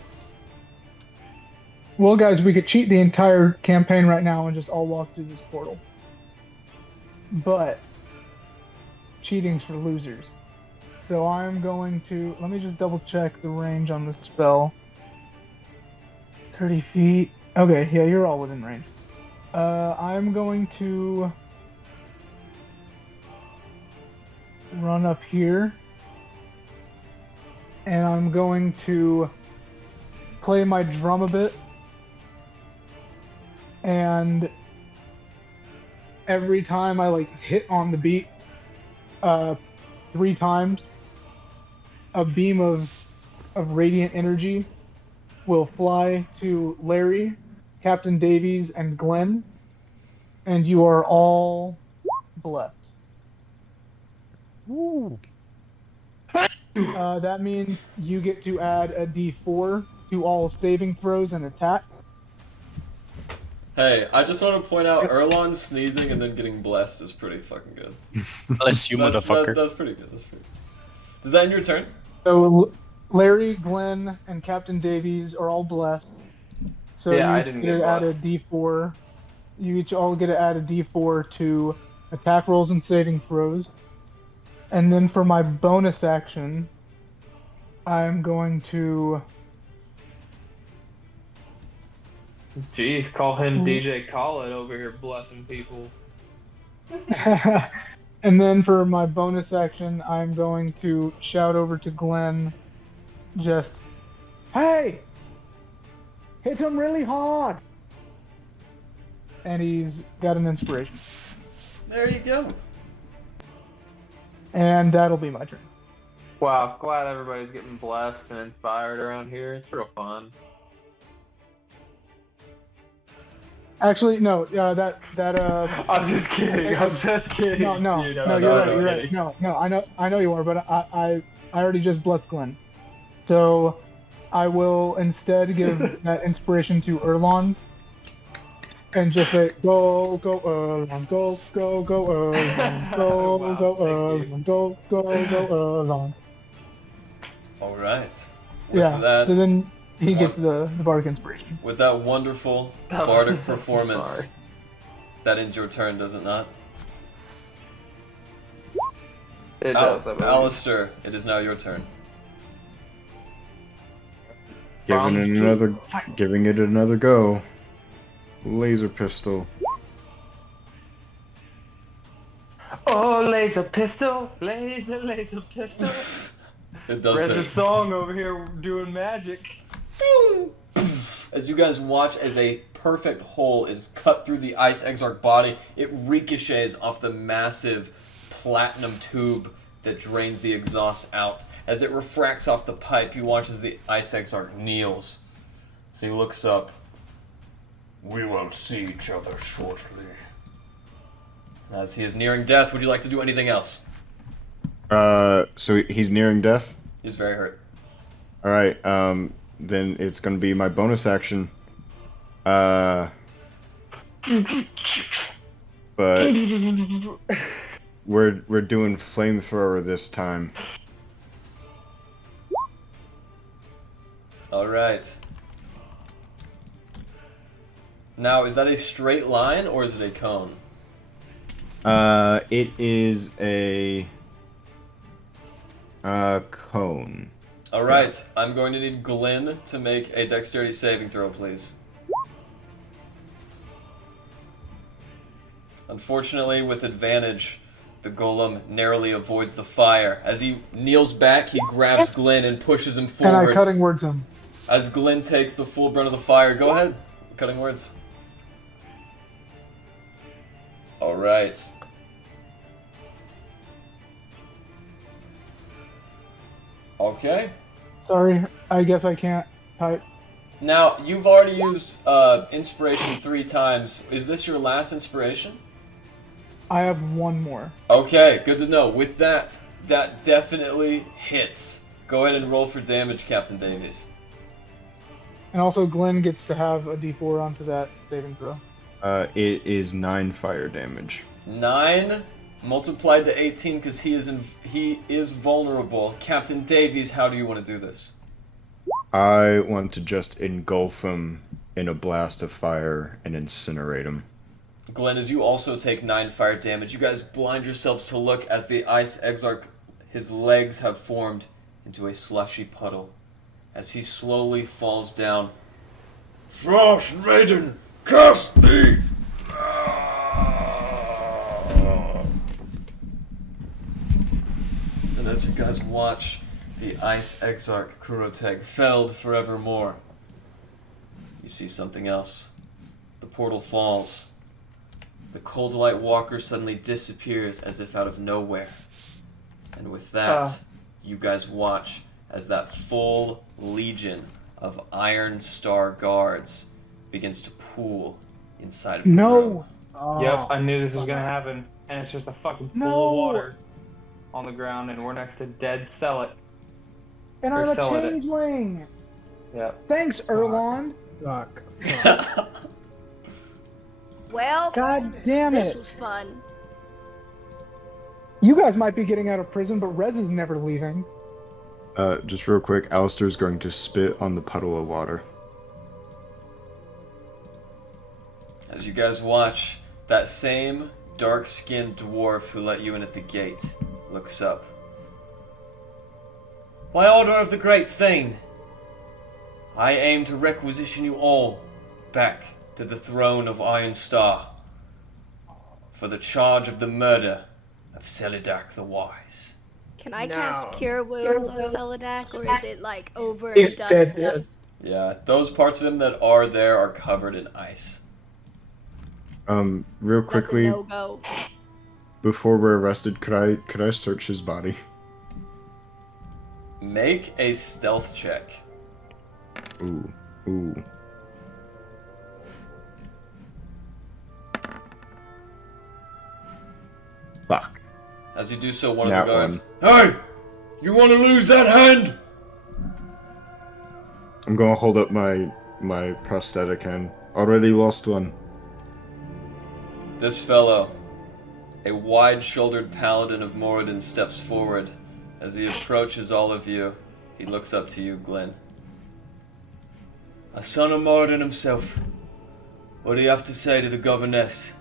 Well, guys, we could cheat the entire campaign right now and just all walk through this portal. But cheating's for losers. So I'm going to. Let me just double check the range on the spell. 30 feet. Okay, yeah, you're all within range. I'm going to run up here. And I'm going to play my drum a bit. And every time I hit on the beat 3 times, a beam of radiant energy will fly to Larry, Captain Davies, and Glenn, and you are all blessed. Ooh. That means you get to add a d4 to all saving throws and attacks. Hey, I just want to point out Erlon sneezing and then getting blessed is pretty fucking good. Bless you, motherfucker. That's pretty good. That's pretty good. Is that in your turn? So Larry, Glenn, and Captain Davies are all blessed. So Yeah, I you didn't get get to add a blessed. d4. You each all get to add a d4 to attack rolls and saving throws. And then for my bonus action, I'm going to... Jeez, call him DJ Khaled over here blessing people. And then for my bonus action, I'm going to shout over to Glenn, just, "Hey! Hit him really hard!" And he's got an inspiration. There you go. And that'll be my turn. Wow, glad everybody's getting blessed and inspired around here. It's real fun. Actually, no, I'm just kidding. I'm just kidding. No, Dude, no, I'm you're not right, you're right. kidding. No, I know you are, but I already just blessed Glenn. So I will instead give that inspiration to Erlon and just say, "Go, go, Erlon, go, go, go, Erlon, go, Wow, go, thank you. Erlon, go, go, go, Erlon." All right. Yeah. that, So then he gets the bardic inspiration. With that wonderful Oh, bardic I'm performance, sorry. that ends your turn, does it not? It does. I believe. Alistair, it is now your turn. Giving it another go. Laser pistol. Oh, laser pistol, laser pistol. It does There's a say. song over here doing magic. As you guys watch as a perfect hole is cut through the Ice Exarch body, it ricochets off the massive platinum tube that drains the exhaust out. As it refracts off the pipe, you watch as the Ice Exarch kneels. So he looks up. We will see each other shortly. As he is nearing death, would you like to do anything else? So he's nearing death? He's very hurt. Alright, then it's gonna be my bonus action. But we're doing flamethrower this time. Alright. Now, is that a straight line or is it a cone? It is a cone. Alright, I'm going to need Glenn to make a dexterity saving throw, please. Unfortunately, with advantage, the golem narrowly avoids the fire. As he kneels back, he grabs Glenn and pushes him And I forward. cutting words him. As Glenn takes the full brunt of the fire. Go ahead. Cutting words. Alright. Okay. Sorry, I guess I can't type. Now, you've already used inspiration 3 times. Is this your last inspiration? I have one more. Okay, good to know. With that, That definitely hits. Go ahead and roll for damage, Captain Davies. And also, Glenn gets to have a D4 onto that saving throw. It is 9 fire damage. 9 multiplied to 18 because he is vulnerable. Captain Davies, how do you want to do this? I want to just engulf him in a blast of fire and incinerate him. Glenn, as you also take 9 fire damage, you guys blind yourselves to look as the Ice Exarch, his legs have formed into a slushy puddle. As he slowly falls down. Frost Maiden, curse thee! And as you guys watch the Ice Exarch Kuroteg felled forevermore, you see something else. The portal falls. The Cold Light Walker suddenly disappears as if out of nowhere. And with that, you guys watch as that full legion of Iron Star guards begins to pool inside of the room. Yep, I knew this was gonna happen. And it's just a fucking pool of water on the ground, and we're next to dead Selleck. And I'm a changeling! Yep. Thanks, Erlon! Fuck. Well, God damn this it! was fun. You guys might be getting out of prison, but Rez is never leaving. Just real quick, Alistair's going to spit on the puddle of water. As you guys watch, that same dark-skinned dwarf who let you in at the gate looks up. By order of the Great Thane, I aim to requisition you all back to the throne of Iron Star for the charge of the murder of Selidak the Wise. Can I cast Cure Wounds on Selidak, or is it like over He's and done? dead. Yeah, those parts of him that are there are covered in ice. Real That's quickly, a no-go. before we're arrested, could I search his body? Make a stealth check. Ooh. Fuck. As you do so, one of That the guards. Hey! You want to lose that hand? I'm gonna hold up my prosthetic hand. Already lost one. This fellow, a wide-shouldered paladin of Moradin, steps forward. As he approaches all of you, he looks up to you, Glenn. A son of Moradin himself. What do you have to say to the governess?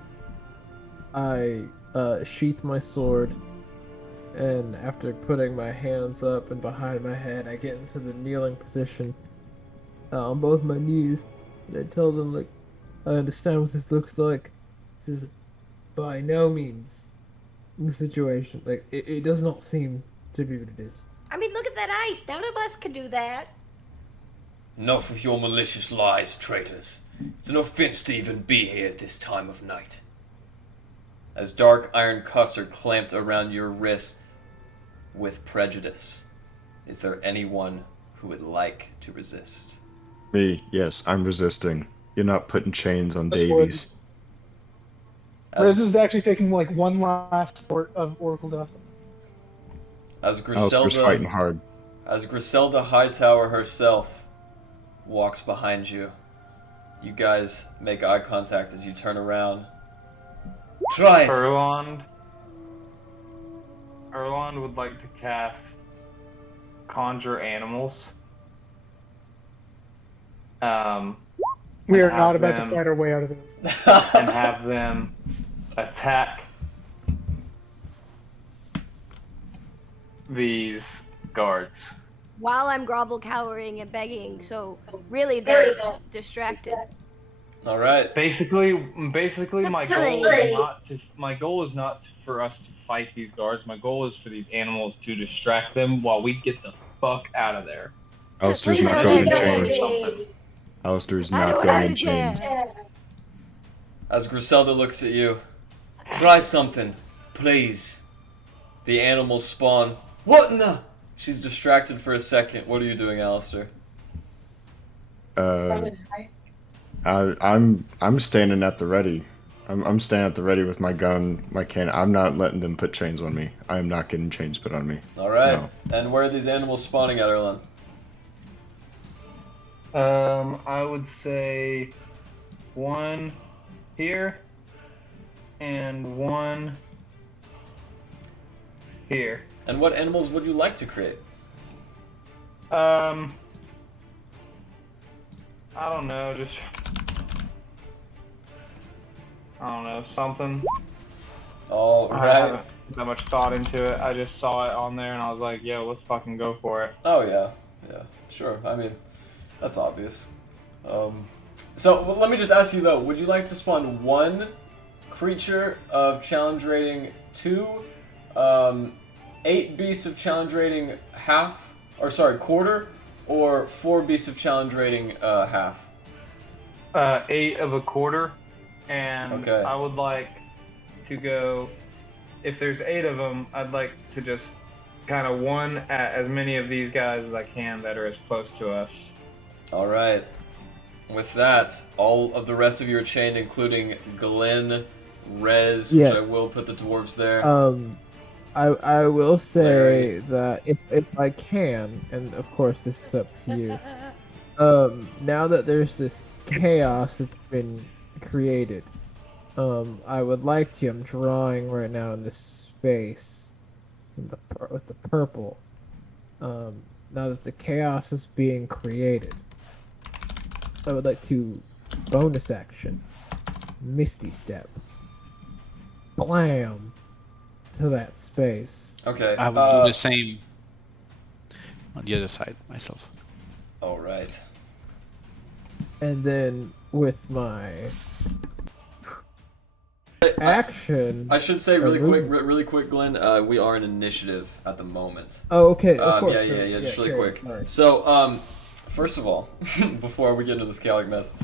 I sheath my sword, and after putting my hands up and behind my head, I get into the kneeling position on both my knees, and I tell them, like, I understand what this looks like. This is by no means the situation. Like, it does not seem to be what it is. I mean, look at that ice. None of us can do that. Enough of your malicious lies, traitors. It's an offense to even be here at this time of night. As dark iron cuffs are clamped around your wrists with prejudice, is there anyone who would like to resist? Me, yes, I'm resisting. You're not putting chains on That's Davies. Rez is actually taking like one last sport of Oracle Death. As Alistair's fighting hard. As Griselda Hightower herself walks behind you, you guys make eye contact as you turn around. Try it! Erland would like to cast Conjure Animals. We and are have not about them- to fight our way out of this. and have them attack these guards. While I'm grovel cowering and begging, so really they're distracted. Alright. Basically, my goal is not for us to fight these guards. My goal is for these animals to distract them while we get the fuck out of there. Alistair's Please not don't going in do chains. Something. Alistair's I not don't going in understand. chains. As Griselda looks at you, try something, please. The animals spawn. What in the? She's distracted for a second. What are you doing, Alistair? I'm standing at the ready. I'm staying at the ready with my gun, my cane. I'm not letting them put chains on me. I am not getting chains put on me. All right. No. And where are these animals spawning at, Erlen? I would say one here and one here. And what animals would you like to create? I don't know, something. All I right. haven't put that much thought into it. I just saw it on there and I was like, yo, let's fucking go for it. Oh yeah, yeah, sure. I mean, that's obvious. So well, let me just ask you though: would you like to spawn one creature of challenge rating 2, 8 beasts of challenge rating half, or sorry, quarter, or 4 beasts of challenge rating half? 8 of a quarter, and Okay. I would like to go. If there's 8 of them, I'd like to just kind of one at as many of these guys as I can that are as close to us. All right. With that, all of the rest of you are chained, including Glenn, Rez. Yes. Which I will put the dwarves there. I will say Larry. that if I can, and of course this is up to you. Now that there's this chaos that's been created, I would like to. I'm drawing right now in this space, with the purple. Now that the chaos is being created, I would like to bonus action, Misty Step, blam, to that space. Okay. I would do the same on the other side myself. All right. And then with my action, I should say really movement. quick, Glenn. We are in initiative at the moment. Oh, okay. Of course. Yeah. Just really carry quick. on. Sorry. So, first of all, before we get into this chaotic mess,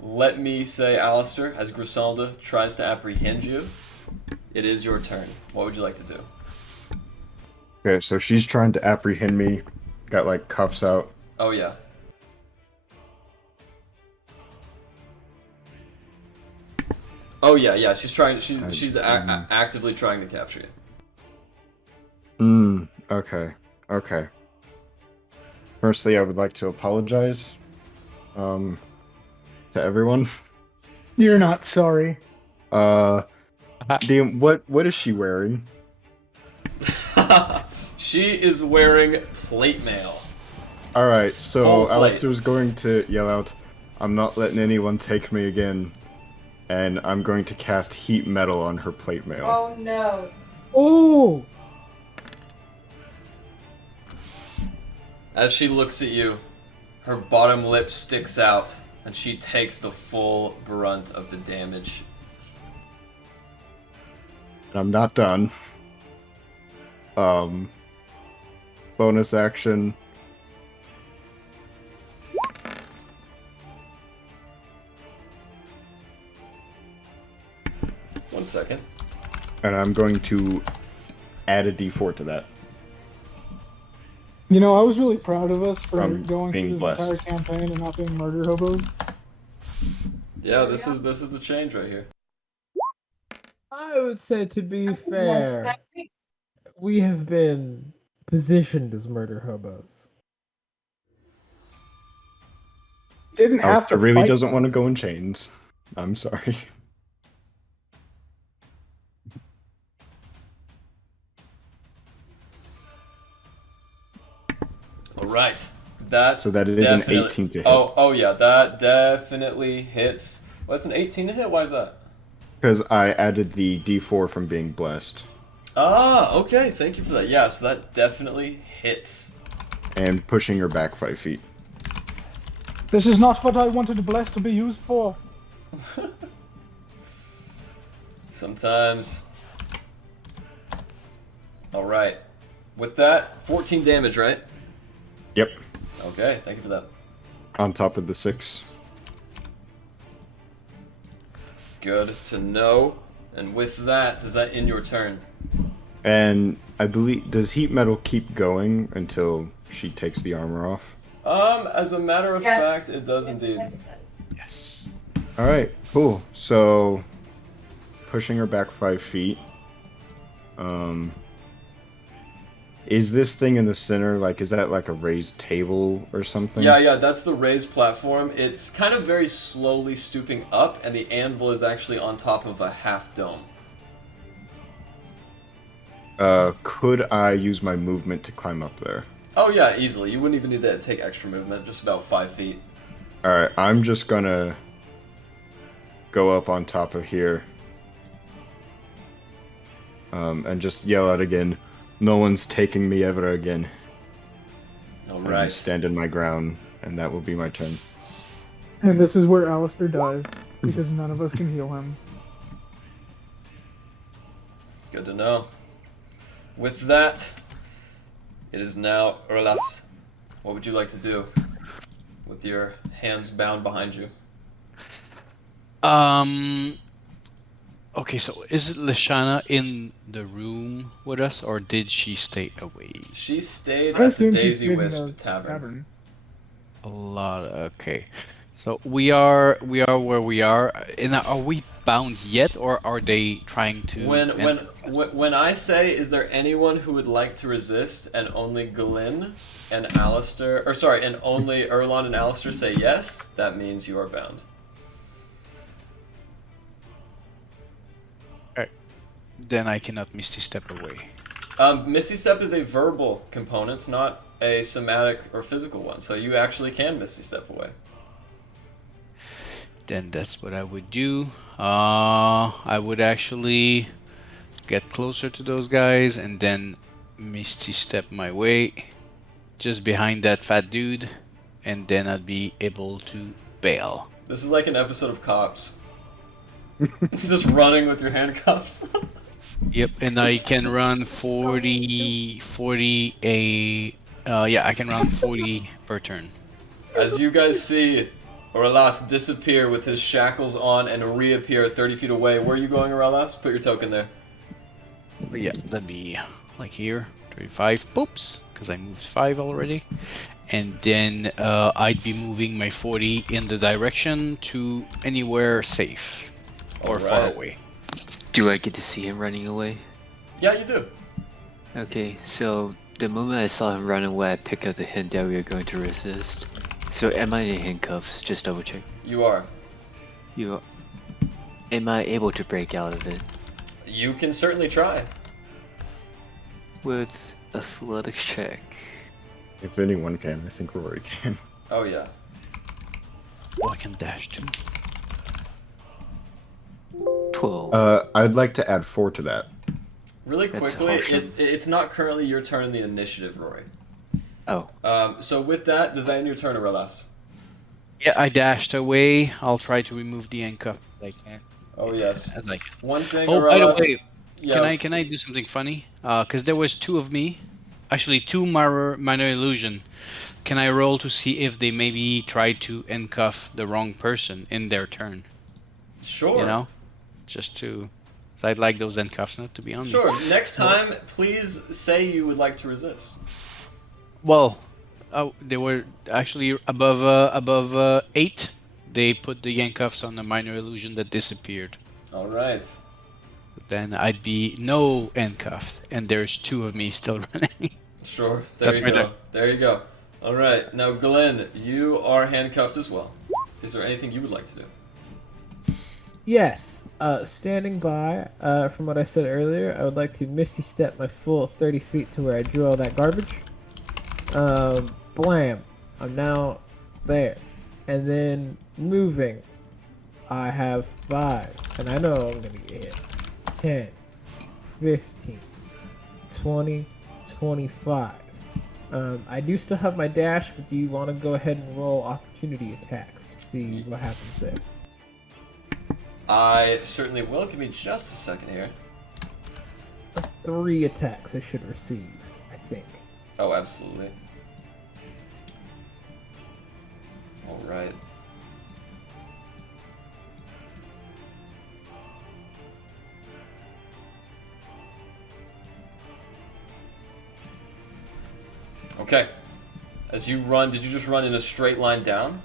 let me say, Alistair, as Griselda tries to apprehend you, it is your turn. What would you like to do? Okay, so she's trying to apprehend me. Got like cuffs out. Oh yeah. Oh yeah. She's trying. She's actively trying to capture you. Okay. Firstly, I would like to apologize, to everyone. You're not sorry. DM, what is she wearing? She is wearing plate mail. Alright, Full so plate. Alistair's going to yell out, "I'm not letting anyone take me again," and I'm going to cast heat metal on her plate mail. Oh no. Ooh! As she looks at you, her bottom lip sticks out, and she takes the full brunt of the damage. And I'm not done. Bonus action. One second. And I'm going to add a d4 to that. You know, I was really proud of us for From going being through this blessed. entire campaign and not being murder hobos. Yeah, this is a change right here. I would say, to be fair, we have been positioned as murder hobos. Didn't have Alistair to really fight. doesn't want to go in chains. I'm sorry. All right. That So that it is an definitely- 18 to hit. Oh yeah, that definitely hits. Well, that's an 18 to hit. Why is that? Because I added the d4 from being blessed. Ah, okay. Thank you for that. Yeah, so that definitely hits. And pushing her back 5 feet. This is not what I wanted the bless to be used for. Sometimes. All right. With that, 14 damage, right? Yep. Okay. Thank you for that. On top of the 6. Good to know. And with that, does that end your turn? And I believe, does heat metal keep going until she takes the armor off? As a matter of fact, it does indeed. Yes. Alright, cool. So, pushing her back 5 feet. Is this thing in the center, like, is that like a raised table or something? Yeah, that's the raised platform. It's kind of very slowly stooping up, and the anvil is actually on top of a half dome. Could I use my movement to climb up there? Oh yeah, easily. You wouldn't even need to take extra movement, just about 5 feet. Alright, I'm just gonna go up on top of here. And just yell out again, "No one's taking me ever again." Alright. And stand in my ground, and that will be my turn. And this is where Alistair dies, because none of us can heal him. Good to know. With that, it is now Urlas. What would you like to do with your hands bound behind you? Okay, so is Lashana in the room with us, or did she stay away? She stayed I at the assume she Daisy stayed in Wisp the Tavern. A lot. Okay, so we are where we are. And are we bound yet, or are they trying to? When I say, is there anyone who would like to resist, and only Glenn and Alistair, or sorry, and only Erlon and Alistair say yes, that means you are bound. Then I cannot Misty Step away. Misty Step is a verbal component, not a somatic or physical one, so you actually can Misty Step away. Then that's what I would do. I would actually get closer to those guys and then Misty Step my way, just behind that fat dude, and then I'd be able to bail. This is like an episode of Cops. Just running with your handcuffs. Yep, and I can run 40 I can run 40 per turn. As you guys see Oralas disappear with his shackles on and reappear 30 feet away. Where are you going, Oralas? Put your token there. But yeah, that'd be like here, 35 poops, because I moved 5 already. And then I'd be moving my 40 in the direction to anywhere safe or far away. Do I get to see him running away? Yeah, you do. Okay, so the moment I saw him run away, I picked up the hint that we were going to resist. So am I in handcuffs? Just double check. You are. You are. Am I able to break out of it? You can certainly try. With athletics check. If anyone can, I think Rory can. Oh yeah. Oh, I can dash too. 12. I'd like to add 4 to that. Really That's quickly, harsh. it's not currently your turn in the initiative, Rory. Oh. So with that, does that end your turn, Oralas? Yeah, I dashed away. I'll try to remove the handcuff if I can. Oh yes. As I can. One thing, Oh, by the Oralas. way, Yeah. can I do something funny? Because there was 2 of me, actually 2 minor illusion. Can I roll to see if they maybe tried to handcuff the wrong person in their turn? Sure. You know, just to. So I'd like those handcuffs not to be on me. Sure. Next time, please say you would like to resist. Well, they were actually above 8. They put the handcuffs on the minor illusion that disappeared. All right. Then I'd be no handcuffed, and there's 2 of me still running. Sure. There you go. There you go. All right. Now, Glenn, you are handcuffed as well. Is there anything you would like to do? Yes, standing by, from what I said earlier, I would like to Misty Step my full 30 feet to where I drew all that garbage. Blam. I'm now there. And then moving, I have 5. And I know I'm going to get hit. 10, 15, 20, 25. I do still have my dash, but do you want to go ahead and roll opportunity attacks to see what happens there? I certainly will. Give me just a second here. That's 3 attacks I should receive, I think. Oh, absolutely. All right. Okay. As you run, did you just run in a straight line down?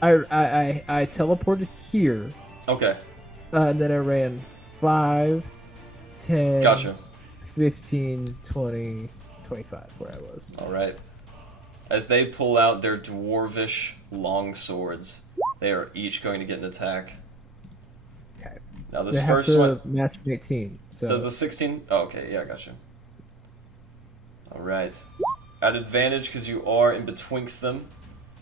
I teleported here, Okay. and then I ran 5, 10, Gotcha. 15, 20, 25, where I was. All right. As they pull out their dwarvish long swords, they are each going to get an attack. Okay. Now this They have first to one match an 18. So does a 16. Oh, okay, yeah, gotcha. All right. At advantage because you are in betwixt them.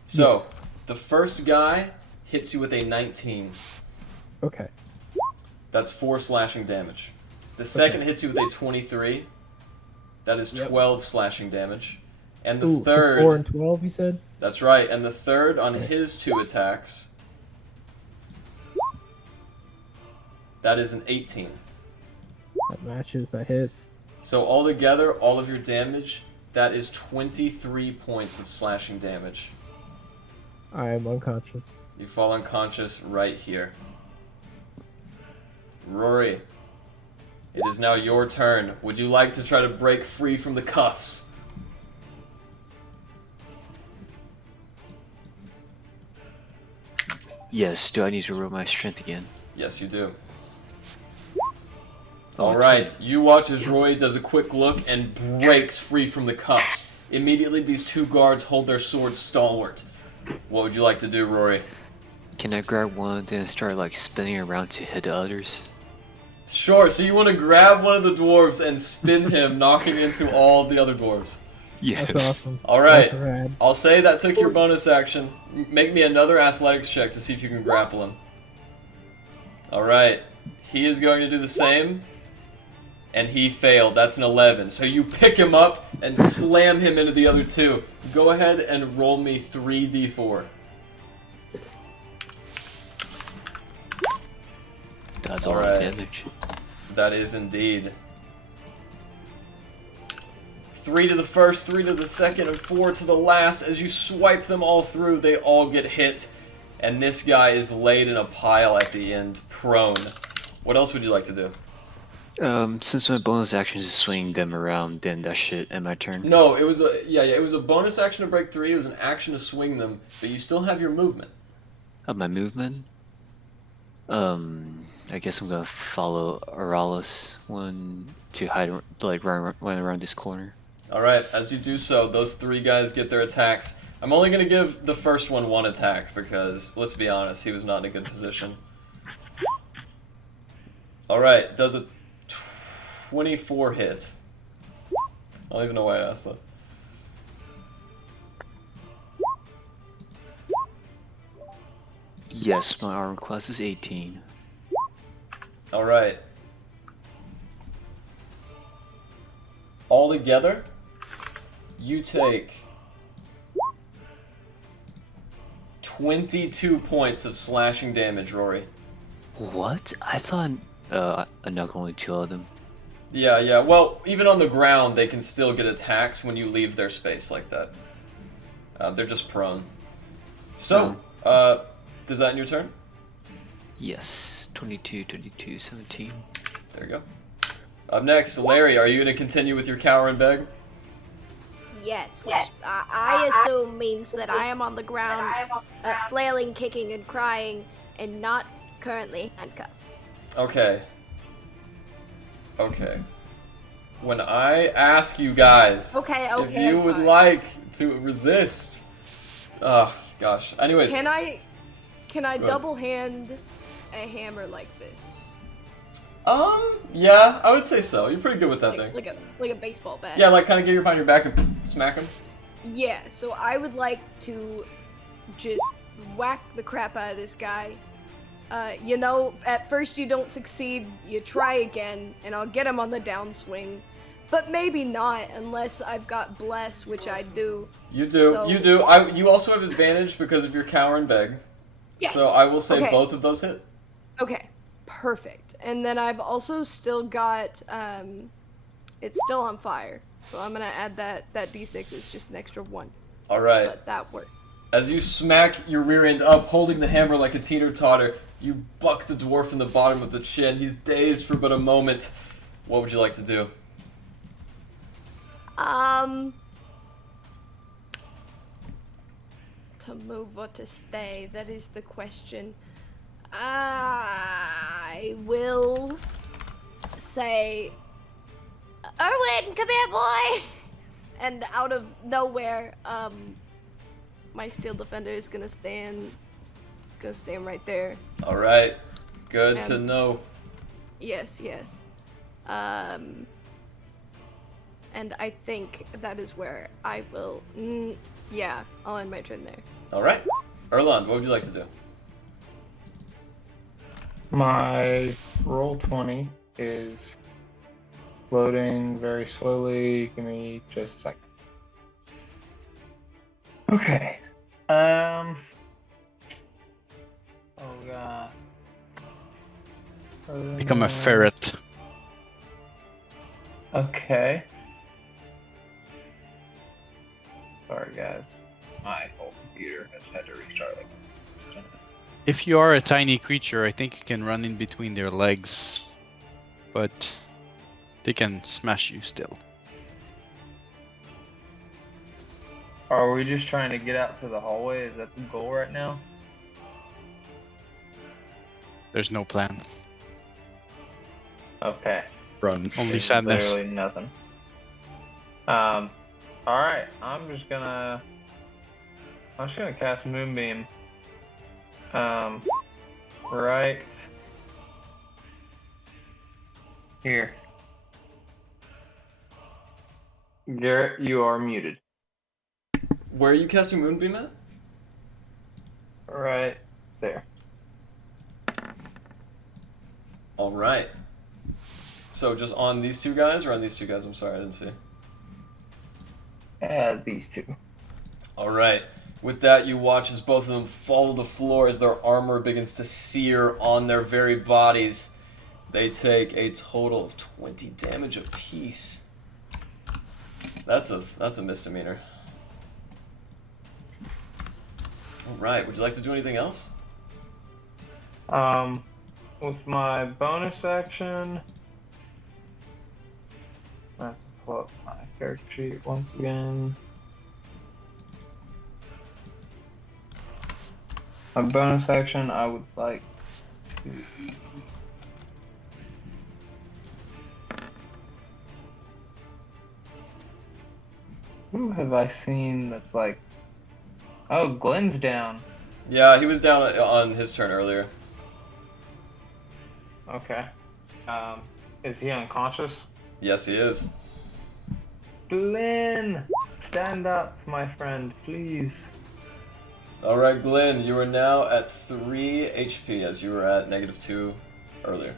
So Yes. the first guy hits you with a 19. Okay. That's 4 slashing damage. The second hits you with a 23. That is 12 slashing damage. And the Ooh, so third... 4 and 12, you said? That's right. And the third on his 2 attacks... That is an 18. That matches, that hits. So altogether, all of your damage, that is 23 points of slashing damage. I am unconscious. You fall unconscious right here. Rory, it is now your turn. Would you like to try to break free from the cuffs? Yes, do I need to roll my strength again? Yes, you do. Oh, Alright, you watch as Roy does a quick look and breaks free from the cuffs. Immediately, these 2 guards hold their swords stalwart. What would you like to do, Rory? Can I grab one, then start like spinning around to hit the others? Sure, so you want to grab one of the dwarves and spin him, knocking into all the other dwarves. Yes. That's awesome. Alright, That's rad. I'll say that took your bonus action. Make me another athletics check to see if you can grapple him. Alright, he is going to do the same. And he failed. That's an 11. So you pick him up and slam him into the other 2. Go ahead and roll me 3d4. That's all Alright. damage. That is indeed. 3 to the first, 3 to the second, and 4 to the last. As you swipe them all through, they all get hit. And this guy is laid in a pile at the end, prone. What else would you like to do? Since my bonus action is swinging them around, then that should end my turn. No, it was it was a bonus action to break 3, it was an action to swing them, but you still have your movement. My movement? I guess I'm gonna follow Aralis one to hide, like run around this corner. Alright, as you do so, those 3 guys get their attacks. I'm only gonna give the first one attack, because, let's be honest, he was not in a good position. Alright, does a 24 hit. I don't even know why I asked that. Yes, my armor class is 18. Alright. Altogether, you take 22 points of slashing damage, Rory. What? I thought I knocked only 2 of them. Yeah, well, even on the ground, they can still get attacks when you leave their space like that. They're just prone. So, does that end your turn? Yes, 22, 22, 17. There you go. Up next, Larry, are you going to continue with your cower and beg? Yes, which I assume means that I am on the ground, flailing, kicking, and crying, and not currently handcuffed. Okay. When I ask you guys if you would like to resist... Oh, gosh. Anyways. Can I Go ahead. double hand a hammer like this? Yeah, I would say so. You're pretty good with that thing. Like a baseball bat. Yeah, like kind of get your behind your back and smack him. Yeah, so I would like to just whack the crap out of this guy. You know, at first you don't succeed, you try again, and I'll get him on the downswing. But maybe not, unless I've got Bless, which I do. You do, So- you do. You also have advantage because of your cower and beg. Yes. So I will say Okay. both of those hit. Okay, perfect. And then I've also still got, it's still on fire. So I'm gonna add that d6 is just an extra 1. Alright. But that worked. As you smack your rear end up, holding the hammer like a teeter-totter, you buck the dwarf in the bottom of the chin. He's dazed for but a moment. What would you like to do? To move or to stay, that is the question. I will say, Erwin, come here, boy! And out of nowhere, my steel defender is gonna stand right there. All right. Good to And- know. Yes. And I think that is where I will. Yeah, I'll end my turn there. All right. Erland, what would you like to do? My roll 20 is loading very slowly. Give me just a second. Okay. Oh god. Become a ferret. Okay. Sorry guys. My whole computer has had to restart like this. If you are a tiny creature, I think you can run in between their legs, but they can smash you still. Are we just trying to get out to the hallway? Is that the goal right now? There's no plan. Okay. Run. Only There's sadness. Literally nothing. Alright, I'm just gonna cast Moonbeam. Right here. Garrett, you are muted. Where are you casting Moonbeam at? Right there. All right. So just on these two guys, or on these two guys? I'm sorry, I didn't see. These two. All right. With that, you watch as both of them fall to the floor as their armor begins to sear on their very bodies. They take a total of 20 damage apiece. That's a misdemeanor. All right. Would you like to do anything else? With my bonus action, I have to pull up my character sheet once again. My bonus action, I would like to... Who have I seen that's like... Oh, Glenn's down. Yeah, he was down on his turn earlier. Okay. Is he unconscious? Yes, he is. Glenn! Stand up, my friend, please. All right, Glenn, you are now at 3 HP as you were at -2 earlier.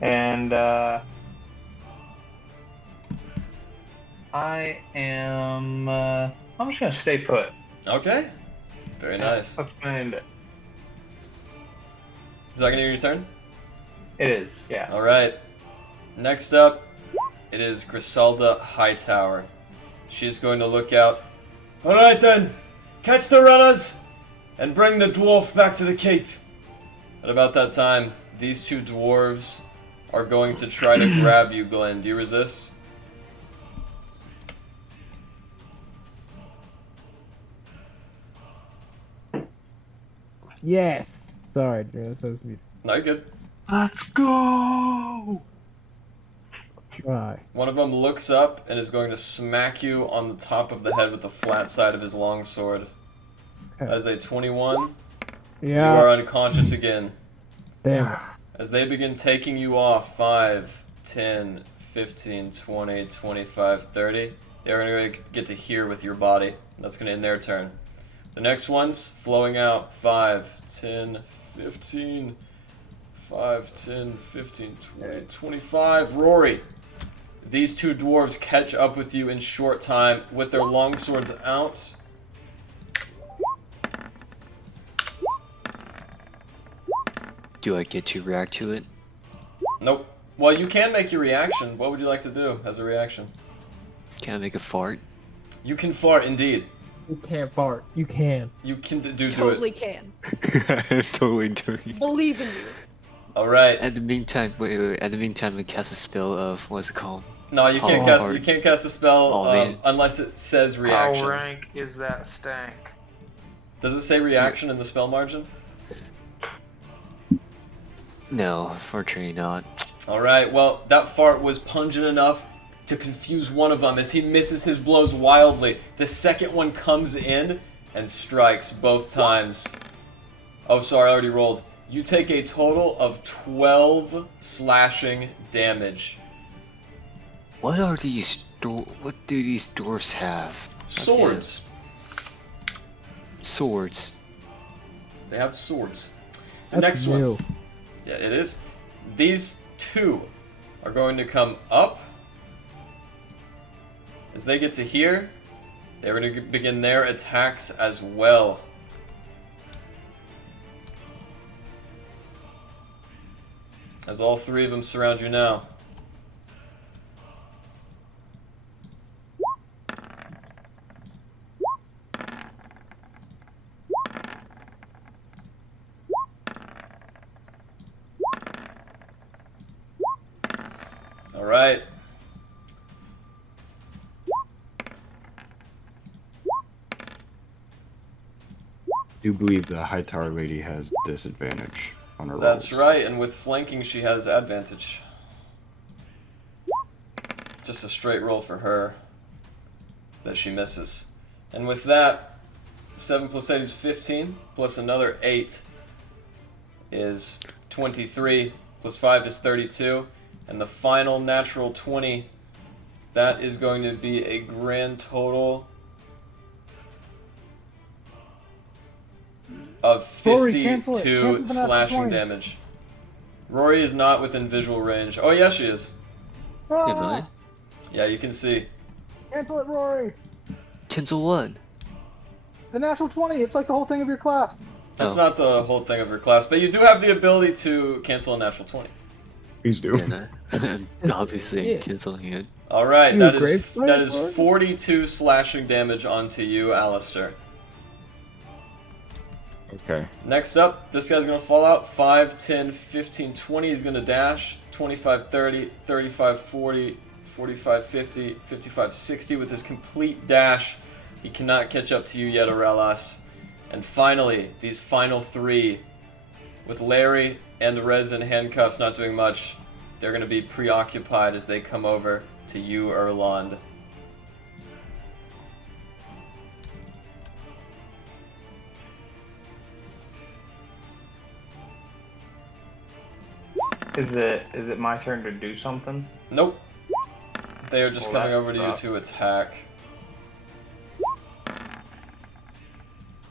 And, I am, I'm just gonna stay put. Okay. Very nice. That's gonna end it. Is that gonna be your turn? It is, yeah. All right. Next up, it is Griselda Hightower. She's going to look out. All right then, catch the runners and bring the dwarf back to the keep. At about that time, these two dwarves are going to try to grab you, Glenn. Do you resist? Yes. Sorry, Drew. I was muted. No, you're good. Let's go! Try. One of them looks up and is going to smack you on the top of the head with the flat side of his longsword. Okay. As a 21, Yeah. you are unconscious again. Damn it. As they begin taking you off, 5, 10, 15, 20, 25, 30, they're going to get to here with your body. That's going to end their turn. The next one's flowing out, 5, 10, 15, 5, 10, 15, 20, 25. Rory, these two dwarves catch up with you in short time with their longswords out. Do I get to react to it? Nope. Well, you can make your reaction. What would you like to do as a reaction? Can I make a fart? You can fart, indeed. You can't fart. You can. You can do Totally it. can. I'm totally doing it. Believe in you. All right. At the meantime, wait. At the meantime, we cast a spell of what's it called? No, you can't cast. You can't cast a spell Oh, man. unless it says reaction. How rank is that stank? Does it say reaction in the spell margin? No, unfortunately not. Alright, well, that fart was pungent enough to confuse one of them as he misses his blows wildly. The second one comes in and strikes both times. Oh, sorry, I already rolled. You take a total of 12 slashing damage. What are these what do these dwarves have? Swords. Swords. They have swords. The That's next new. one. Yeah, it is. These two are going to come up. As they get to here, they're going to begin their attacks as well. As all three of them surround you now. All right. I do believe the Hightower lady has disadvantage on her That's rolls. right, and with flanking she has advantage. Just a straight roll for her that she misses. And with that, 7 plus 8 is 15, plus another 8 is 23, plus 5 is 32, and the final natural 20, that is going to be a grand total of Rory, 52 cancel it. Cancel the natural slashing 20. damage. Rory is not within visual range. Oh, yeah, she is. Am Ah, I? Yeah, you can see. cancel it, Rory. Cancel one. The natural 20. It's like the whole thing of your class. That's Oh. not the whole thing of your class, but you do have the ability to cancel a natural 20. Please do. And I'm obviously Yeah. canceling it. All right, You that great is player, that is Rory. 42 slashing damage onto you, Alistair. Okay. Next up, this guy's going to fall out. 5, 10, 15, 20. He's going to dash. 25, 30, 35, 40, 45, 50, 55, 60 with his complete dash. He cannot catch up to you yet, Aurelas. And finally, these final three, with Larry and Rez in handcuffs not doing much, they're going to be preoccupied as they come over to you, Erland. Is it my turn to do something? Nope. They are just Well, coming that over to you sucks. to attack.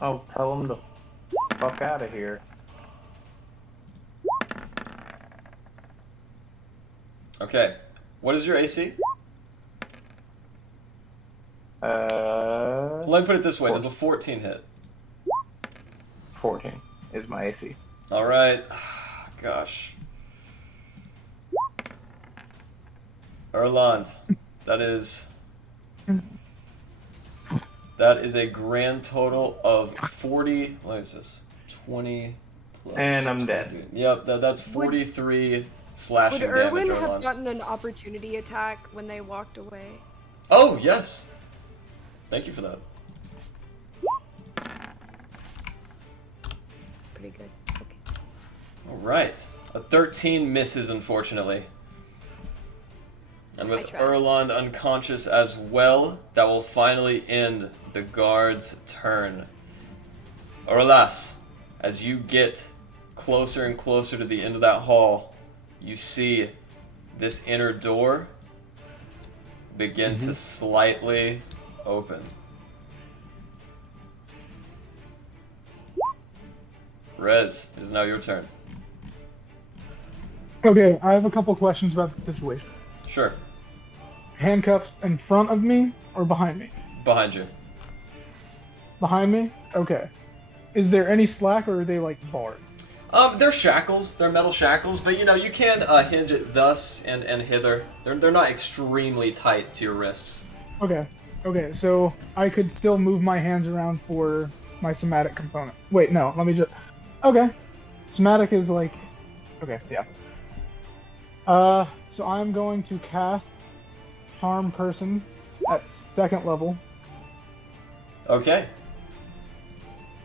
Oh, tell them to fuck out of here. Okay. What is your AC? Let me put it this way. Does a 14 hit? 14 is my AC. All right. Gosh. Erland, that is a grand total of 40. What is this? 20 plus. And I'm dead. 23. Yep, that's 43 slashing Would damage, Erwin have Erland. gotten an opportunity attack when they walked away? Oh, yes. Thank you for that. Pretty good. Okay. All right. A 13 misses, unfortunately. And with I tried. Erland unconscious as well, that will finally end the guard's turn. Orlas, as you get closer and closer to the end of that hall, you see this inner door begin to slightly open. Rez, it is now your turn. Okay, I have a couple questions about the situation. Sure. Handcuffs in front of me or behind me? Behind you. Behind me? Okay. Is there any slack or are they like barred? They're shackles. They're metal shackles, but you can hinge it thus and hither. They're not extremely tight to your wrists. Okay. Okay, so I could still move my hands around for my somatic component. Wait, no, let me just... Okay. Somatic is like... Okay, yeah. So I'm going to cast Harm Person at 2nd level, Okay.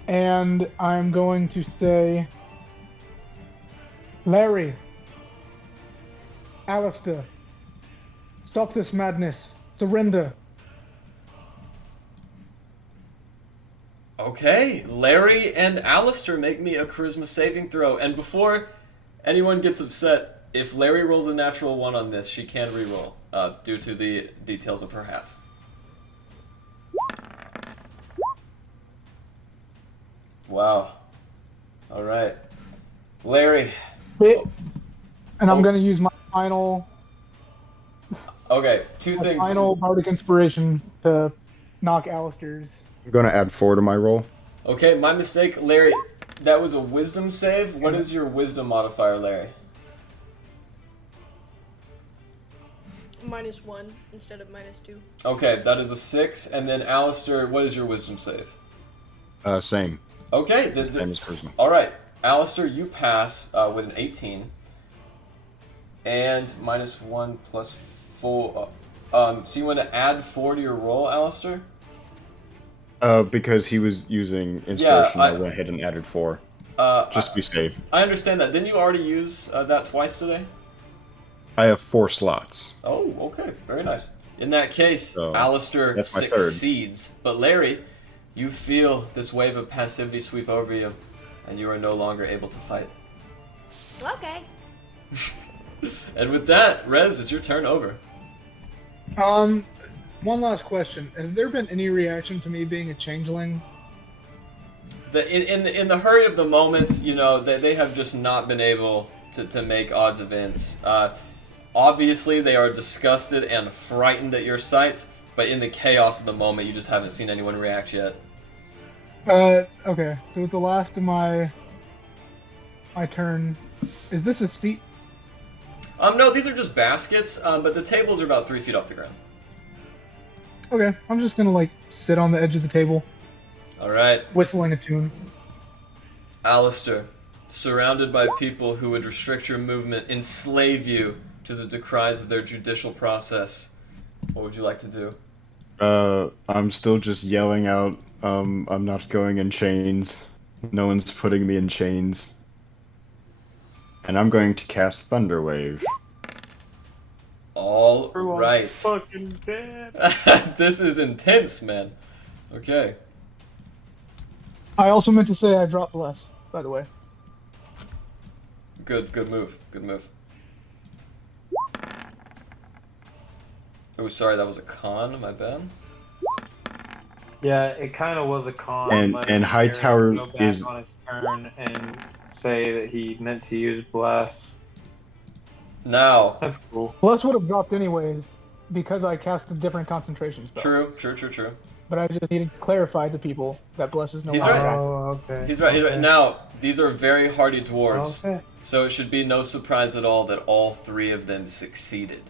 and I'm going to say... Larry. Alistair. Stop this madness. Surrender. Okay, Larry and Alistair make me a charisma saving throw, and before anyone gets upset, if Larry rolls a natural 1 on this, she can re-roll, due to the details of her hat. Wow. Alright. Larry. And I'm going to use my final Okay, two things. final bardic inspiration to knock Alistair's. I'm going to add 4 to my roll. Okay, my mistake, Larry. That was a wisdom save. What is your wisdom modifier, Larry? -1 instead of -2. Okay, that is a 6. And then Alistair, what is your wisdom save? Same. Okay, Same as charisma. all right. Alistair, you pass with an 18. And -1 plus 4. So you want to add 4 to your roll, Alistair? Because he was using inspiration, I went ahead and added 4. Just to be safe. I understand that. Didn't you already use that twice today? I have 4 slots. Oh, okay. Very nice. In that case, So, Alistair that's my third. succeeds. But Larry, you feel this wave of passivity sweep over you, and you are no longer able to fight. Okay. And with that, Rez, it's your turn over. One last question. Has there been any reaction to me being a changeling? In the hurry of the moment, you know, they have just not been able to make odds events. Obviously, they are disgusted and frightened at your sight, but in the chaos of the moment, you just haven't seen anyone react yet. Okay. So with the last of my turn, is this a steep? No, these are just baskets, but the tables are about 3 feet off the ground. Okay, I'm just gonna like sit on the edge of the table, All right, whistling a tune. Alistair, surrounded by people who would restrict your movement, enslave you to the decries of their judicial process, what would you like to do? I'm still just yelling out, I'm not going in chains. No one's putting me in chains. And I'm going to cast Thunder Wave. All right. Fucking dead. This is intense, man. Okay. I also meant to say I dropped bless, by the way. Good move. Good move. Oh, sorry, that was a con, my bad. Yeah, it kind of was a con. And- letting and Harry Hightower go back is- on his turn and say that he meant to use bless. Now, That's cool. Bless would have dropped anyways, because I cast a different concentration spell. true. But I just needed to clarify to people that bless is no He's longer right. active. Oh, okay. He's right. Okay. Now, these are very hardy dwarves, Okay. so it should be no surprise at all that all 3 of them succeeded.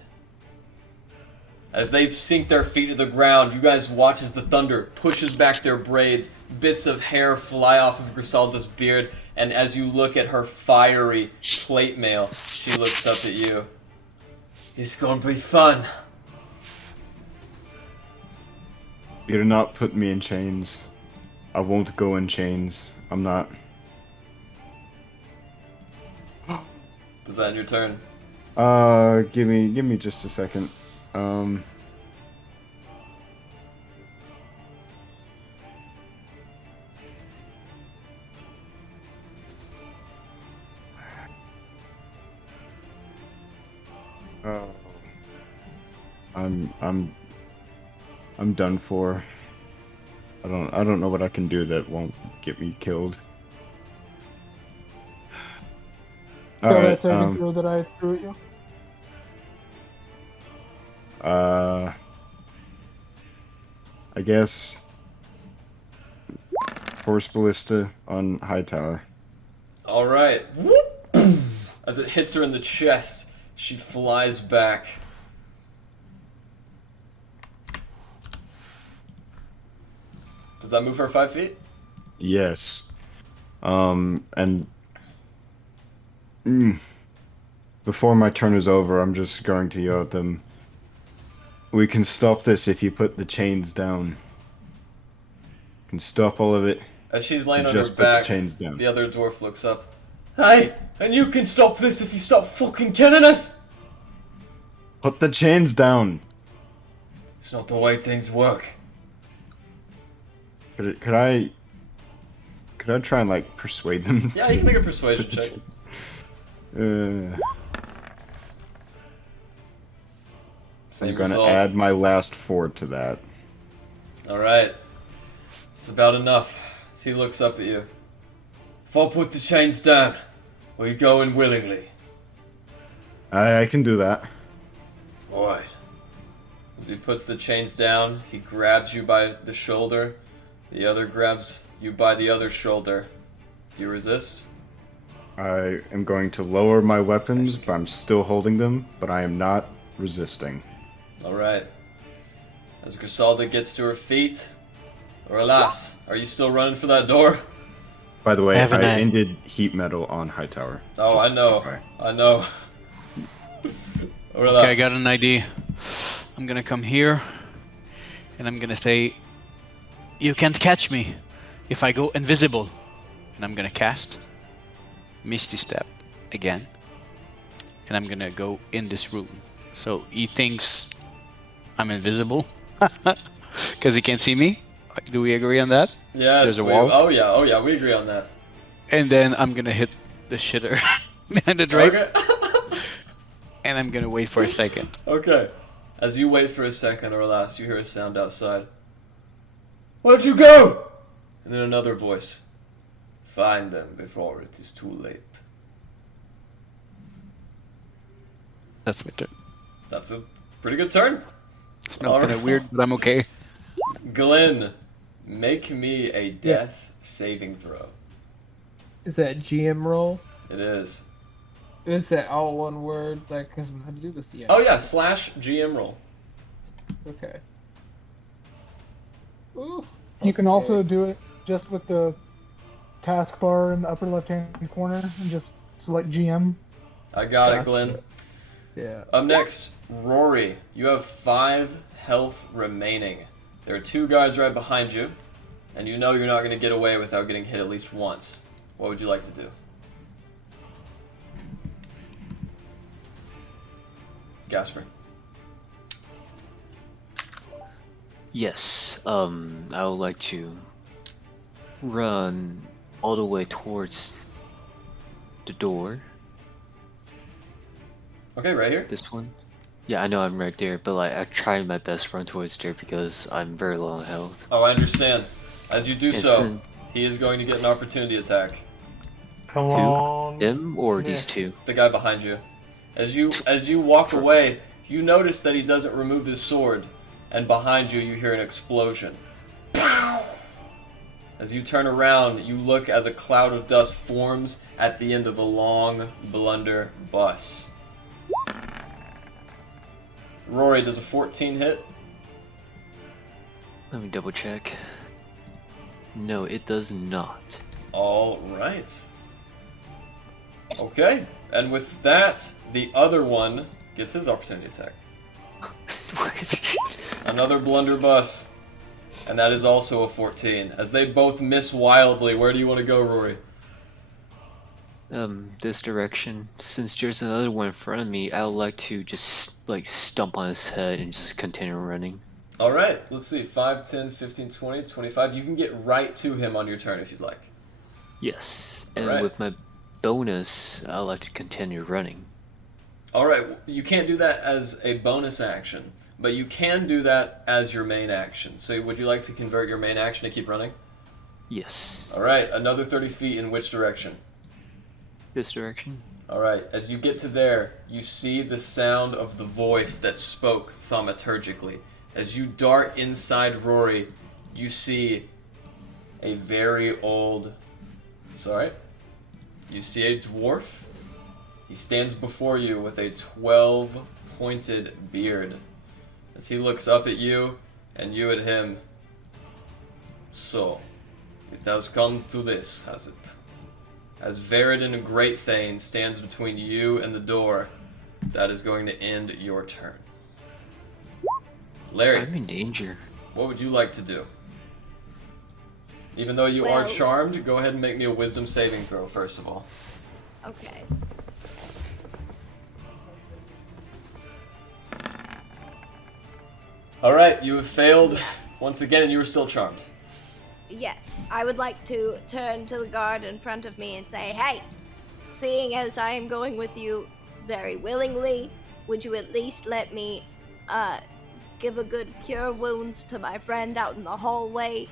As they sink their feet to the ground, you guys watch as the thunder pushes back their braids, bits of hair fly off of Griselda's beard, and as you look at her fiery plate mail, she looks up at you. It's gonna be fun. You do not put me in chains. I won't go in chains. I'm not. Does that end your turn? Give me just a second. Oh. I'm done for. I don't know what I can do that won't get me killed. So Alright, that saving throw that I threw at you? I guess Horse Ballista on Hightower. All right. Whoop! As it hits her in the chest, she flies back. Does that move her 5 feet? Yes. And before my turn is over, I'm just going to yell at them. We can stop this if you put the chains down. You can stop all of it. As she's laying on her Just put the back, chains down. the other dwarf looks up. Hey, and you can stop this if you stop fucking killing us! Put the chains down. It's not the way things work. Could I try and like persuade them? Yeah, you can make a persuasion check. I'm Same gonna result. add my last 4 to that. Alright. It's about enough. As he looks up at you. If I put the chains down, will you go in willingly? I can do that. Alright. As he puts the chains down, he grabs you by the shoulder. The other grabs you by the other shoulder. Do you resist? I am going to lower my weapons, but I'm still holding them, but I am not resisting. Alright. As Griselda gets to her feet. Or alas, are you still running for that door? By the way, Have an I eye. ended heat metal on Hightower. Oh, I Just know. FYI. I know. Or Okay, I alas. got an idea. I'm gonna come here, and I'm gonna say, "You can't catch me if I go invisible." And I'm gonna cast Misty Step again, and I'm gonna go in this room. So he thinks I'm invisible, because he can't see me. Do we agree on that? Yes, There's a we- wall? Oh yeah, we agree on that. And then I'm gonna hit the shitter behind the drake, Okay. and I'm gonna wait for a second. Okay. As you wait for a second or alas, you hear a sound outside. Where'd you go? And then another voice. Find them before it is too late. That's my turn. That's a pretty good turn. Smells kind of weird, but I'm okay. Glenn, make me a death saving throw. Is that GM roll? It is. Is that all one word? Like, because I'm how to do this yet. Oh yeah, slash GM roll. Okay. Oof. You can also do it just with the taskbar in the upper left-hand corner and just select GM. I got it, Gotcha. Glenn. Yeah. Up next, Rory. You have 5 health remaining. There are 2 guards right behind you, and you know you're not going to get away without getting hit at least once. What would you like to do? Gasper. Yes, I would like to run all the way towards the door. Okay, right here. This one. Yeah, I know I'm right there, but like I tried my best to run towards there because I'm very low on health. Oh, I understand. As you do Yes, so, and- he is going to get an opportunity attack. Come Who? on. Him or these Yes. two? The guy behind you. As you walk away, you notice that he doesn't remove his sword, and behind you hear an explosion. As you turn around, you look as a cloud of dust forms at the end of a long blunderbuss. Rory, does a 14 hit? Let me double check. No, it does not. All right. Okay, and with that, the other one gets his opportunity attack. Another blunderbuss, and that is also a 14. As they both miss wildly, where do you want to go, Rory? This direction. Since there's another one in front of me, I would like to just like stomp on his head and just continue running. All right, let's see. 5, 10, 15, 20, 25. You can get right to him on your turn if you'd like. Yes, and Alright. with my bonus, I would like to continue running. All right, you can't do that as a bonus action, but you can do that as your main action. So would you like to convert your main action to keep running? Yes. All right, another 30 feet in which direction? This direction? Alright, as you get to there, you see the sound of the voice that spoke thaumaturgically. As you dart inside Rory, you see a very old... Sorry? You see a dwarf. He stands before you with a 12-pointed beard. As he looks up at you, and you at him. So, it has come to this, has it? As Veridin Greatthane stands between you and the door, that is going to end your turn. Larry, I'm in danger. what would you like to do? Even though you are Well- charmed, go ahead and make me a wisdom saving throw first of all. Okay. Alright, you have failed once again and you are still charmed. Yes, I would like to turn to the guard in front of me and say, hey, seeing as I am going with you very willingly, would you at least let me give a good cure wounds to my friend out in the hallway?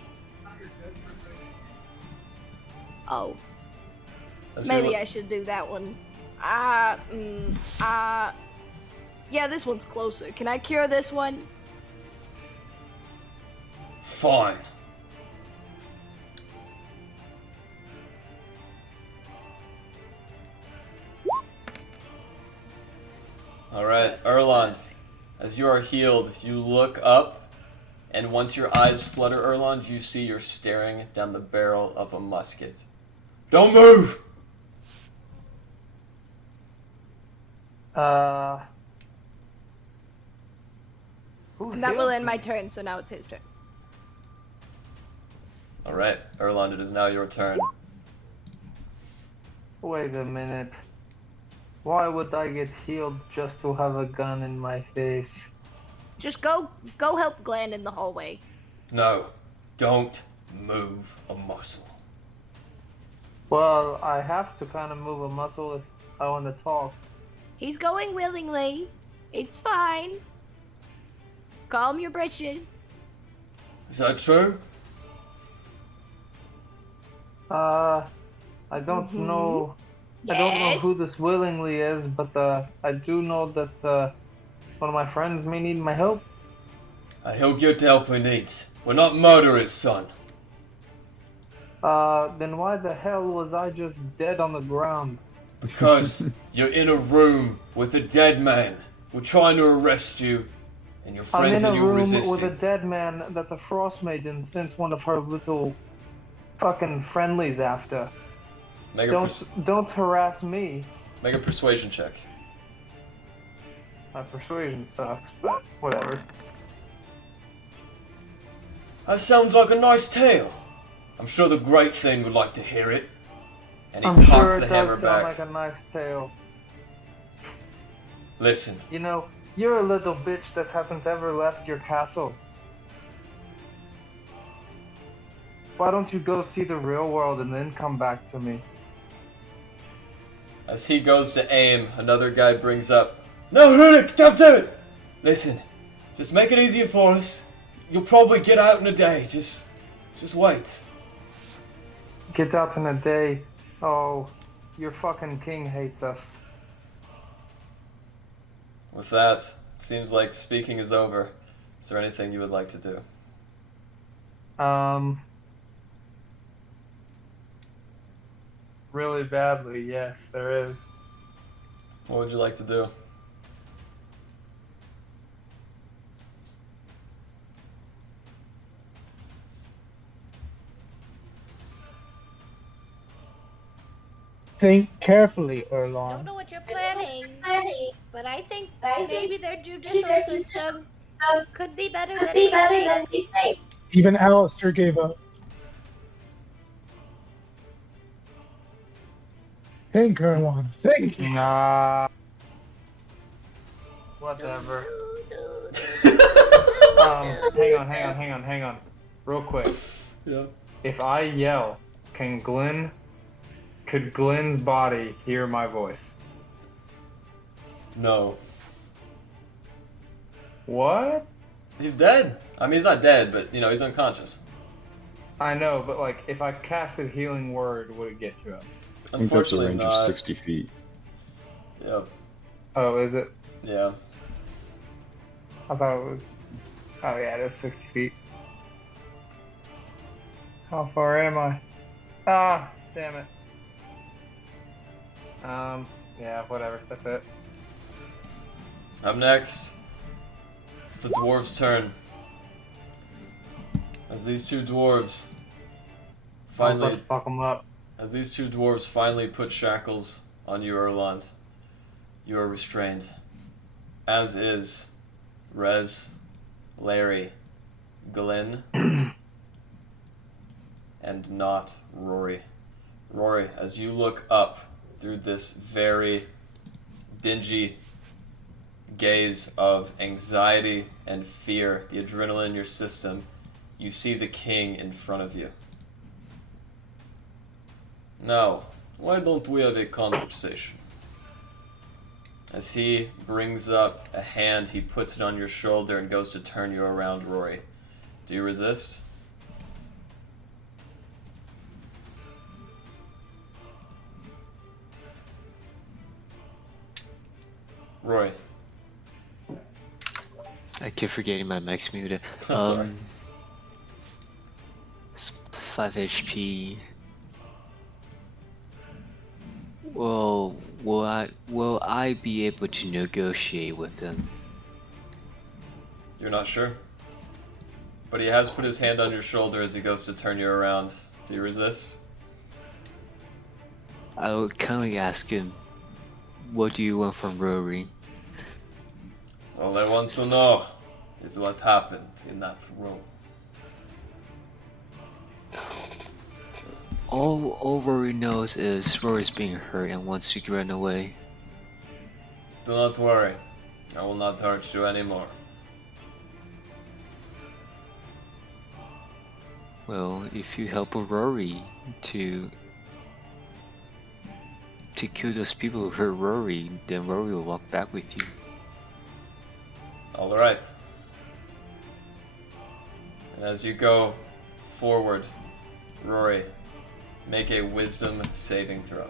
Oh. Maybe I should do that one. Yeah, this one's closer. Can I cure this one? Fine. Alright, Erland, as you are healed, you look up, and once your eyes flutter, Erland, you see you're staring down the barrel of a musket. Don't move! And that will end my turn, so now it's his turn. Alright, Erland, it is now your turn. Wait a minute. Why would I get healed just to have a gun in my face? Just go help Glenn in the hallway. No, don't move a muscle. Well, I have to kind of move a muscle if I want to talk. He's going willingly. It's fine. Calm your britches. Is that true? I don't know. Yes. I don't know who this willingly is, but I do know that one of my friends may need my help. And he'll get the help he needs. We're not murderers, son. Then why the hell was I just dead on the ground? Because you're in a room with a dead man. We're trying to arrest you, and your I'm friends in a and you room resist with a it. dead man that the Frost Maiden sent one of her little fucking friendlies after. Don't harass me. Make a persuasion check. My persuasion sucks, but whatever. That sounds like a nice tale. I'm sure the Great Thing would like to hear it. And he I'm cocks sure the it hammer does sound back. like a nice tale. Listen, You know, you're a little bitch that hasn't ever left your castle. Why don't you go see the real world and then come back to me? As he goes to aim, another guy brings up, "No, Runic, don't do it! Listen, just make it easier for us. You'll probably get out in a day. Just wait." Get out in a day. Oh, your fucking king hates us. With that, it seems like speaking is over. Is there anything you would like to do? Really badly, yes, there is. What would you like to do? Think carefully, I don't Erlon. know what you're planning, but I think maybe their judicial system could be better than we think. Even Alistair gave up. Think, Erlon. Think. Nah. Whatever. Hang on. Real quick. Yeah. If I yell, could Glenn's body hear my voice? No. What? He's dead. I mean, he's not dead, but, he's unconscious. I know, but like, if I casted Healing Word, would it get to him? I think that's a Unfortunately range not. of 60 feet. Yep. Oh, is it? Yeah. I thought it was. Oh yeah, it is 60 feet. How far am I? Ah, damn it. Yeah, whatever. That's it. Up next, it's the dwarves' turn. As these two dwarves finally Fuck them up. As these two dwarves finally put shackles on you, Erland, you are restrained. As is Rez, Larry, Glenn, and not Rory. Rory, as you look up through this very dingy gaze of anxiety and fear, the adrenaline in your system, you see the king in front of you. Now, why don't we have a conversation? As he brings up a hand, he puts it on your shoulder and goes to turn you around, Rory. Do you resist? Roy. I keep forgetting my mic's muted. Sorry. 5 HP. Well, will I be able to negotiate with them? You're not sure? But he has put his hand on your shoulder as he goes to turn you around. Do you resist? I would kindly ask him, what do you want from Rory? All I want to know is what happened in that room. All Rory knows is Rory's being hurt and wants to run away. Do not worry. I will not hurt you anymore. Well, if you help Rory to kill those people who hurt Rory, then Rory will walk back with you. Alright. And as you go forward, Rory, make a wisdom saving throw.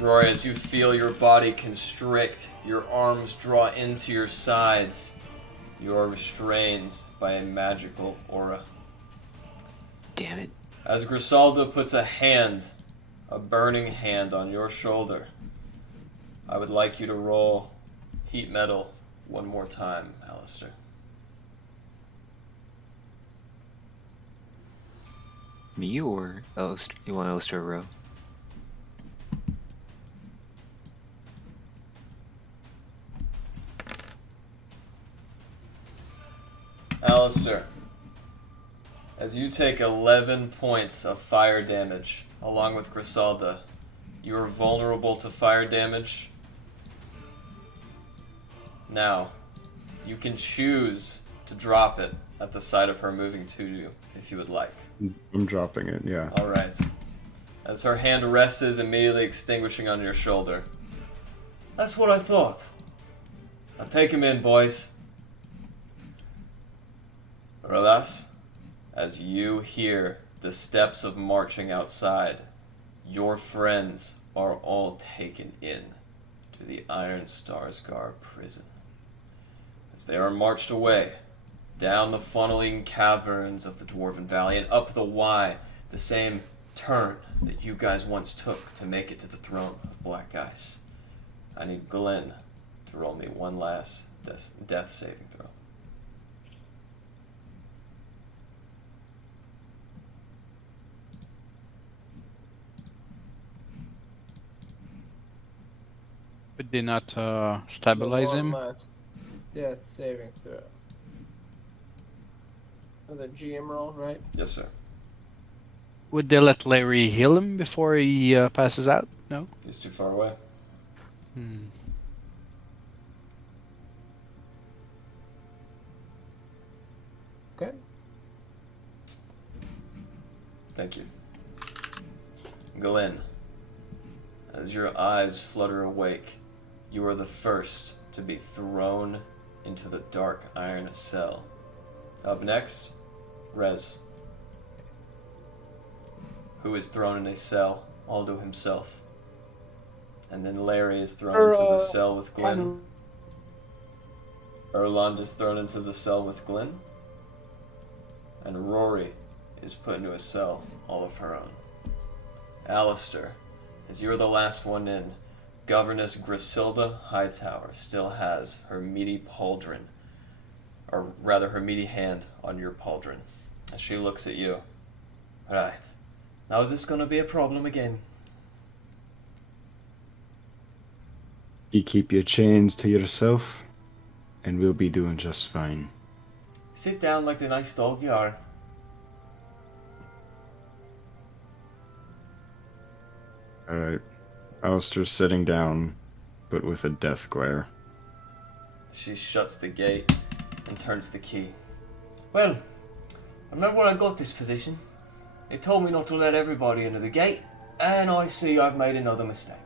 Rory, as you feel your body constrict, your arms draw into your sides, you are restrained by a magical aura. Damn it. As Griselda puts a hand, a burning hand, on your shoulder, I would like you to roll heat metal one more time, Alistair. Me or Alistair? You want Alistair to row? Alistair, as you take 11 points of fire damage, along with Griselda, you are vulnerable to fire damage. Now, you can choose to drop it at the sight of her moving to you, if you would like. I'm dropping it, yeah. Alright. As her hand rests, immediately extinguishing on your shoulder. That's what I thought. Now take him in, boys. Alas, as you hear the steps of marching outside, your friends are all taken in to the Iron Starscar prison. As they are marched away, down the funneling caverns of the Dwarven Valley and up the Y, the same turn that you guys once took to make it to the throne of Black Ice. I need Glenn to roll me one last death saving throw. Would they not stabilize him? Death saving throw. The GM roll, right? Yes, sir. Would they let Larry heal him before he passes out? No? He's too far away. Okay. Thank you. Glenn, as your eyes flutter awake, you are the first to be thrown into the dark iron cell. Up next, Rez, who is thrown in a cell all to himself. And then Larry is thrown into the cell with Glenn. Erland is thrown into the cell with Glenn. And Rory is put into a cell all of her own. Alistair, as you're the last one in, Governess Griselda Hightower still has her meaty pauldron, or rather her meaty hand on your pauldron, as she looks at you. Right, now is this gonna be a problem again? You keep your chains to yourself, and we'll be doing just fine. Sit down like the nice dog you are. Alright. Alistair's sitting down, but with a death glare. She shuts the gate and turns the key. Well, I remember when I got this position, they told me not to let everybody into the gate, and I see I've made another mistake.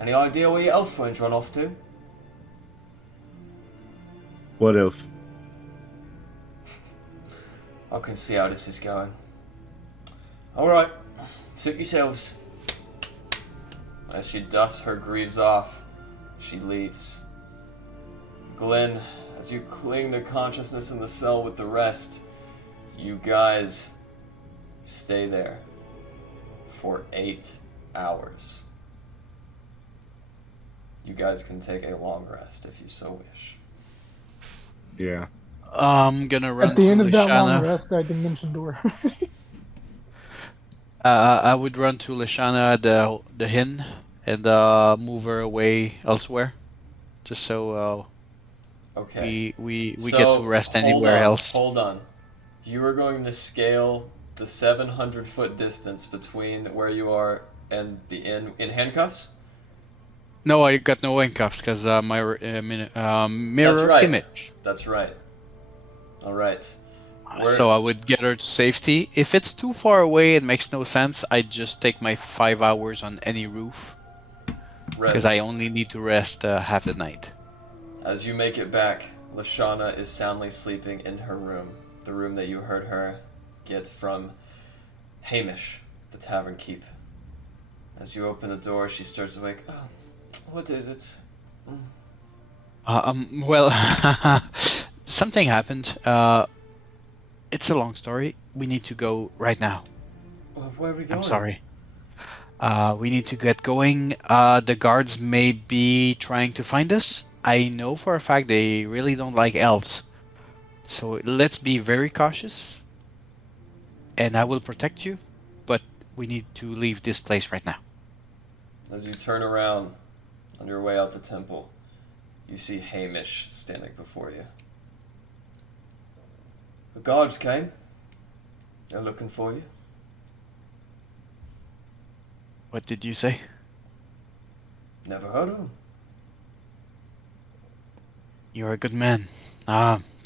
Any idea where your elf friends run off to? What elf? I can see how this is going. Alright, suit yourselves. As she dusts her greaves off, she leaves. Glenn, as you cling to consciousness in the cell with the rest, you guys stay there for 8 hours. You guys can take a long rest if you so wish. Yeah. I'm gonna run At the to end of that long Lashana. rest, I dimension door. I would run to Lashana, the Hin, and move her away elsewhere, just so Okay. we So, get to rest hold anywhere on, else. Hold on. You are going to scale the 700-foot distance between where you are and the inn in handcuffs? No, I got no handcuffs because my mirror That's right. image. That's right. Alright. So I would get her to safety. If it's too far away, it makes no sense. I just take my 5 hours on any roof because I only need to rest half the night. As you make it back, Lashana is soundly sleeping in her room, the room that you heard her get from Hamish, the tavern keep. As you open the door, she stirs awake. Oh, what is it? Well, something happened. It's a long story. We need to go right now. Well, where are we going? I'm sorry. We need to get going. The guards may be trying to find us. I know for a fact they really don't like elves. So let's be very cautious. And I will protect you, but we need to leave this place right now. As you turn around on your way out the temple, you see Hamish standing before you. The guards came. They're looking for you. What did you say? Never heard of them. You're a good man.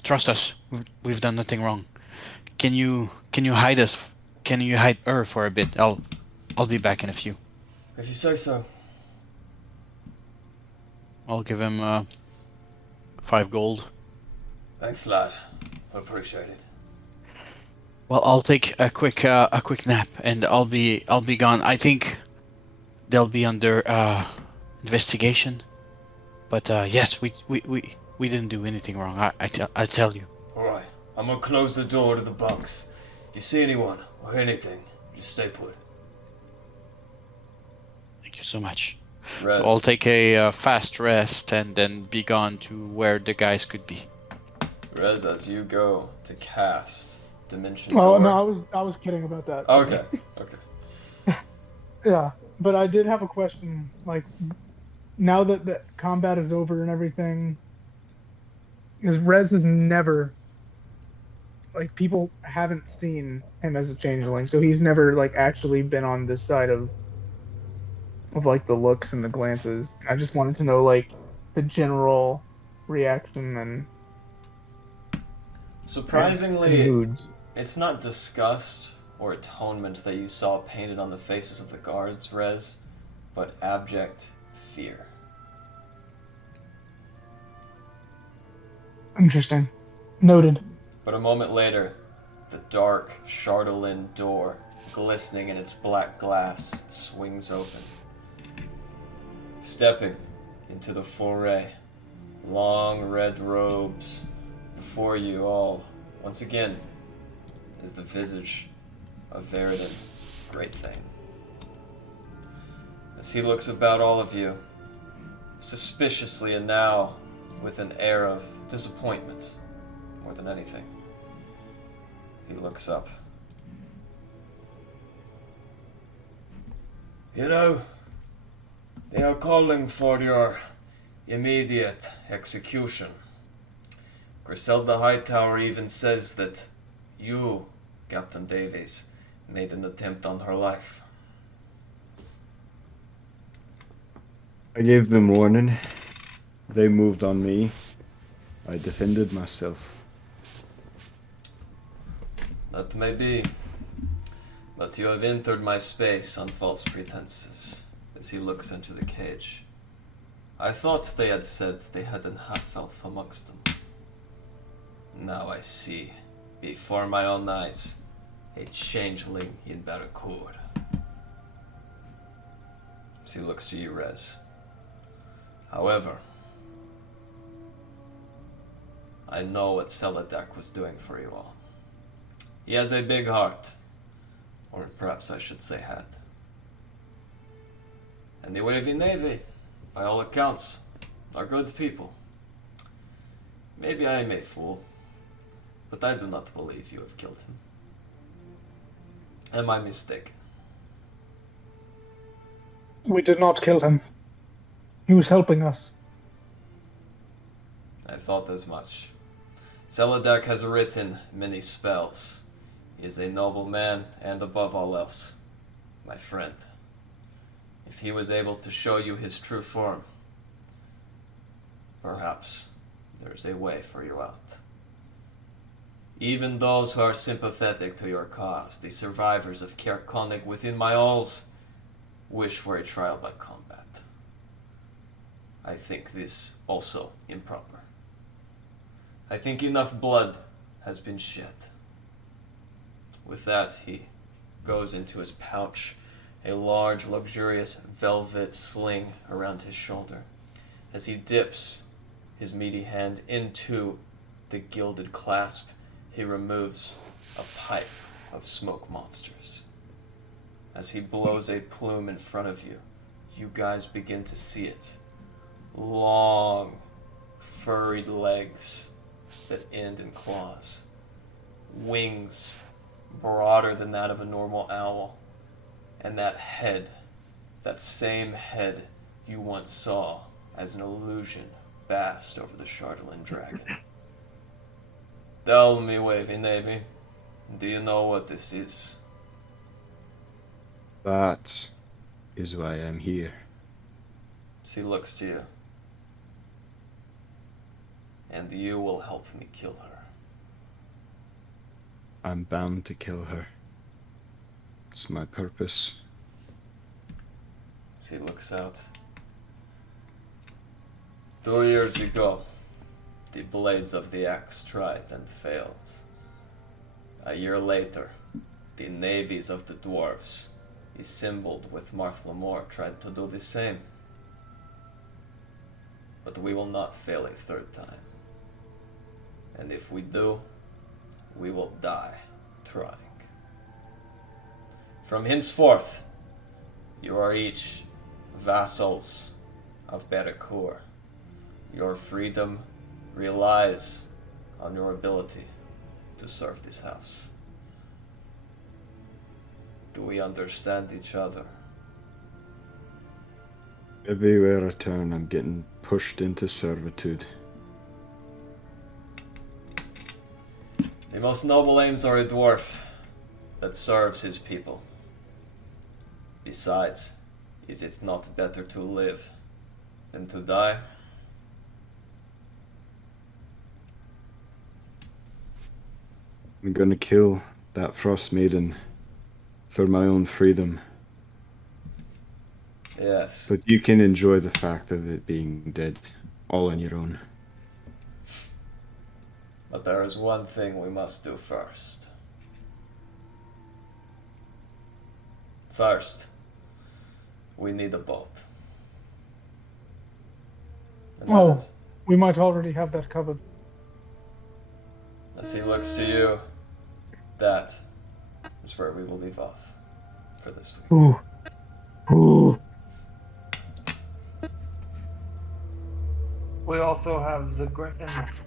Trust us. We've done nothing wrong. Can you hide us? Can you hide her for a bit? I'll be back in a few. If you say so. I'll give him 5 gold. Thanks, lad. Appreciate it. Well, I'll take a quick nap and I'll be gone. I think they'll be under investigation. But yes, we didn't do anything wrong. I tell you. Alright, I'm gonna close the door to the bunks. If you see anyone or anything, just stay put. Thank you so much. Rest. So I'll take a fast rest and then be gone to where the guys could be. Rez, as you go to cast Dimension Oh Door. no, I was kidding about that. Okay, okay. Yeah, but I did have a question. Like, now that the combat is over and everything, because Rez has never, like, people haven't seen him as a changeling, so he's never like actually been on this side of like the looks and the glances. I just wanted to know like the general reaction and Surprisingly, moods. it's not disgust or atonement that you saw painted on the faces of the guards, Rez, but abject fear. Interesting. Noted. But a moment later, the dark Chardolin door, glistening in its black glass, swings open. Stepping into the foray, long red robes before you all, once again, is the visage of Veridin Greatthane. As he looks about all of you, suspiciously and now with an air of disappointment more than anything, he looks up. You know, they are calling for your immediate execution. Griselda Hightower even says that you, Captain Davies, made an attempt on her life. I gave them warning. They moved on me. I defended myself. That may be. But you have entered my space on false pretenses, as he looks into the cage. I thought they had said they had an half-elf amongst them. Now I see, before my own eyes, a changeling in Barracour. As he looks to you, Rez. However, I know what Seladak was doing for you all. He has a big heart. Or perhaps I should say had. And the Wavy Navy, by all accounts, are good people. Maybe I am a fool, but I do not believe you have killed him. Am I mistaken? We did not kill him. He was helping us. I thought as much. Seladak has written many spells. He is a noble man, and above all else, my friend. If he was able to show you his true form, perhaps there is a way for you out. Even those who are sympathetic to your cause, the survivors of Caer Konig within my halls, wish for a trial by combat. I think this also improper. I think enough blood has been shed. With that, he goes into his pouch, a large, luxurious velvet sling around his shoulder. As he dips his meaty hand into the gilded clasp, he removes a pipe of smoke monsters. As he blows a plume in front of you, you guys begin to see it. Long, furry legs that end in claws. Wings broader than that of a normal owl. And that head, that same head you once saw as an illusion basked over the Chardolin dragon. Tell me, Wavy Navy, do you know what this is? That is why I'm here. She looks to you. And you will help me kill her. I'm bound to kill her. It's my purpose. She looks out. 2 years ago, the blades of the axe tried and failed. A year later, the navies of the dwarves, assembled with Marth Lamore, tried to do the same. But we will not fail a third time. And if we do, we will die trying. From henceforth, you are each vassals of Barracour. Your freedom relies on your ability to serve this house. Do we understand each other? Everywhere I turn, I'm getting pushed into servitude. The most noble aims are a dwarf that serves his people. Besides, is it not better to live than to die? I'm gonna kill that Frost Maiden for my own freedom. Yes. But you can enjoy the fact of it being dead all on your own. But there is one thing we must do first. First, we need a boat. And Oh, that is- we might already have that covered. as he looks to you, that is where we will leave off for this week. Ooh. Ooh. We also have the griffins.